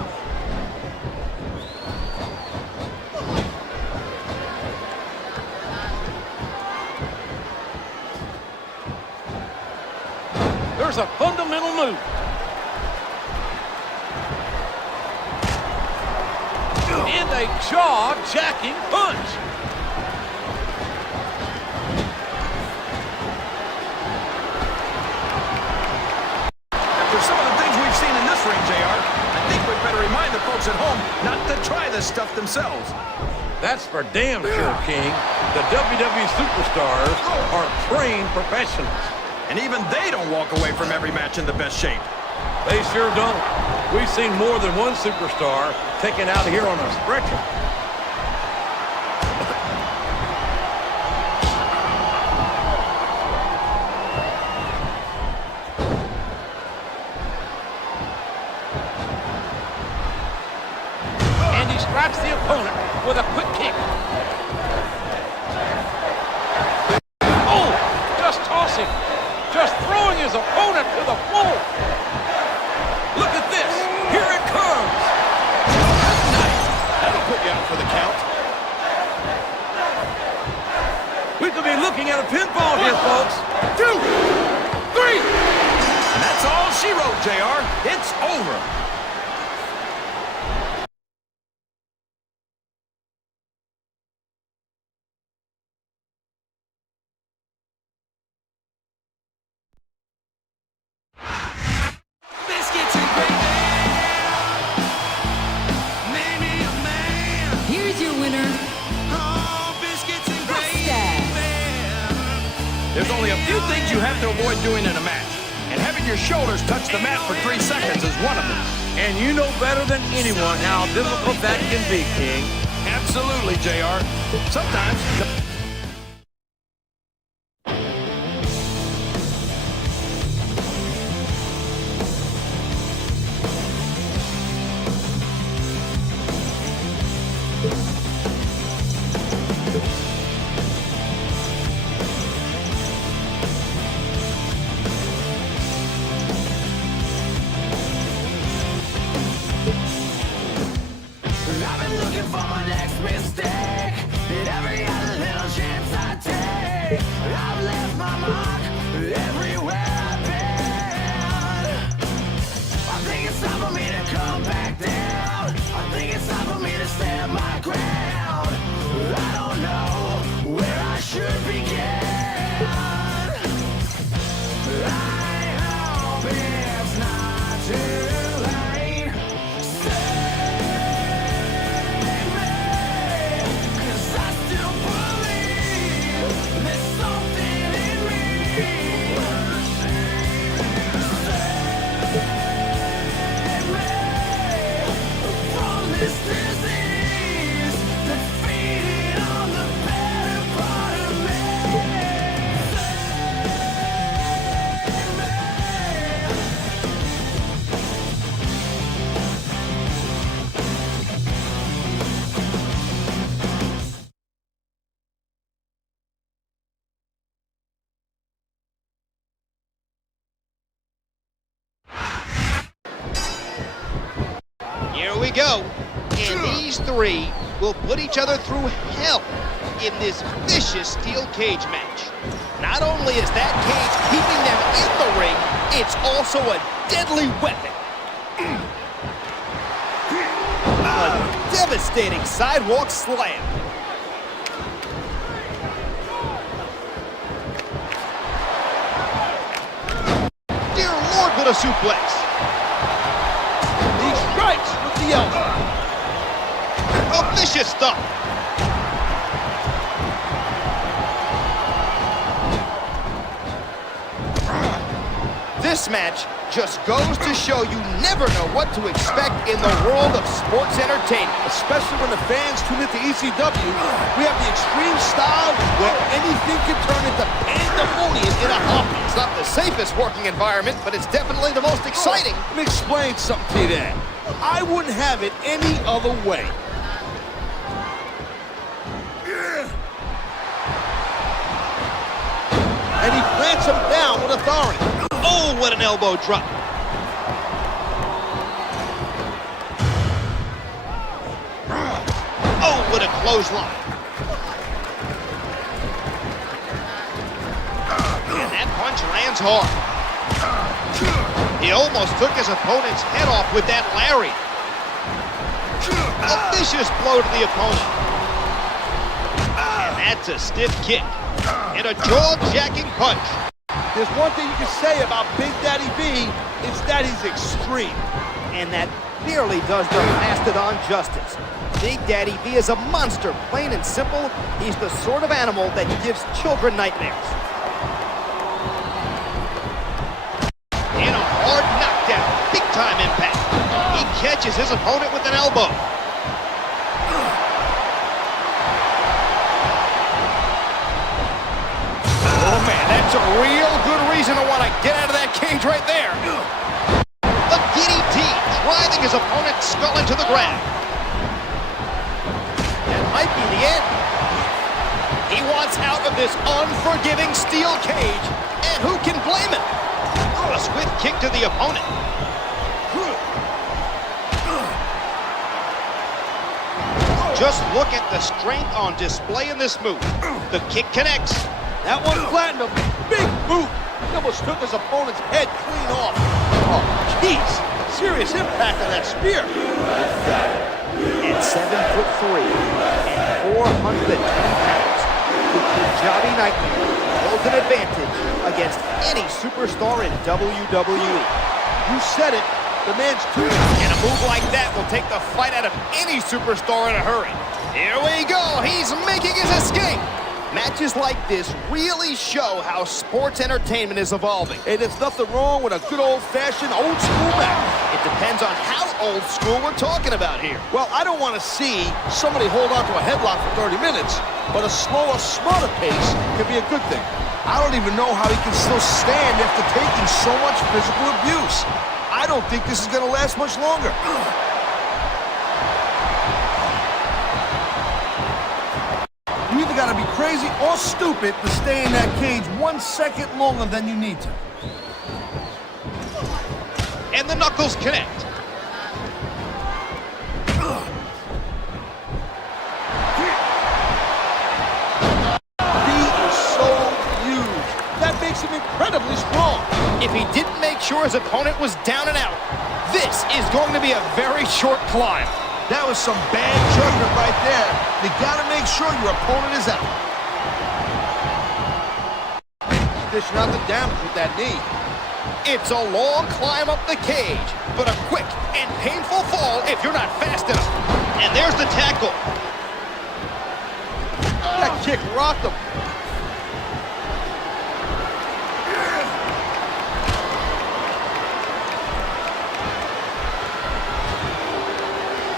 There's a fundamental move. And a jaw-jacking punch. After some of the things we've seen in this ring, JR, I think we'd better remind the folks at home not to try this stuff themselves. That's for damn sure, King. The WWE superstars are trained professionals. And even they don't walk away from every match in the best shape. They sure don't. We've seen more than one superstar taken out here on a stretcher. And he strikes the opponent with a quick kick. Oh, just tossing. Just throwing his opponent to the floor. Look at this. Here it comes. Nice. That'll put you out for the count. We could be looking at a pinfall here, folks. 2, 3. And that's all she wrote, JR. It's over. Here's your winner, There's only a few things you have to avoid doing in a match. And having your shoulders touch the mat for 3 seconds is one of them. And you know better than anyone how difficult that can be, King. Absolutely, JR. Sometimes... I've been looking for my next mistake. And every other little chance I take, I've left my mark everywhere I've been. I think it's time for me to come back down. I think it's time for me to stand my ground. I don't know where I should begin. I hope it's not too late. Here we go. And these three will put each other through hell in this vicious steel cage match. Not only is that cage keeping them in the ring, it's also a deadly weapon. A devastating sidewalk slam. with a suplex. He strikes with the elbow. Oh, vicious stuff. This match just goes to show you never know what to expect in the world of sports entertainment. Especially when the fans tune into ECW, we have the extreme style where anything can turn into pandemonium in a heartbeat. It's not the safest working environment, but it's definitely the most exciting. Let me explain something to you there. I wouldn't have it any other way. And he plants him down with authority. Oh, what an elbow drop. Oh, what a clothesline. And that punch lands hard. He almost took his opponent's head off with that lariat. A vicious blow to the opponent. And that's a stiff kick. And a jaw-jacking punch. There's one thing you can say about Big Daddy V, it's that he's extreme. And that barely does the mastodon justice. Big Daddy V is a monster, plain and simple. He's the sort of animal that gives children nightmares. And a hard knockdown, big-time impact. He catches his opponent with an elbow. Oh man, that's a real good reason to want to get out of that cage right there. A DDT, driving his opponent's skull into the ground. That might be the end. He wants out of this unforgiving steel cage, and who can blame him? A swift kick to the opponent. Just look at the strength on display in this move. The kick connects. That one flattened him. Big boot. He almost took his opponent's head clean off. Oh, jeez. Serious impact on that spear. At 7'3" and 420 pounds, the Punjabi Nightmare holds an advantage against any superstar in WWE. You said it. The man's too. And a move like that will take the fight out of any superstar in a hurry. Here we go. He's making his escape. Matches like this really show how sports entertainment is evolving. Hey, there's nothing wrong with a good old-fashioned old-school match. It depends on how old school we're talking about here. Well, I don't want to see somebody hold on to a headlock for 30 minutes, but a slower, smarter pace can be a good thing. I don't even know how he can still stand after taking so much physical abuse. I don't think this is going to last much longer. You either got to be crazy or stupid to stay in that cage 1 second longer than you need to. And the knuckles connect. He is so huge. That makes him incredibly strong. If he didn't make sure his opponent was down and out, this is going to be a very short climb. That was some bad judgment right there. You gotta make sure your opponent is out. Dishing out the damage with that knee. It's a long climb up the cage, but a quick and painful fall if you're not fast enough. And there's the tackle. That kick rocked him.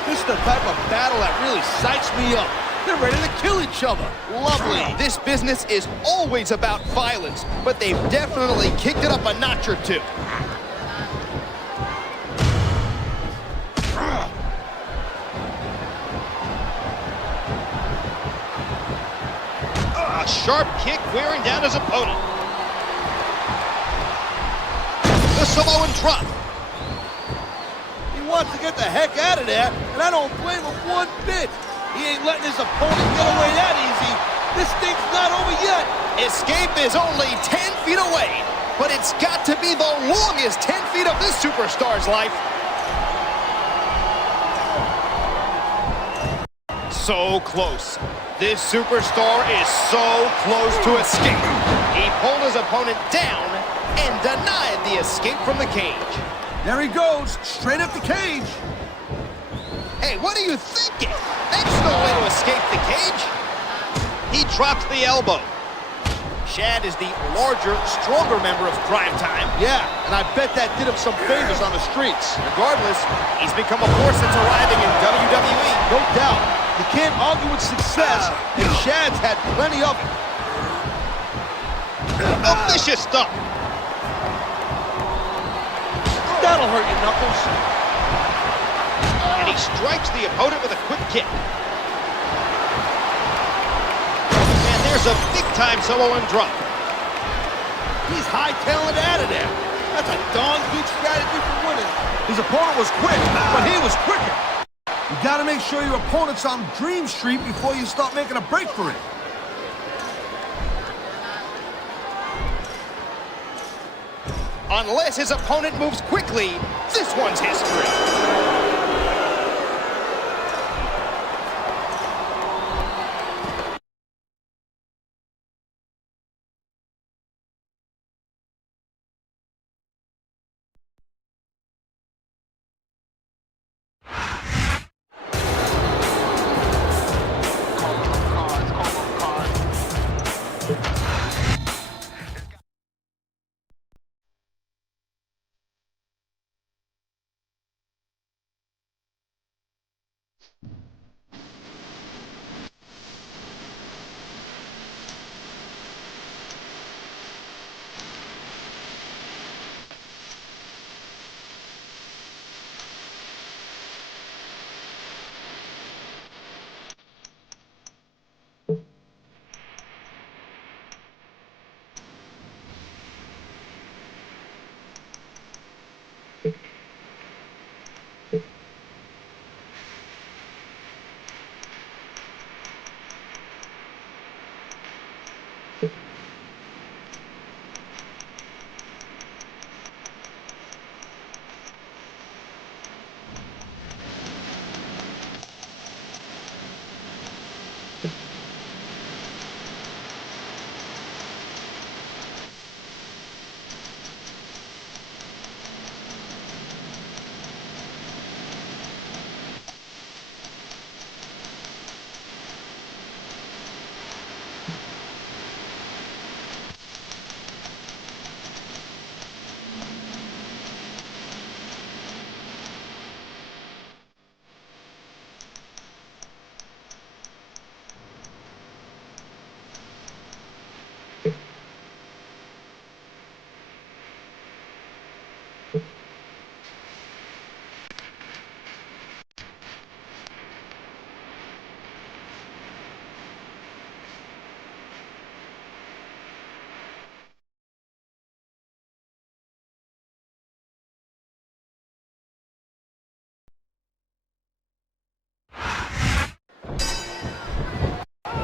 This is the type of battle that really psychs me up. They're ready to kill each other. Lovely. This business is always about violence, but they've definitely kicked it up a notch or two. A sharp kick wearing down his opponent. The Samoan drop. He wants to get the heck out of there, and I don't blame him one bit. He ain't letting his opponent get away that easy. This thing's not over yet. Escape is only 10 feet away, but it's got to be the longest 10 feet of this superstar's life. So close. This superstar is so close to escape. He pulled his opponent down, and denied the escape from the cage. There he goes, straight up the cage. Hey, what are you thinking? That's no way to escape the cage. He drops the elbow. Shad is the larger, stronger member of Crime Time. Yeah, and I bet that did him some favors on the streets. Regardless, he's become a force since arriving in WWE. No doubt. You can't argue with success, and Shad's had plenty of it. Oh, vicious stuff. That'll hurt you, Knuckles. And he strikes the opponent with a quick kick. And there's a big-time solo and drop. He's hightailing it out of there. That's a darn good strategy for winning. His opponent was quick, but he was quicker. You gotta make sure your opponent's on Dream Street before you start making a break for it. Unless his opponent moves quickly, this one's history.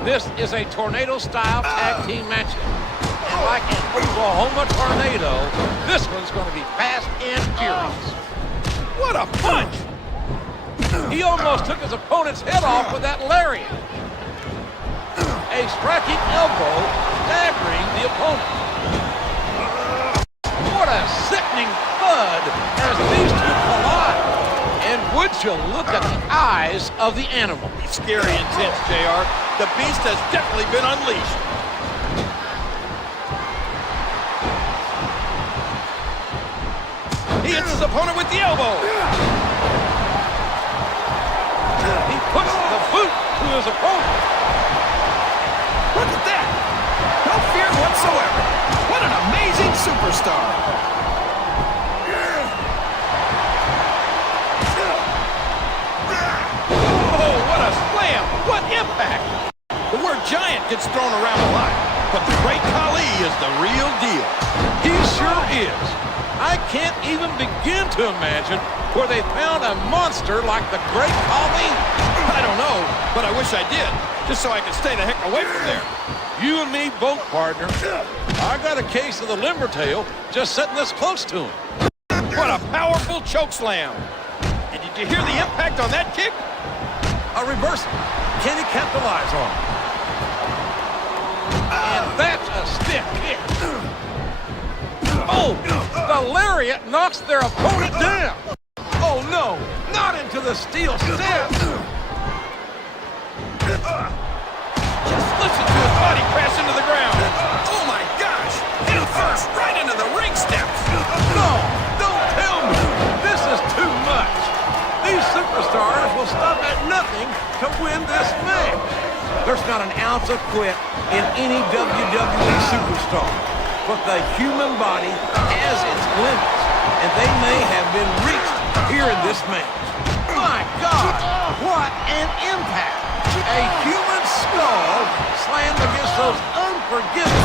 This is a tornado-style tag team matchup. And like an Oklahoma tornado, this one's going to be fast and furious. What a punch! He almost took his opponent's head off with that lariat. A striking elbow staggering the opponent. What a sickening thud as these two collide. And would you look at the eyes of the animal. He's scary intense, JR. The beast has definitely been unleashed. He hits his opponent with the elbow. He puts the boot to his opponent. Look at that! No fear whatsoever. What an amazing superstar! Oh, what a slam! What impact! The word giant gets thrown around a lot, but the Great Khali is the real deal. He sure is. I can't even begin to imagine where they found a monster like the Great Khali. I don't know, but I wish I did, just so I could stay the heck away from there. You and me both, partner. I got a case of the limber tail just sitting this close to him. What a powerful choke slam. And did you hear the impact on that kick? A reversal. Can he capitalize on it? And that's a stiff kick. Oh, the lariat knocks their opponent down. Oh, no, not into the steel steps. Just listen to his body crash into the ground. Oh, my gosh. Hit first, right into the ring steps. No, don't tell me. This is too much. These superstars will stop at nothing to win this match. There's not an ounce of quit in any WWE superstar. But the human body has its limits, and they may have been reached here in this match. My God, what an impact! A human skull slammed against those unforgiving...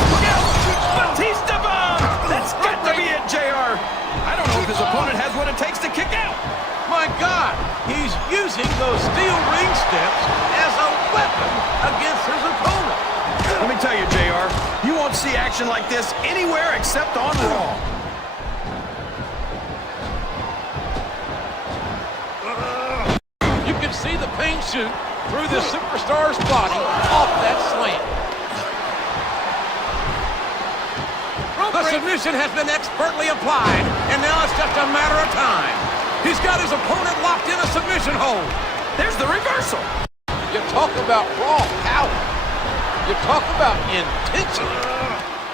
Batista bomb! That's got to be it, JR. I don't know if his opponent has what it takes to kick out. My God, he's using those steel ring steps as a weapon against his opponent. Let me tell you, JR, you won't see action like this anywhere except on Raw. You can see the pain shoot through the superstar's body off that slam. The submission has been expertly applied, and now it's just a matter of time. He's got his opponent locked in a submission hold. There's the reversal. You talk about raw power. You talk about intensity.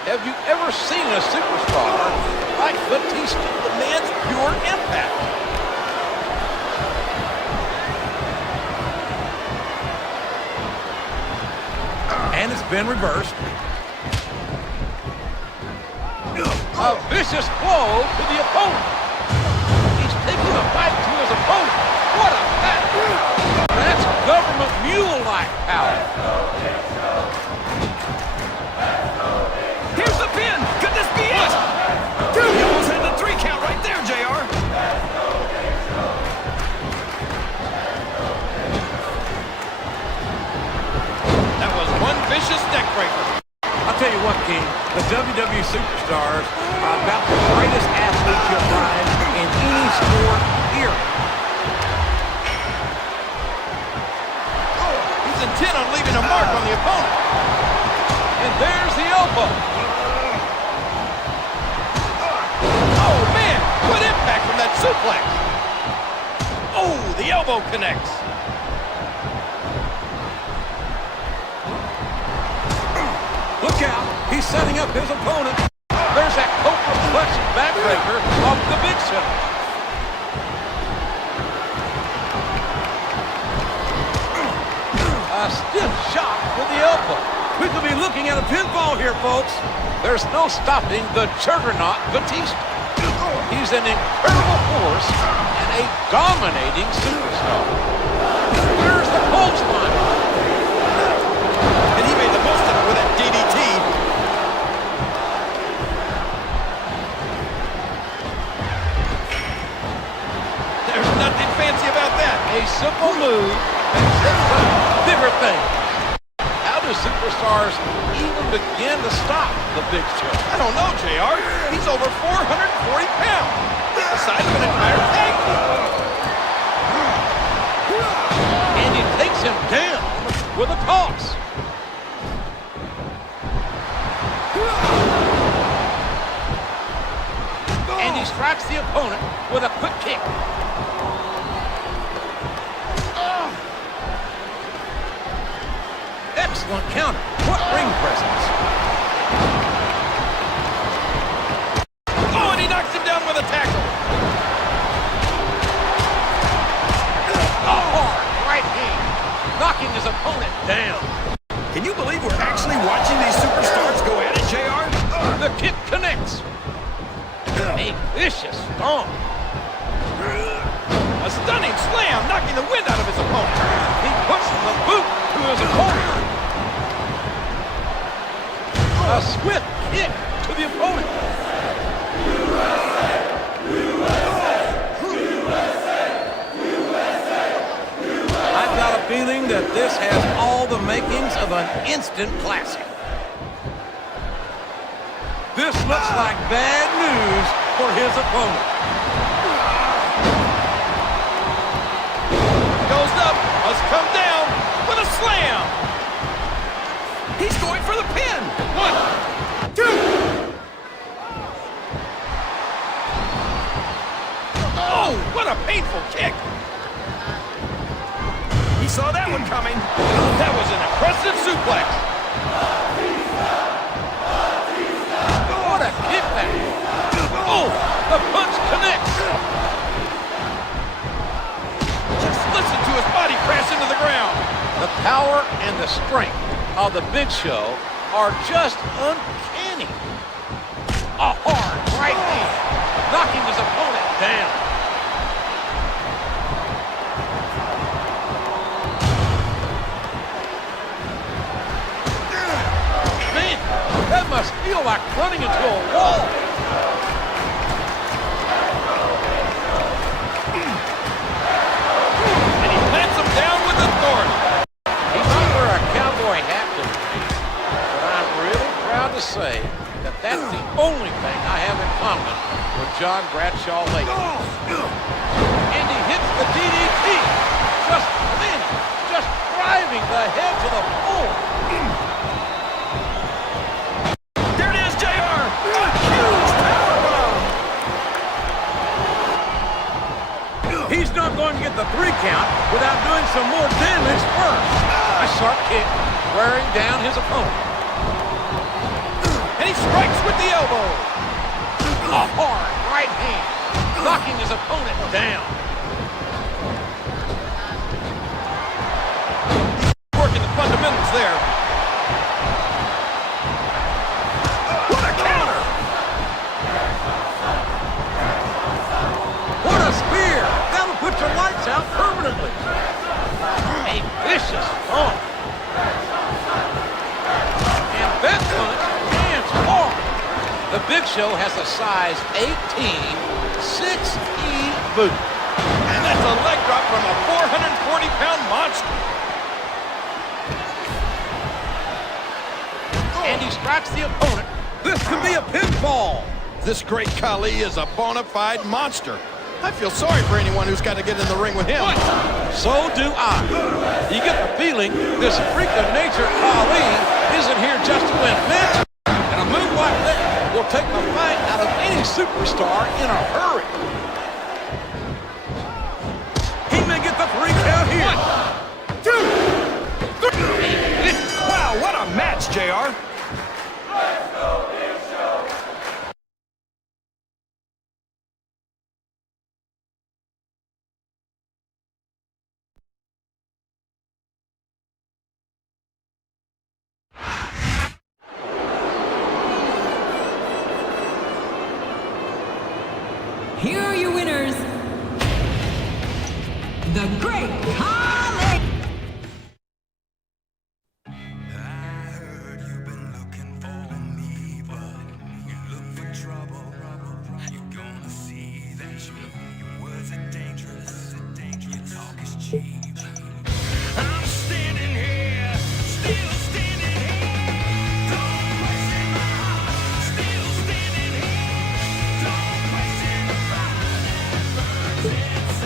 Have you ever seen a superstar like Batista? The man's pure impact. And it's been reversed. A vicious blow to the opponent. He's taking a bite to his opponent. What a pattern. That's government mule-like power. Here's the pin. Could this be it? Dude, he almost had the 3 count right there, JR. That was one vicious neck breaker. I'll tell you what, King, the WWE superstars are about the greatest athletes you'll find in any sport here. He's intent on leaving a mark on the opponent. And there's the elbow. Oh, man, what impact from that suplex. Oh, the elbow connects. Look out, he's setting up his opponent. There's that Cobra Clutch backbreaker of the Big Show. A stiff shot with the elbow. We could be looking at a pinfall here, folks. There's no stopping the juggernaut Batista. He's an incredible force and a dominating superstar. Where's the clothesline? And he made the most of it with that DDT. There's nothing fancy about that. A simple move that sets up bigger things. How do superstars even begin to stop the Big Show? I don't know, JR. He's over 440 pounds. The size of an entire tag team. And he takes him down with a toss. And he strikes the opponent with a quick kick. Excellent counter. What ring presence. Oh, and he knocks him down with a tackle. A hard right hand, knocking his opponent down. Can you believe we're actually watching these superstars go at it, JR? The kick connects. A vicious stomp. A stunning slam, knocking the wind out of his opponent. He puts the boot to his opponent. A swift kick to the opponent. I've got a feeling that this has all the makings of an instant classic. This looks like bad news for his opponent. Goes up, must come down with a slam. He's going for the pin. 1, 2. painful kick. He saw that one coming. That was an impressive suplex. What a kick that was. Oh, the punch connects. Just listen to his body crash into the ground. The power and the strength of the Big Show are just uncanny. A hard right hand, knocking his opponent down. Man, that must feel like running into a wall. And he plants him down with authority. He might wear a cowboy hat to the feet, but I'm really proud to say that that's the only thing I have in common with John Bradshaw Layton. And he hits the DDT, just landing, just driving the head to the floor. There it is, JR. A huge powerbomb. He's not going to get the 3 count without doing some more damage first. A sharp kick wearing down his opponent. And he strikes with the elbow. A hard right hand, knocking his opponent down. Working the fundamentals there. What a counter! What a spear! That'll put your lights out permanently. A vicious thump. And that punch lands hard. The Big Show has a size 18, 6E boot. And that's a leg drop from a 440-pound monster. And he strikes the opponent. This could be a pinfall. This great Khali is a bona fide monster. I feel sorry for anyone who's got to get in the ring with him. So do I. You get the feeling this freak of nature Khali isn't here just to win a match. And a move like that will take the fight out of any superstar in a hurry. He may get the 3 count here. 1, 2, 3. Wow, what a match, JR. Here are your winners, the Great Khali. I'm standing here, still standing here. Don't question my heart, still standing here. Don't question the fire that burns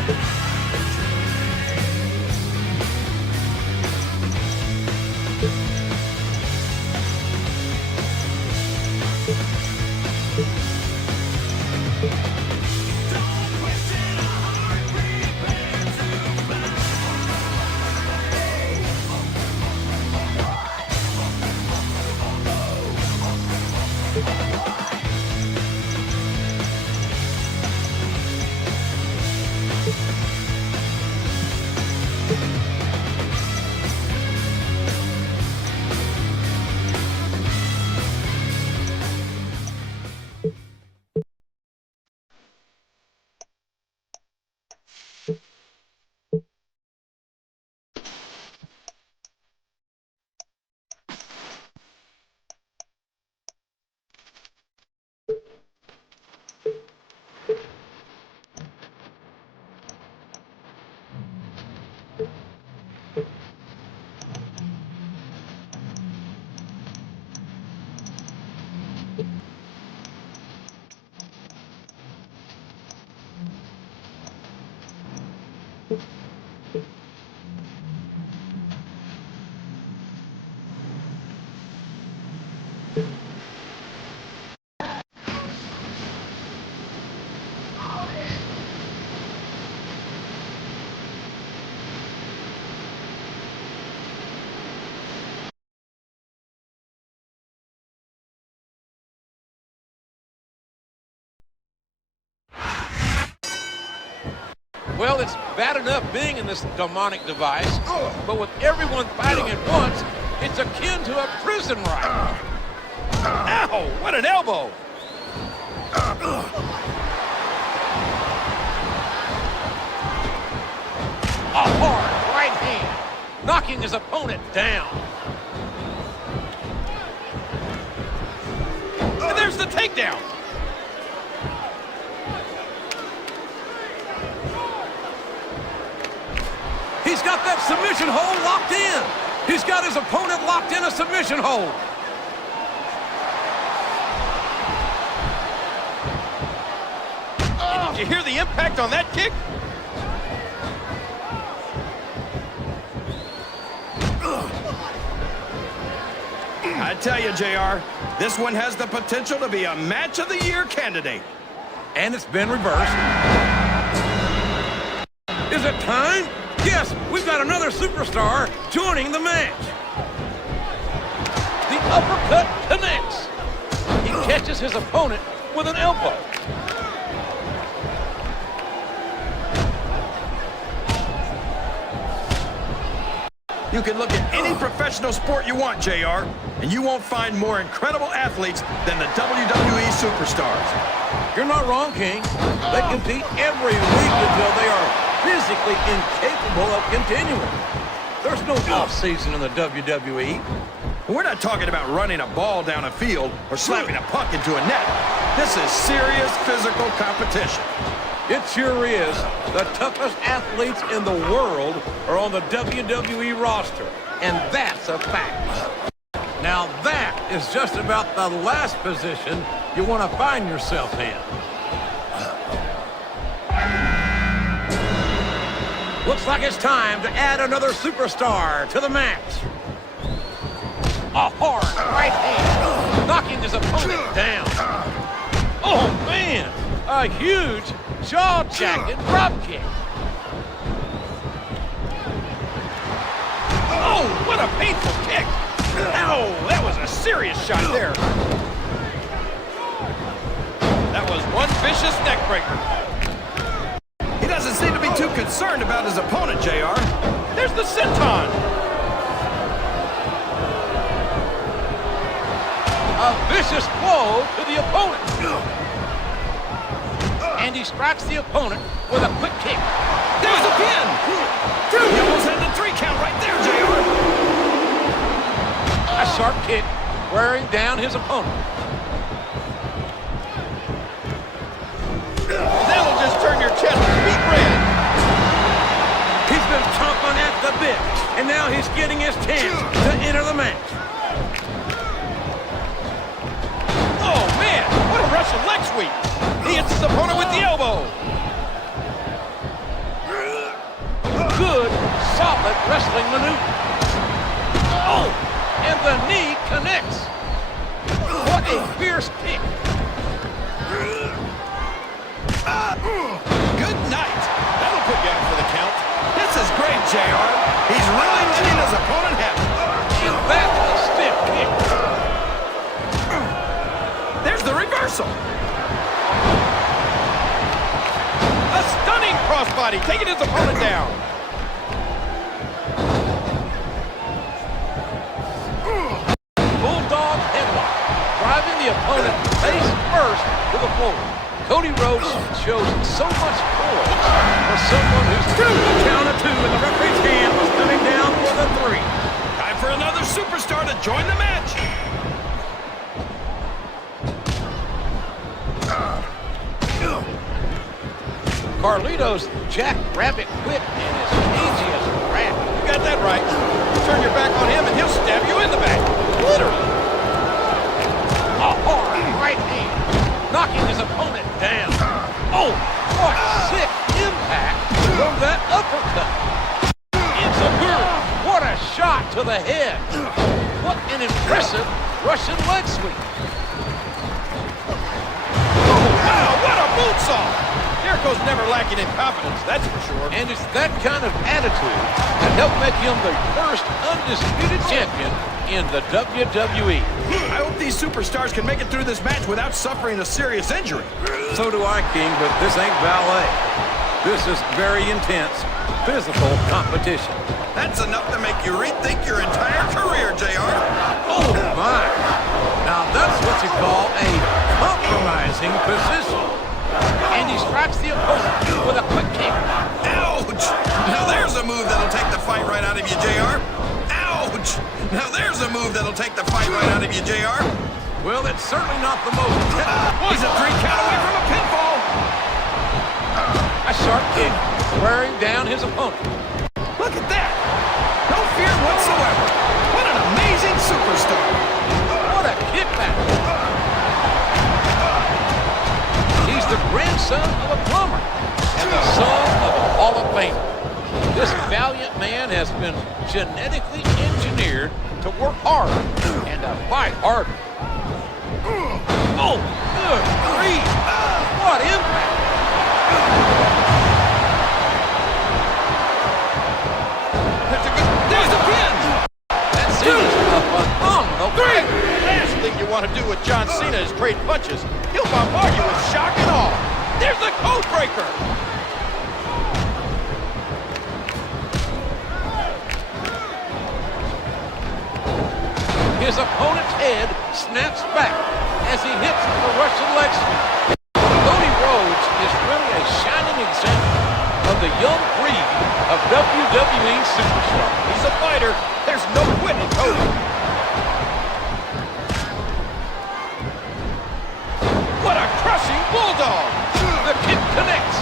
Well, it's bad enough being in this demonic device, but with everyone fighting at once, it's akin to a prison riot. Ow, what an elbow! A hard right hand, knocking his opponent down. And there's the takedown. He's got that submission hold locked in. He's got his opponent locked in a submission hold. And did you hear the impact on that kick? I tell you, JR, this one has the potential to be a match of the year candidate. And it's been reversed. Is it time? Yes, we've got another superstar joining the match. The uppercut connects. He catches his opponent with an elbow. You can look at any professional sport you want, JR, and you won't find more incredible athletes than the WWE superstars. You're not wrong, King. They compete every week until they are physically incapable of continuing. There's no off-season in the WWE. We're not talking about running a ball down a field or slapping a puck into a net. This is serious physical competition. It sure is. The toughest athletes in the world are on the WWE roster, and that's a fact. Now that is just about the last position you want to find yourself in. Looks like it's time to add another superstar to the match. A hard right hand, knocking his opponent down. Oh, man, a huge jaw-jacking drop kick. Oh, what a painful kick. Ow, that was a serious shot there. That was one vicious neck breaker. He doesn't seem to be too concerned about his opponent, JR. There's the senton. A vicious blow to the opponent. And he strikes the opponent with a quick kick. There's the pin. He almost had the 3 count right there, JR. A sharp kick wearing down his opponent. That'll just turn your chest beet red. He's been chomping at the bit, and now he's getting his chance to enter the match. Oh, man, what a Russian leg sweep. He hits his opponent with the elbow. Good, solid wrestling maneuver. Oh, and the knee connects. What a fierce kick. Good night. That'll put you out for the count. This is great, JR. He's really letting his opponent have it. And that's a stiff kick. There's the reversal. A stunning crossbody, taking his opponent down. Bulldog headlock, driving the opponent face first to the floor. Cody Rhodes shows so much poise for someone who's The count of 2, and the referee's hand was coming down for the 3. Time for another superstar to join the match. Carlito's jackrabbit whip and his cagey as a rat. You got that right. Turn your back on him and he'll stab you in the back. Literally. A hard right hand, knocking his opponent down. Oh, what sick impact from that uppercut. It's a good. What a shot to the head. What an impressive Russian leg sweep. Oh, wow, what a moonsault. Jericho's never lacking in confidence, that's for sure. And it's that kind of attitude that helped make him the first undisputed champion in the WWE. I hope these superstars can make it through this match without suffering a serious injury. So do I, King, but this ain't ballet. This is very intense, physical competition. That's enough to make you rethink your entire career, JR. Oh, my. Now, that's what you call a compromising position. And he strikes the opponent with a quick kick. Ouch! Now there's a move that'll take the fight right out of you, JR. Ouch! Now there's a move that'll take the fight right out of you, JR. Well, it's certainly not the most... He's a 3 count away from a pinfall. A sharp kick, wearing down his opponent. Look at that! No fear whatsoever. What an amazing superstar. What a kickback. He's the grandson of a plumber and the son of a Hall of Famer. This valiant man has been genetically engineered to work hard and to fight harder. Oh, good grief. What impact. There's the pin. That seems a phenomenal break. Last thing you want to do with John Cena is trade punches. He'll bombard you with shock and awe. There's the code breaker. His opponent's head snaps back as he hits the Russian leg sweep. Cody Rhodes is really a shining example of the young breed of WWE superstar. He's a fighter. There's no quitting Cody. What a crushing bulldog! The kick connects.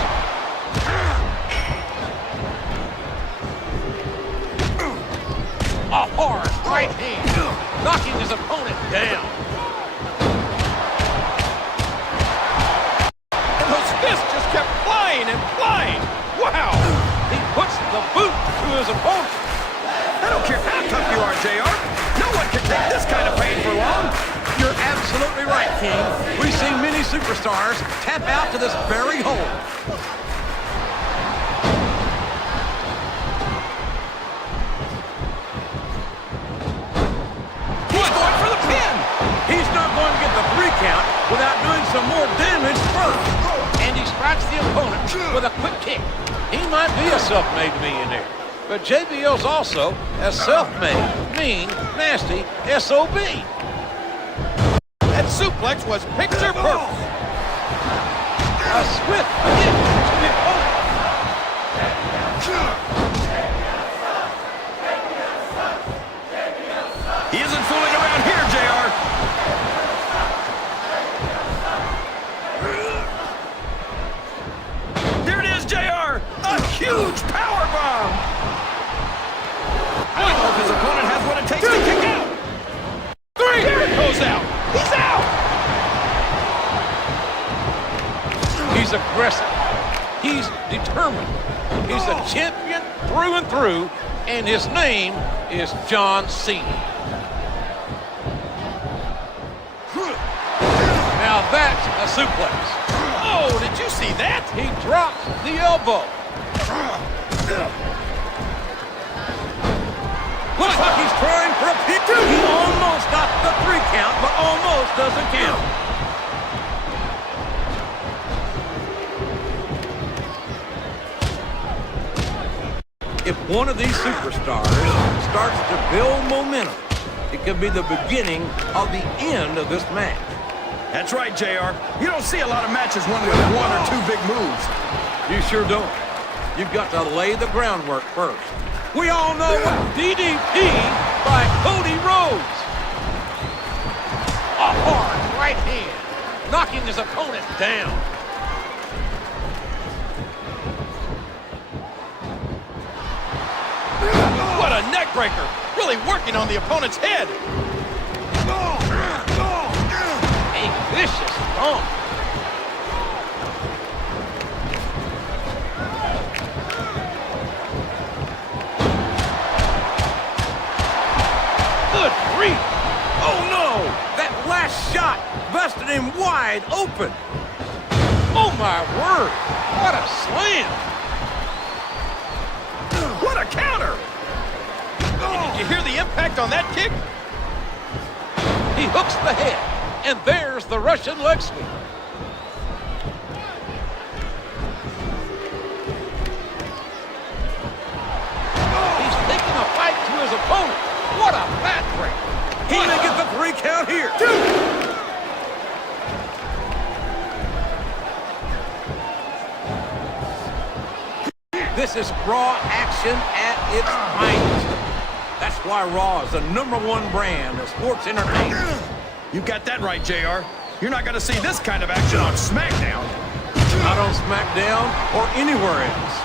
A hard right hand, knocking his opponent down. And those fists just kept flying and flying. Wow! He puts the boot to his opponent. I don't care how tough you are, JR. No one can take this kind of pain for long. You're absolutely right, King. We've seen many superstars tap out to this very hole. He's going for the pin. He's not going to get the 3 count without doing some more damage first. And he strikes the opponent with a quick kick. He might be a self-made millionaire, but JBL's also a self-made, mean, nasty SOB. That suplex was picture perfect. A swift hit to the opponent. He isn't fooling around here, JR. There it is, JR. A huge power bomb. I don't know if his opponent has what it takes to kick out. 3. There it goes out. He's out. He's aggressive. He's determined. He's a champion through and through, and his name is John Cena. Now that's a suplex. Oh, did you see that? He drops the elbow. Looks like he's trying for a pin. He almost got the 3 count, but almost doesn't count. If one of these superstars starts to build momentum, it could be the beginning of the end of this match. That's right, JR. You don't see a lot of matches won with 1 or 2 big moves. You sure don't. You've got to lay the groundwork first. We all know DDT by Cody Rhodes. A hard right hand, knocking his opponent down. What a neck breaker. Really working on the opponent's head. A vicious stomp. Good grief. Oh, no. That last shot busted him wide open. Oh, my word. What a slam. What a counter. Did you hear the impact on that kick? He hooks the head, and there's the Russian leg sweep. opponent. What a backbreaker. He may get the 3 count here. This is Raw action at its finest. That's why Raw is the #1 brand of sports entertainment. You got that right, JR. You're not going to see this kind of action on Smackdown. Not on Smackdown or anywhere else.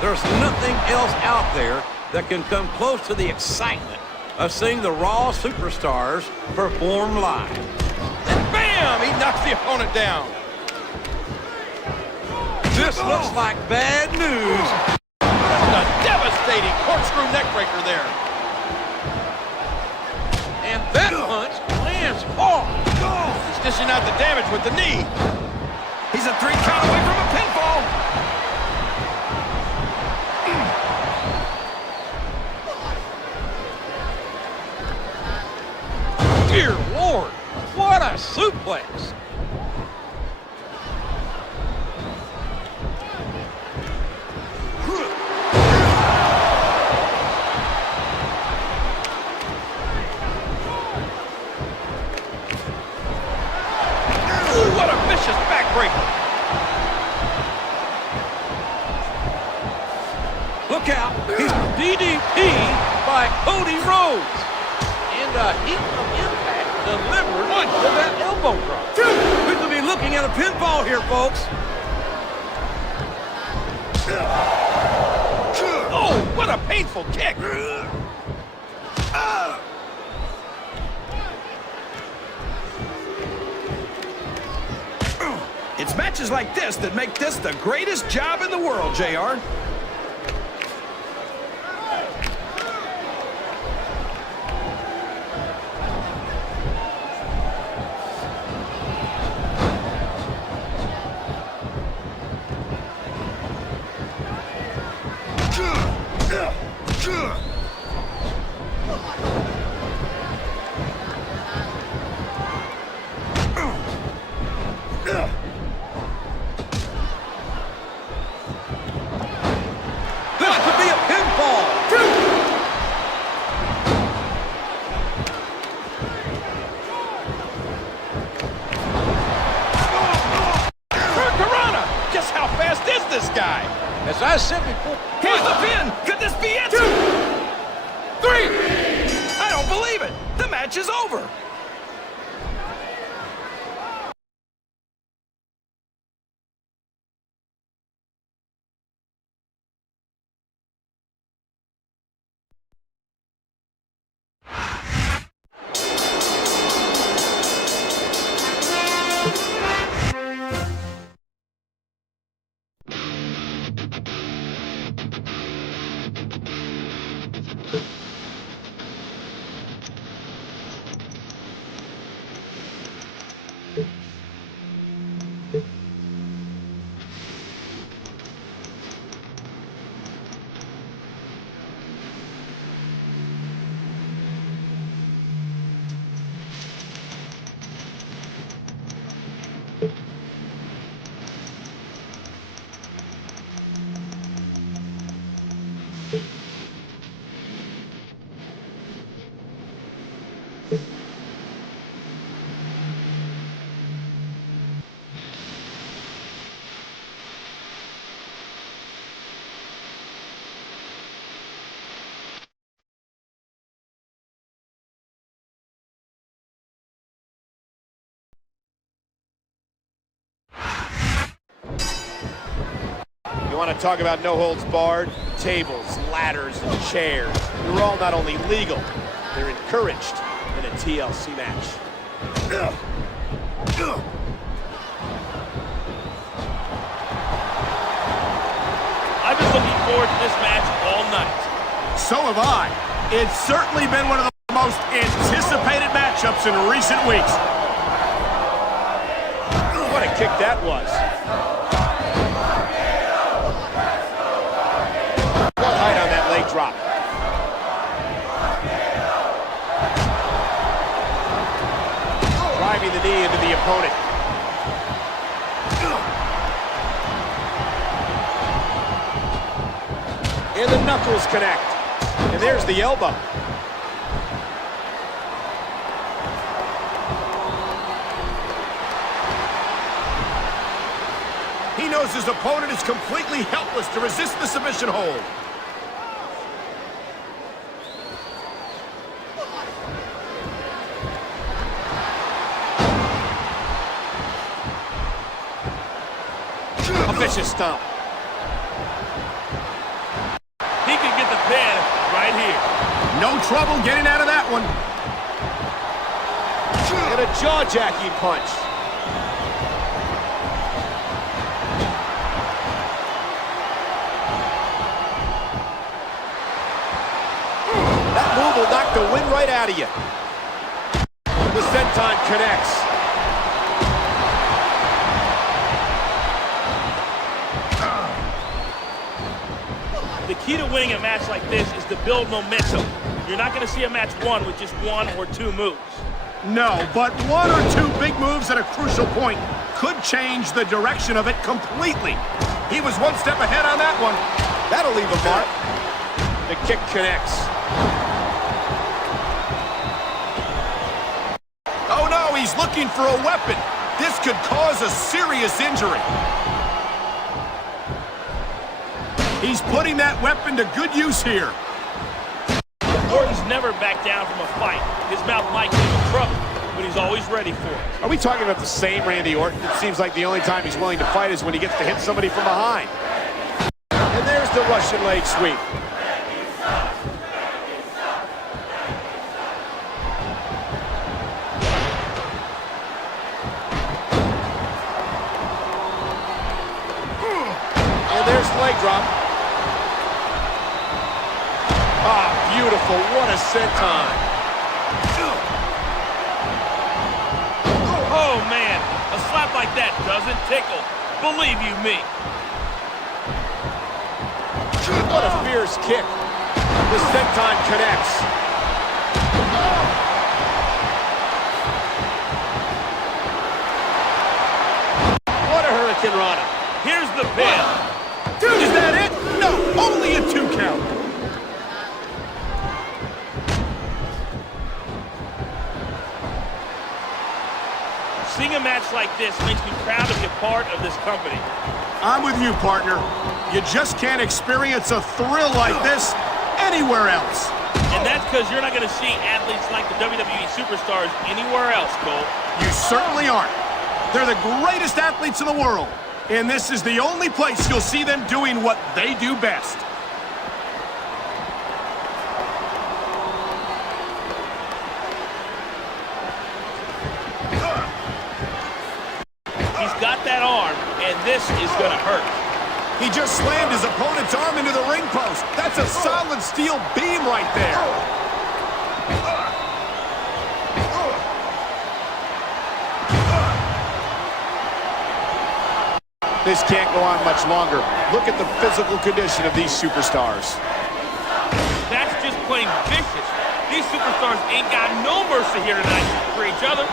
There's nothing else out there that can come close to the excitement of seeing the Raw superstars perform live. And bam! He knocks the opponent down. This looks like bad news. A devastating corkscrew neckbreaker there. And that punch lands hard. He's dishing out the damage with the knee. He's a 3 count away from a pinfall. Dear Lord, what a suplex. Ooh, what a vicious backbreaker. Look out, he's DDP'd by Cody Rhodes. And a heap of impact delivered with that elbow drop. We could be looking at a pinfall here, folks. Oh, what a painful kick. It's matches like this that make this the greatest job in the world, JR. As I said before, here's the pin. Could this be it? 2, 3. I don't believe it. The match is over. You want to talk about no holds barred? Tables, ladders, and chairs. They're all not only legal, they're encouraged in a TLC match. I've been looking forward to this match all night. So have I. It's certainly been one of the most anticipated matchups in recent weeks. What a kick that was. What height on that leg drop. Driving the knee into the opponent. And the knuckles connect. And there's the elbow. He knows his opponent is completely helpless to resist the submission hold. A vicious stomp. He can get the pin right here. No trouble getting out of that one. And a jaw-jacking punch. That move will knock the wind right out of you. The senton connects. The key to winning a match like this is to build momentum. You're not going to see a match won with just one or two moves. No, but one or two big moves at a crucial point could change the direction of it completely. He was one step ahead on that one. That'll leave a mark. The kick connects. Oh no, he's looking for a weapon. This could cause a serious injury. He's putting that weapon to good use here. Orton's never backed down from a fight. His mouth might give him trouble, but he's always ready for it. Are we talking about the same Randy Orton? It seems like the only time he's willing to fight is when he gets to hit somebody from behind. And there's the Russian leg sweep. And there's the leg drop. Ah, beautiful. What a senton. Oh, man. A slap like that doesn't tickle. Believe you me. What a fierce kick. The senton connects. What a hurricane rana. Here's the pin. Dude, is that it? No, only a 2 count. Seeing a match like this makes me proud to be a part of this company. I'm with you, partner. You just can't experience a thrill like this anywhere else. And that's because you're not going to see athletes like the WWE superstars anywhere else, Cole. You certainly aren't. They're the greatest athletes in the world. And this is the only place you'll see them doing what they do best. He's got that arm, and this is going to hurt. He just slammed his opponent's arm into the ring post. That's a solid steel beam right there. This can't go on much longer. Look at the physical condition of these superstars. That's just plain vicious. These superstars ain't got no mercy here tonight for each other.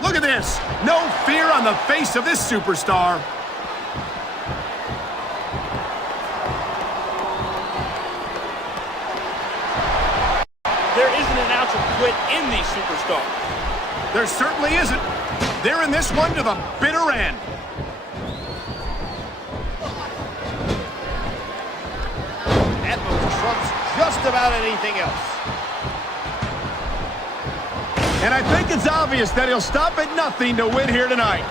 Look at this. No fear on the face of this superstar. There isn't an ounce of quit in these superstars. There certainly isn't. They're in this one to the bitter end. That move trumps just about anything else. And I think it's obvious that he'll stop at nothing to win here tonight.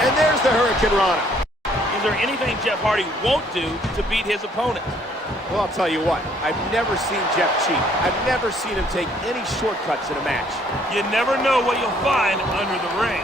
And there's the Hurricane Rana. Is there anything Jeff Hardy won't do to beat his opponent? Well, I'll tell you what. I've never seen Jeff cheat. I've never seen him take any shortcuts in a match. You never know what you'll find under the ring.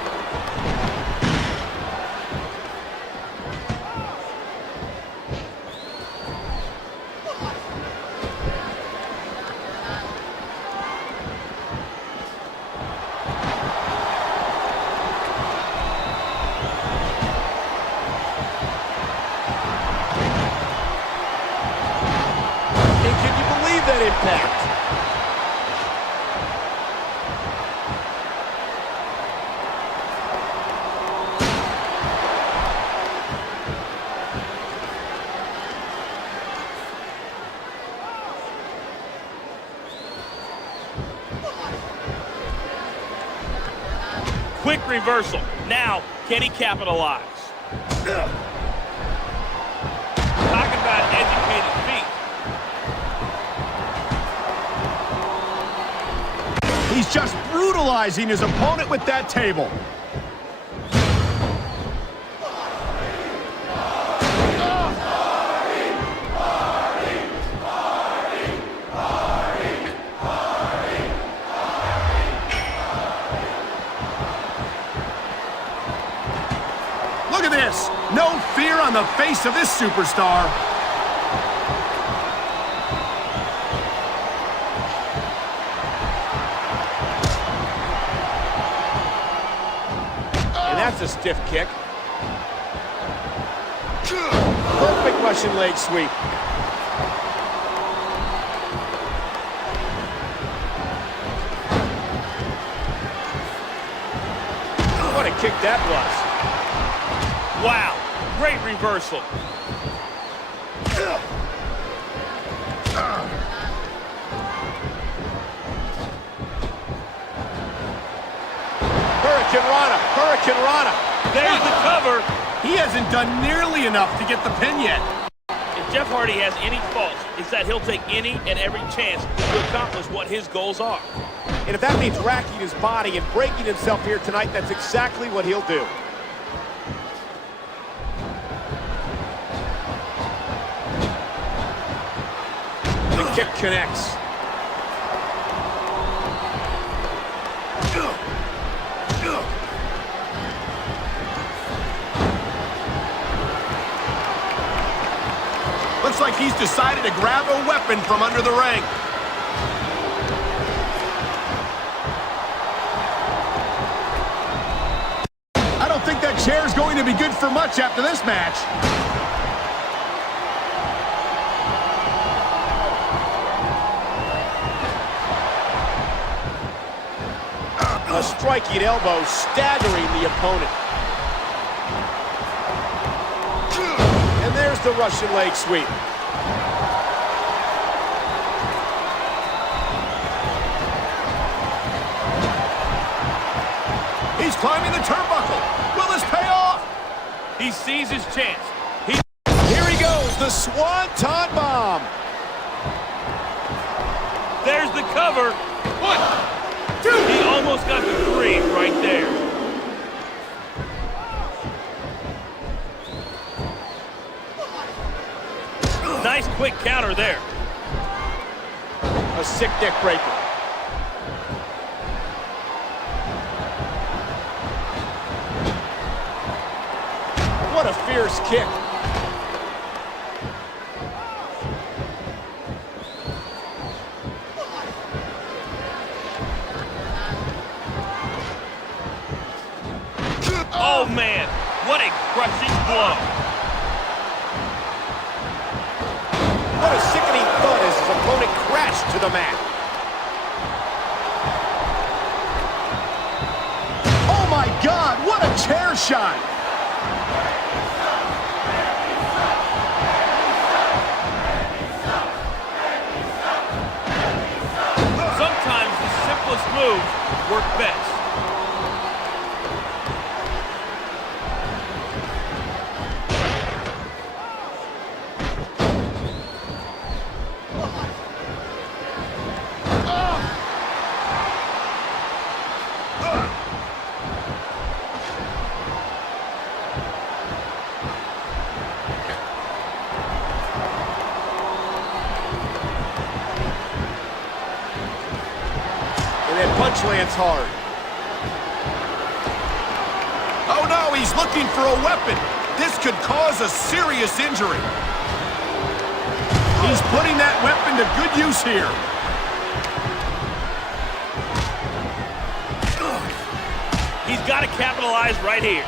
that impact. Quick reversal. Now, can he capitalize? Talk about educated feet. He's just brutalizing his opponent with that table. Look at this. No fear on the face of this superstar. And that's a stiff kick. Perfect Russian leg sweep. What a kick that was. Wow, great reversal. Hurricane Rana, Hurricane Rana. There's the cover. He hasn't done nearly enough to get the pin yet. If Jeff Hardy has any faults, it's that he'll take any and every chance to accomplish what his goals are. And if that means racking his body and breaking himself here tonight, that's exactly what he'll do. The kick connects. Looks like he's decided to grab a weapon from under the ring. I don't think that chair is going to be good for much after this match. A striking elbow staggering the opponent. And there's the Russian leg sweep. He's climbing the turnbuckle. Will this pay off? He sees his chance. Here he goes, the Swanton Bomb. There's the cover. 1, 2. He almost got the 3 right there. Nice quick counter there. A sick neck breaker. What a fierce kick. Oh, man. What a crushing blow. What a sickening thud as his opponent crashed to the mat. Oh, my God. What a chair shot. Sometimes the simplest moves work best. Punch lands hard. Oh, no, he's looking for a weapon. This could cause a serious injury. He's putting that weapon to good use here. He's got to capitalize right here.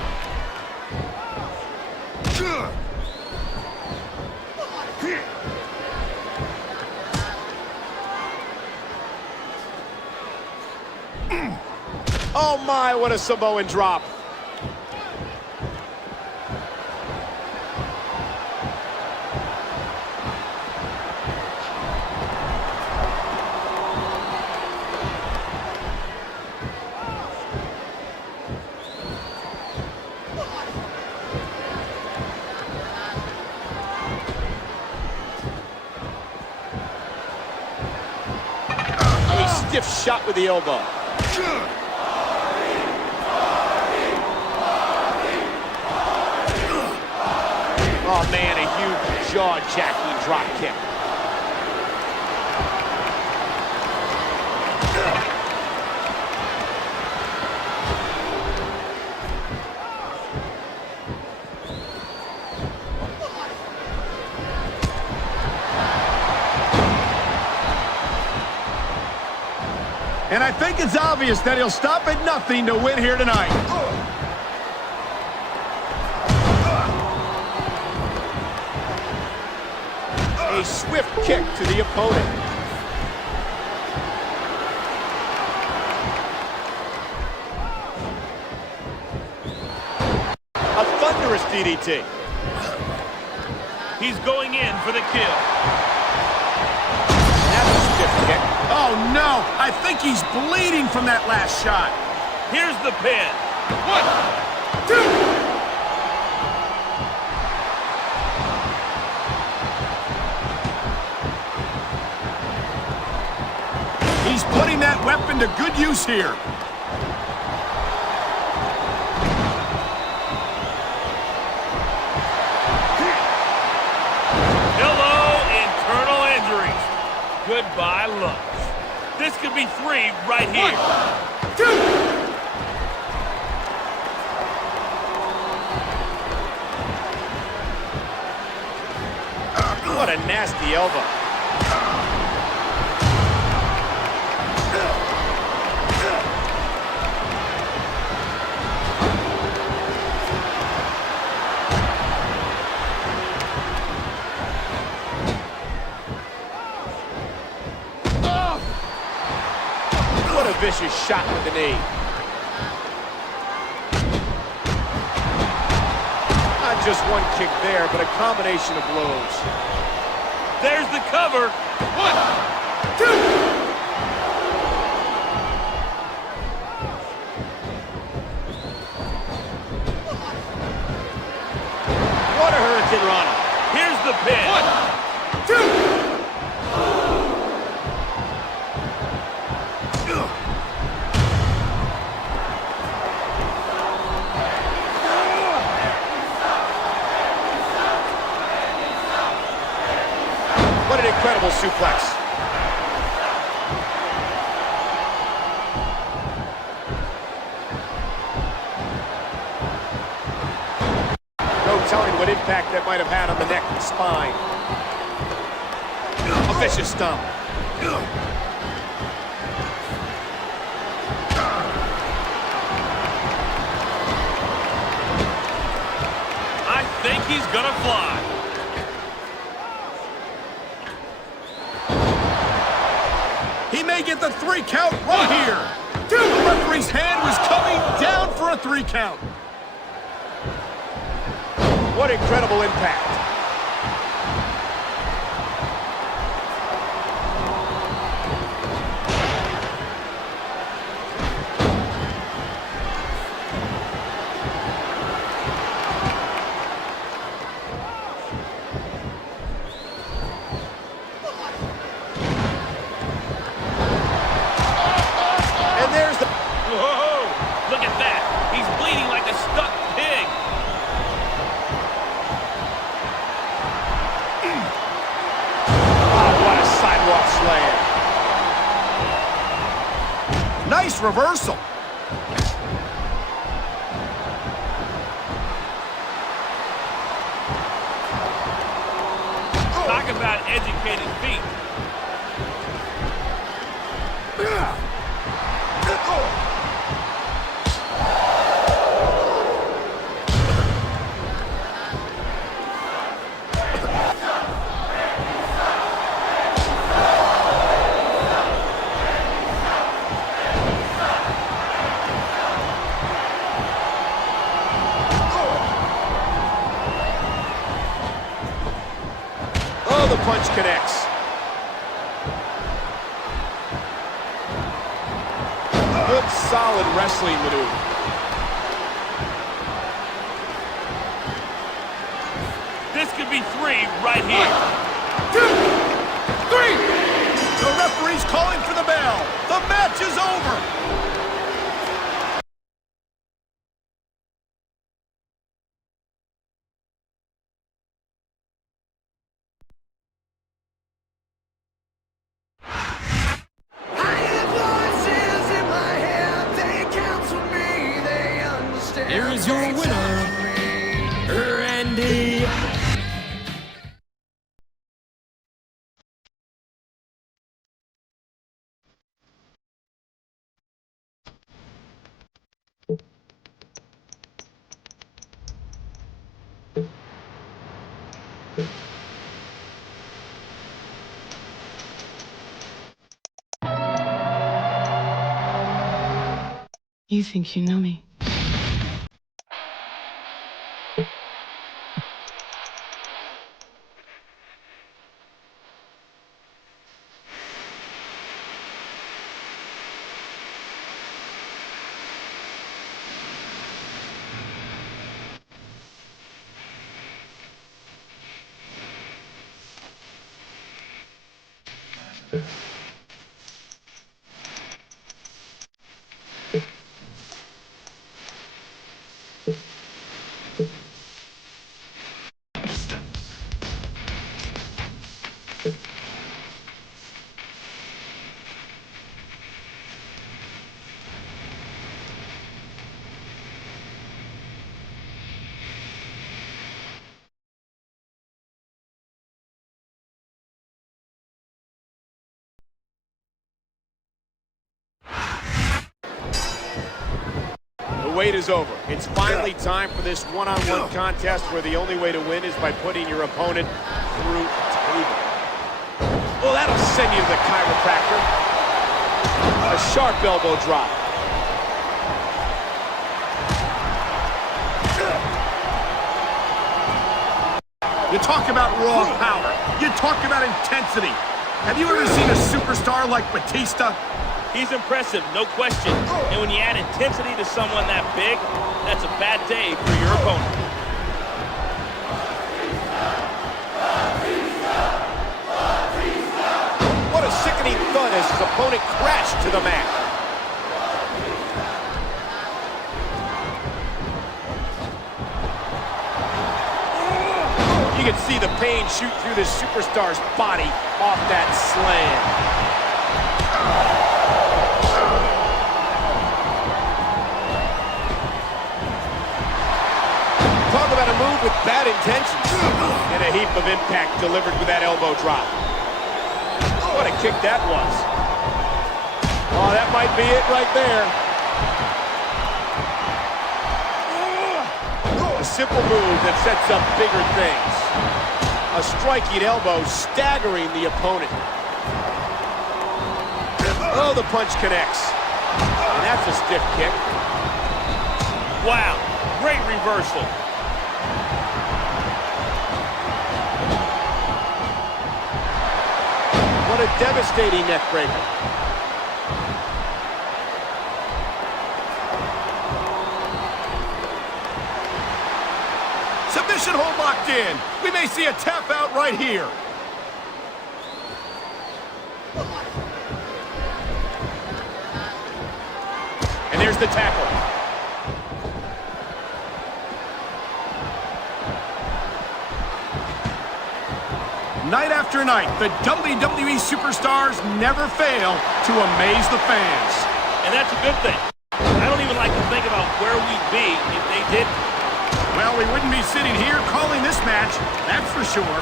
Oh my, what a Samoan drop. Stiff shot with the elbow. Oh man, a huge jaw-jacking drop kick. And I think it's obvious that he'll stop at nothing to win here tonight. A swift kick to the opponent. A thunderous DDT. He's going in for the kill. That's a stiff kick. Oh no, I think he's bleeding from that last shot. Here's the pin. 1, 2. He's putting that weapon to good use here. Hello, internal injuries. Goodbye, luck. This could be 3 right here. 1, 2. What a nasty elbow. What a vicious shot with the knee. Not just one kick there, but a combination of blows. There's the cover. 1, 2. What a Hurricane Rana. Here's the pin. 1, 2. What an incredible suplex. No telling what impact that might have had on the neck and spine. A vicious stomp. I think he's gonna fly. He may get the 3 count right here. The referee's hand was coming down for a 3 count. What incredible impact. And there's the... Whoa! Look at that. He's bleeding like a stuck pig. Oh, what a sidewalk slam. Nice reversal. Talk about educated feet. Oh, the punch connects. Good, solid wrestling maneuver. This could be 3 right here. 1, 2, 3. The referee's calling for the bell. The match is over. Here is your winner, Randy. You think you know me? The wait is over. It's finally time for this one-on-one contest where the only way to win is by putting your opponent through a table. Well, that'll send you to the chiropractor. A sharp elbow drop. You talk about raw power. You talk about intensity. Have you ever seen a superstar like Batista? He's impressive, no question. And when you add intensity to someone that big, that's a bad day for your opponent. What a sickening thud as his opponent crashed to the mat. You can see the pain shoot through this superstar's body off that slam. Talk about a move with bad intentions. And a heap of impact delivered with that elbow drop. What a kick that was. Oh, that might be it right there. A simple move that sets up bigger things. A striking elbow staggering the opponent. Oh, the punch connects. And that's a stiff kick. Wow, great reversal. What a devastating neck breaker. Submission hold locked in. We may see a tap out right here. And there's the tackle. Night after night, the WWE superstars never fail to amaze the fans. And that's a good thing. I don't even like to think about where we'd be if they didn't. Well, we wouldn't be sitting here calling this match, that's for sure.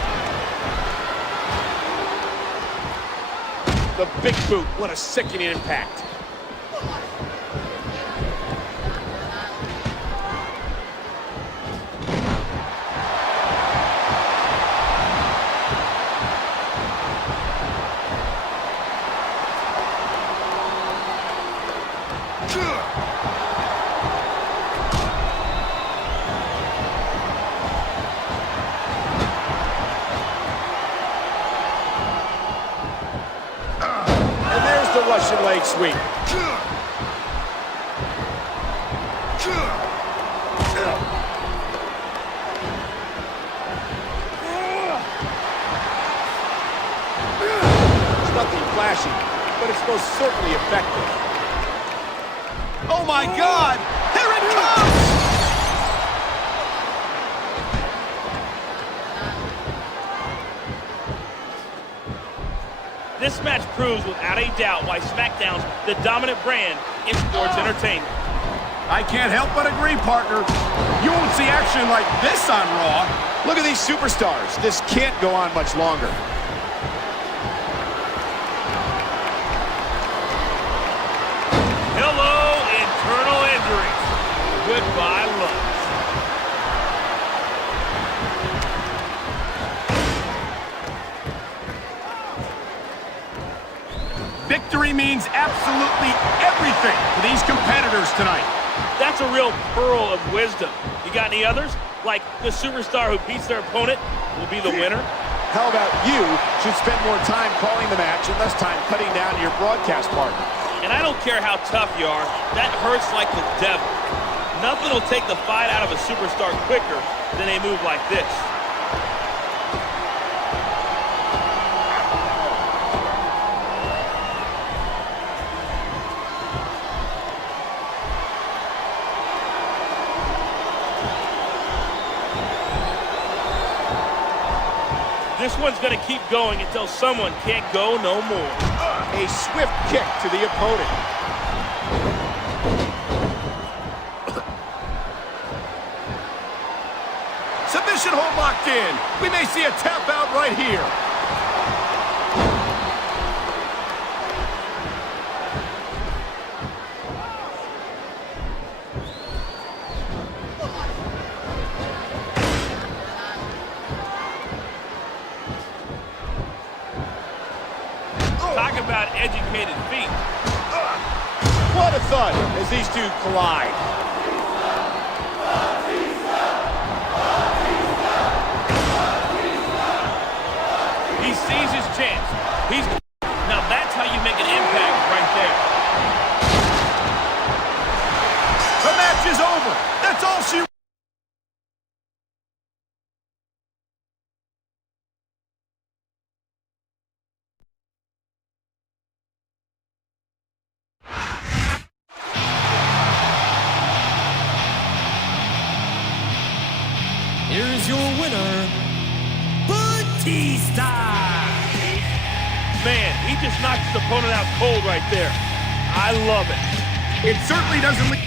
The big boot, what a sickening impact. Russian leg sweep. It's nothing flashy, but it's most certainly effective. Oh my God! Here it comes! This match proves without a doubt why SmackDown's the dominant brand in sports entertainment. I can't help but agree, partner. You won't see action like this on Raw. Look at these superstars. This can't go on much longer. Hello, internal injuries. Goodbye, lunch. Victory means absolutely everything to these competitors tonight. That's a real pearl of wisdom. You got any others? Like the superstar who beats their opponent will be the winner? How about you should spend more time calling the match and less time cutting down your broadcast partner? And I don't care how tough you are, that hurts like the devil. Nothing will take the fight out of a superstar quicker than a move like this. This one's going to keep going until someone can't go no more. A swift kick to the opponent. Submission hold locked in. We may see a tap out right here. Talk about educated feet. What a thud as these two collide. He sees his chance. Now that's how you make an impact right there. The match is over. That's all she... Here is your winner, Batista! Man, he just knocked his opponent out cold right there. I love it. It certainly doesn't leave...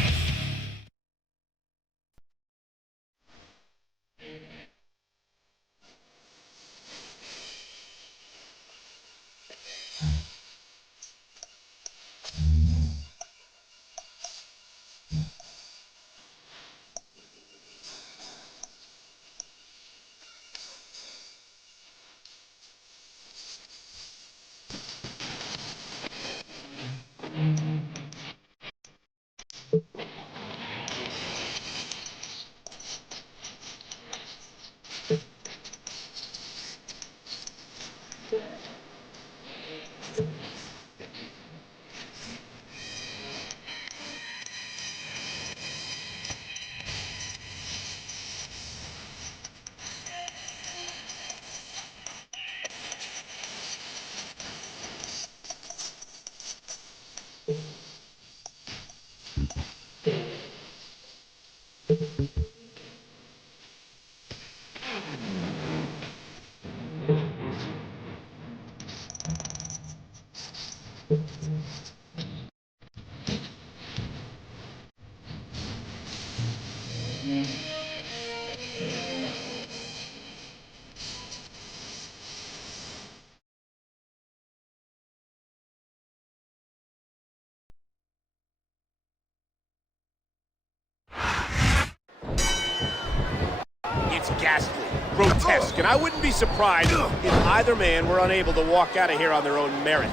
It's ghastly, grotesque, and I wouldn't be surprised if either man were unable to walk out of here on their own merit.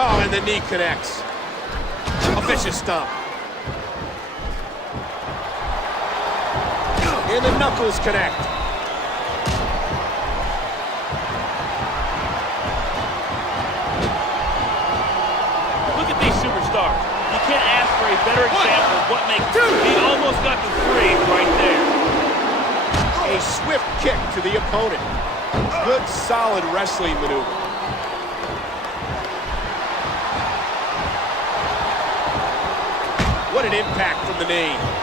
Oh, and the knee connects. A vicious stomp. And the knuckles connect. superstars. You can't ask for a better example of what makes two. He almost got the 3 right there. A swift kick to the opponent. Good, solid wrestling maneuver. What an impact from the knee.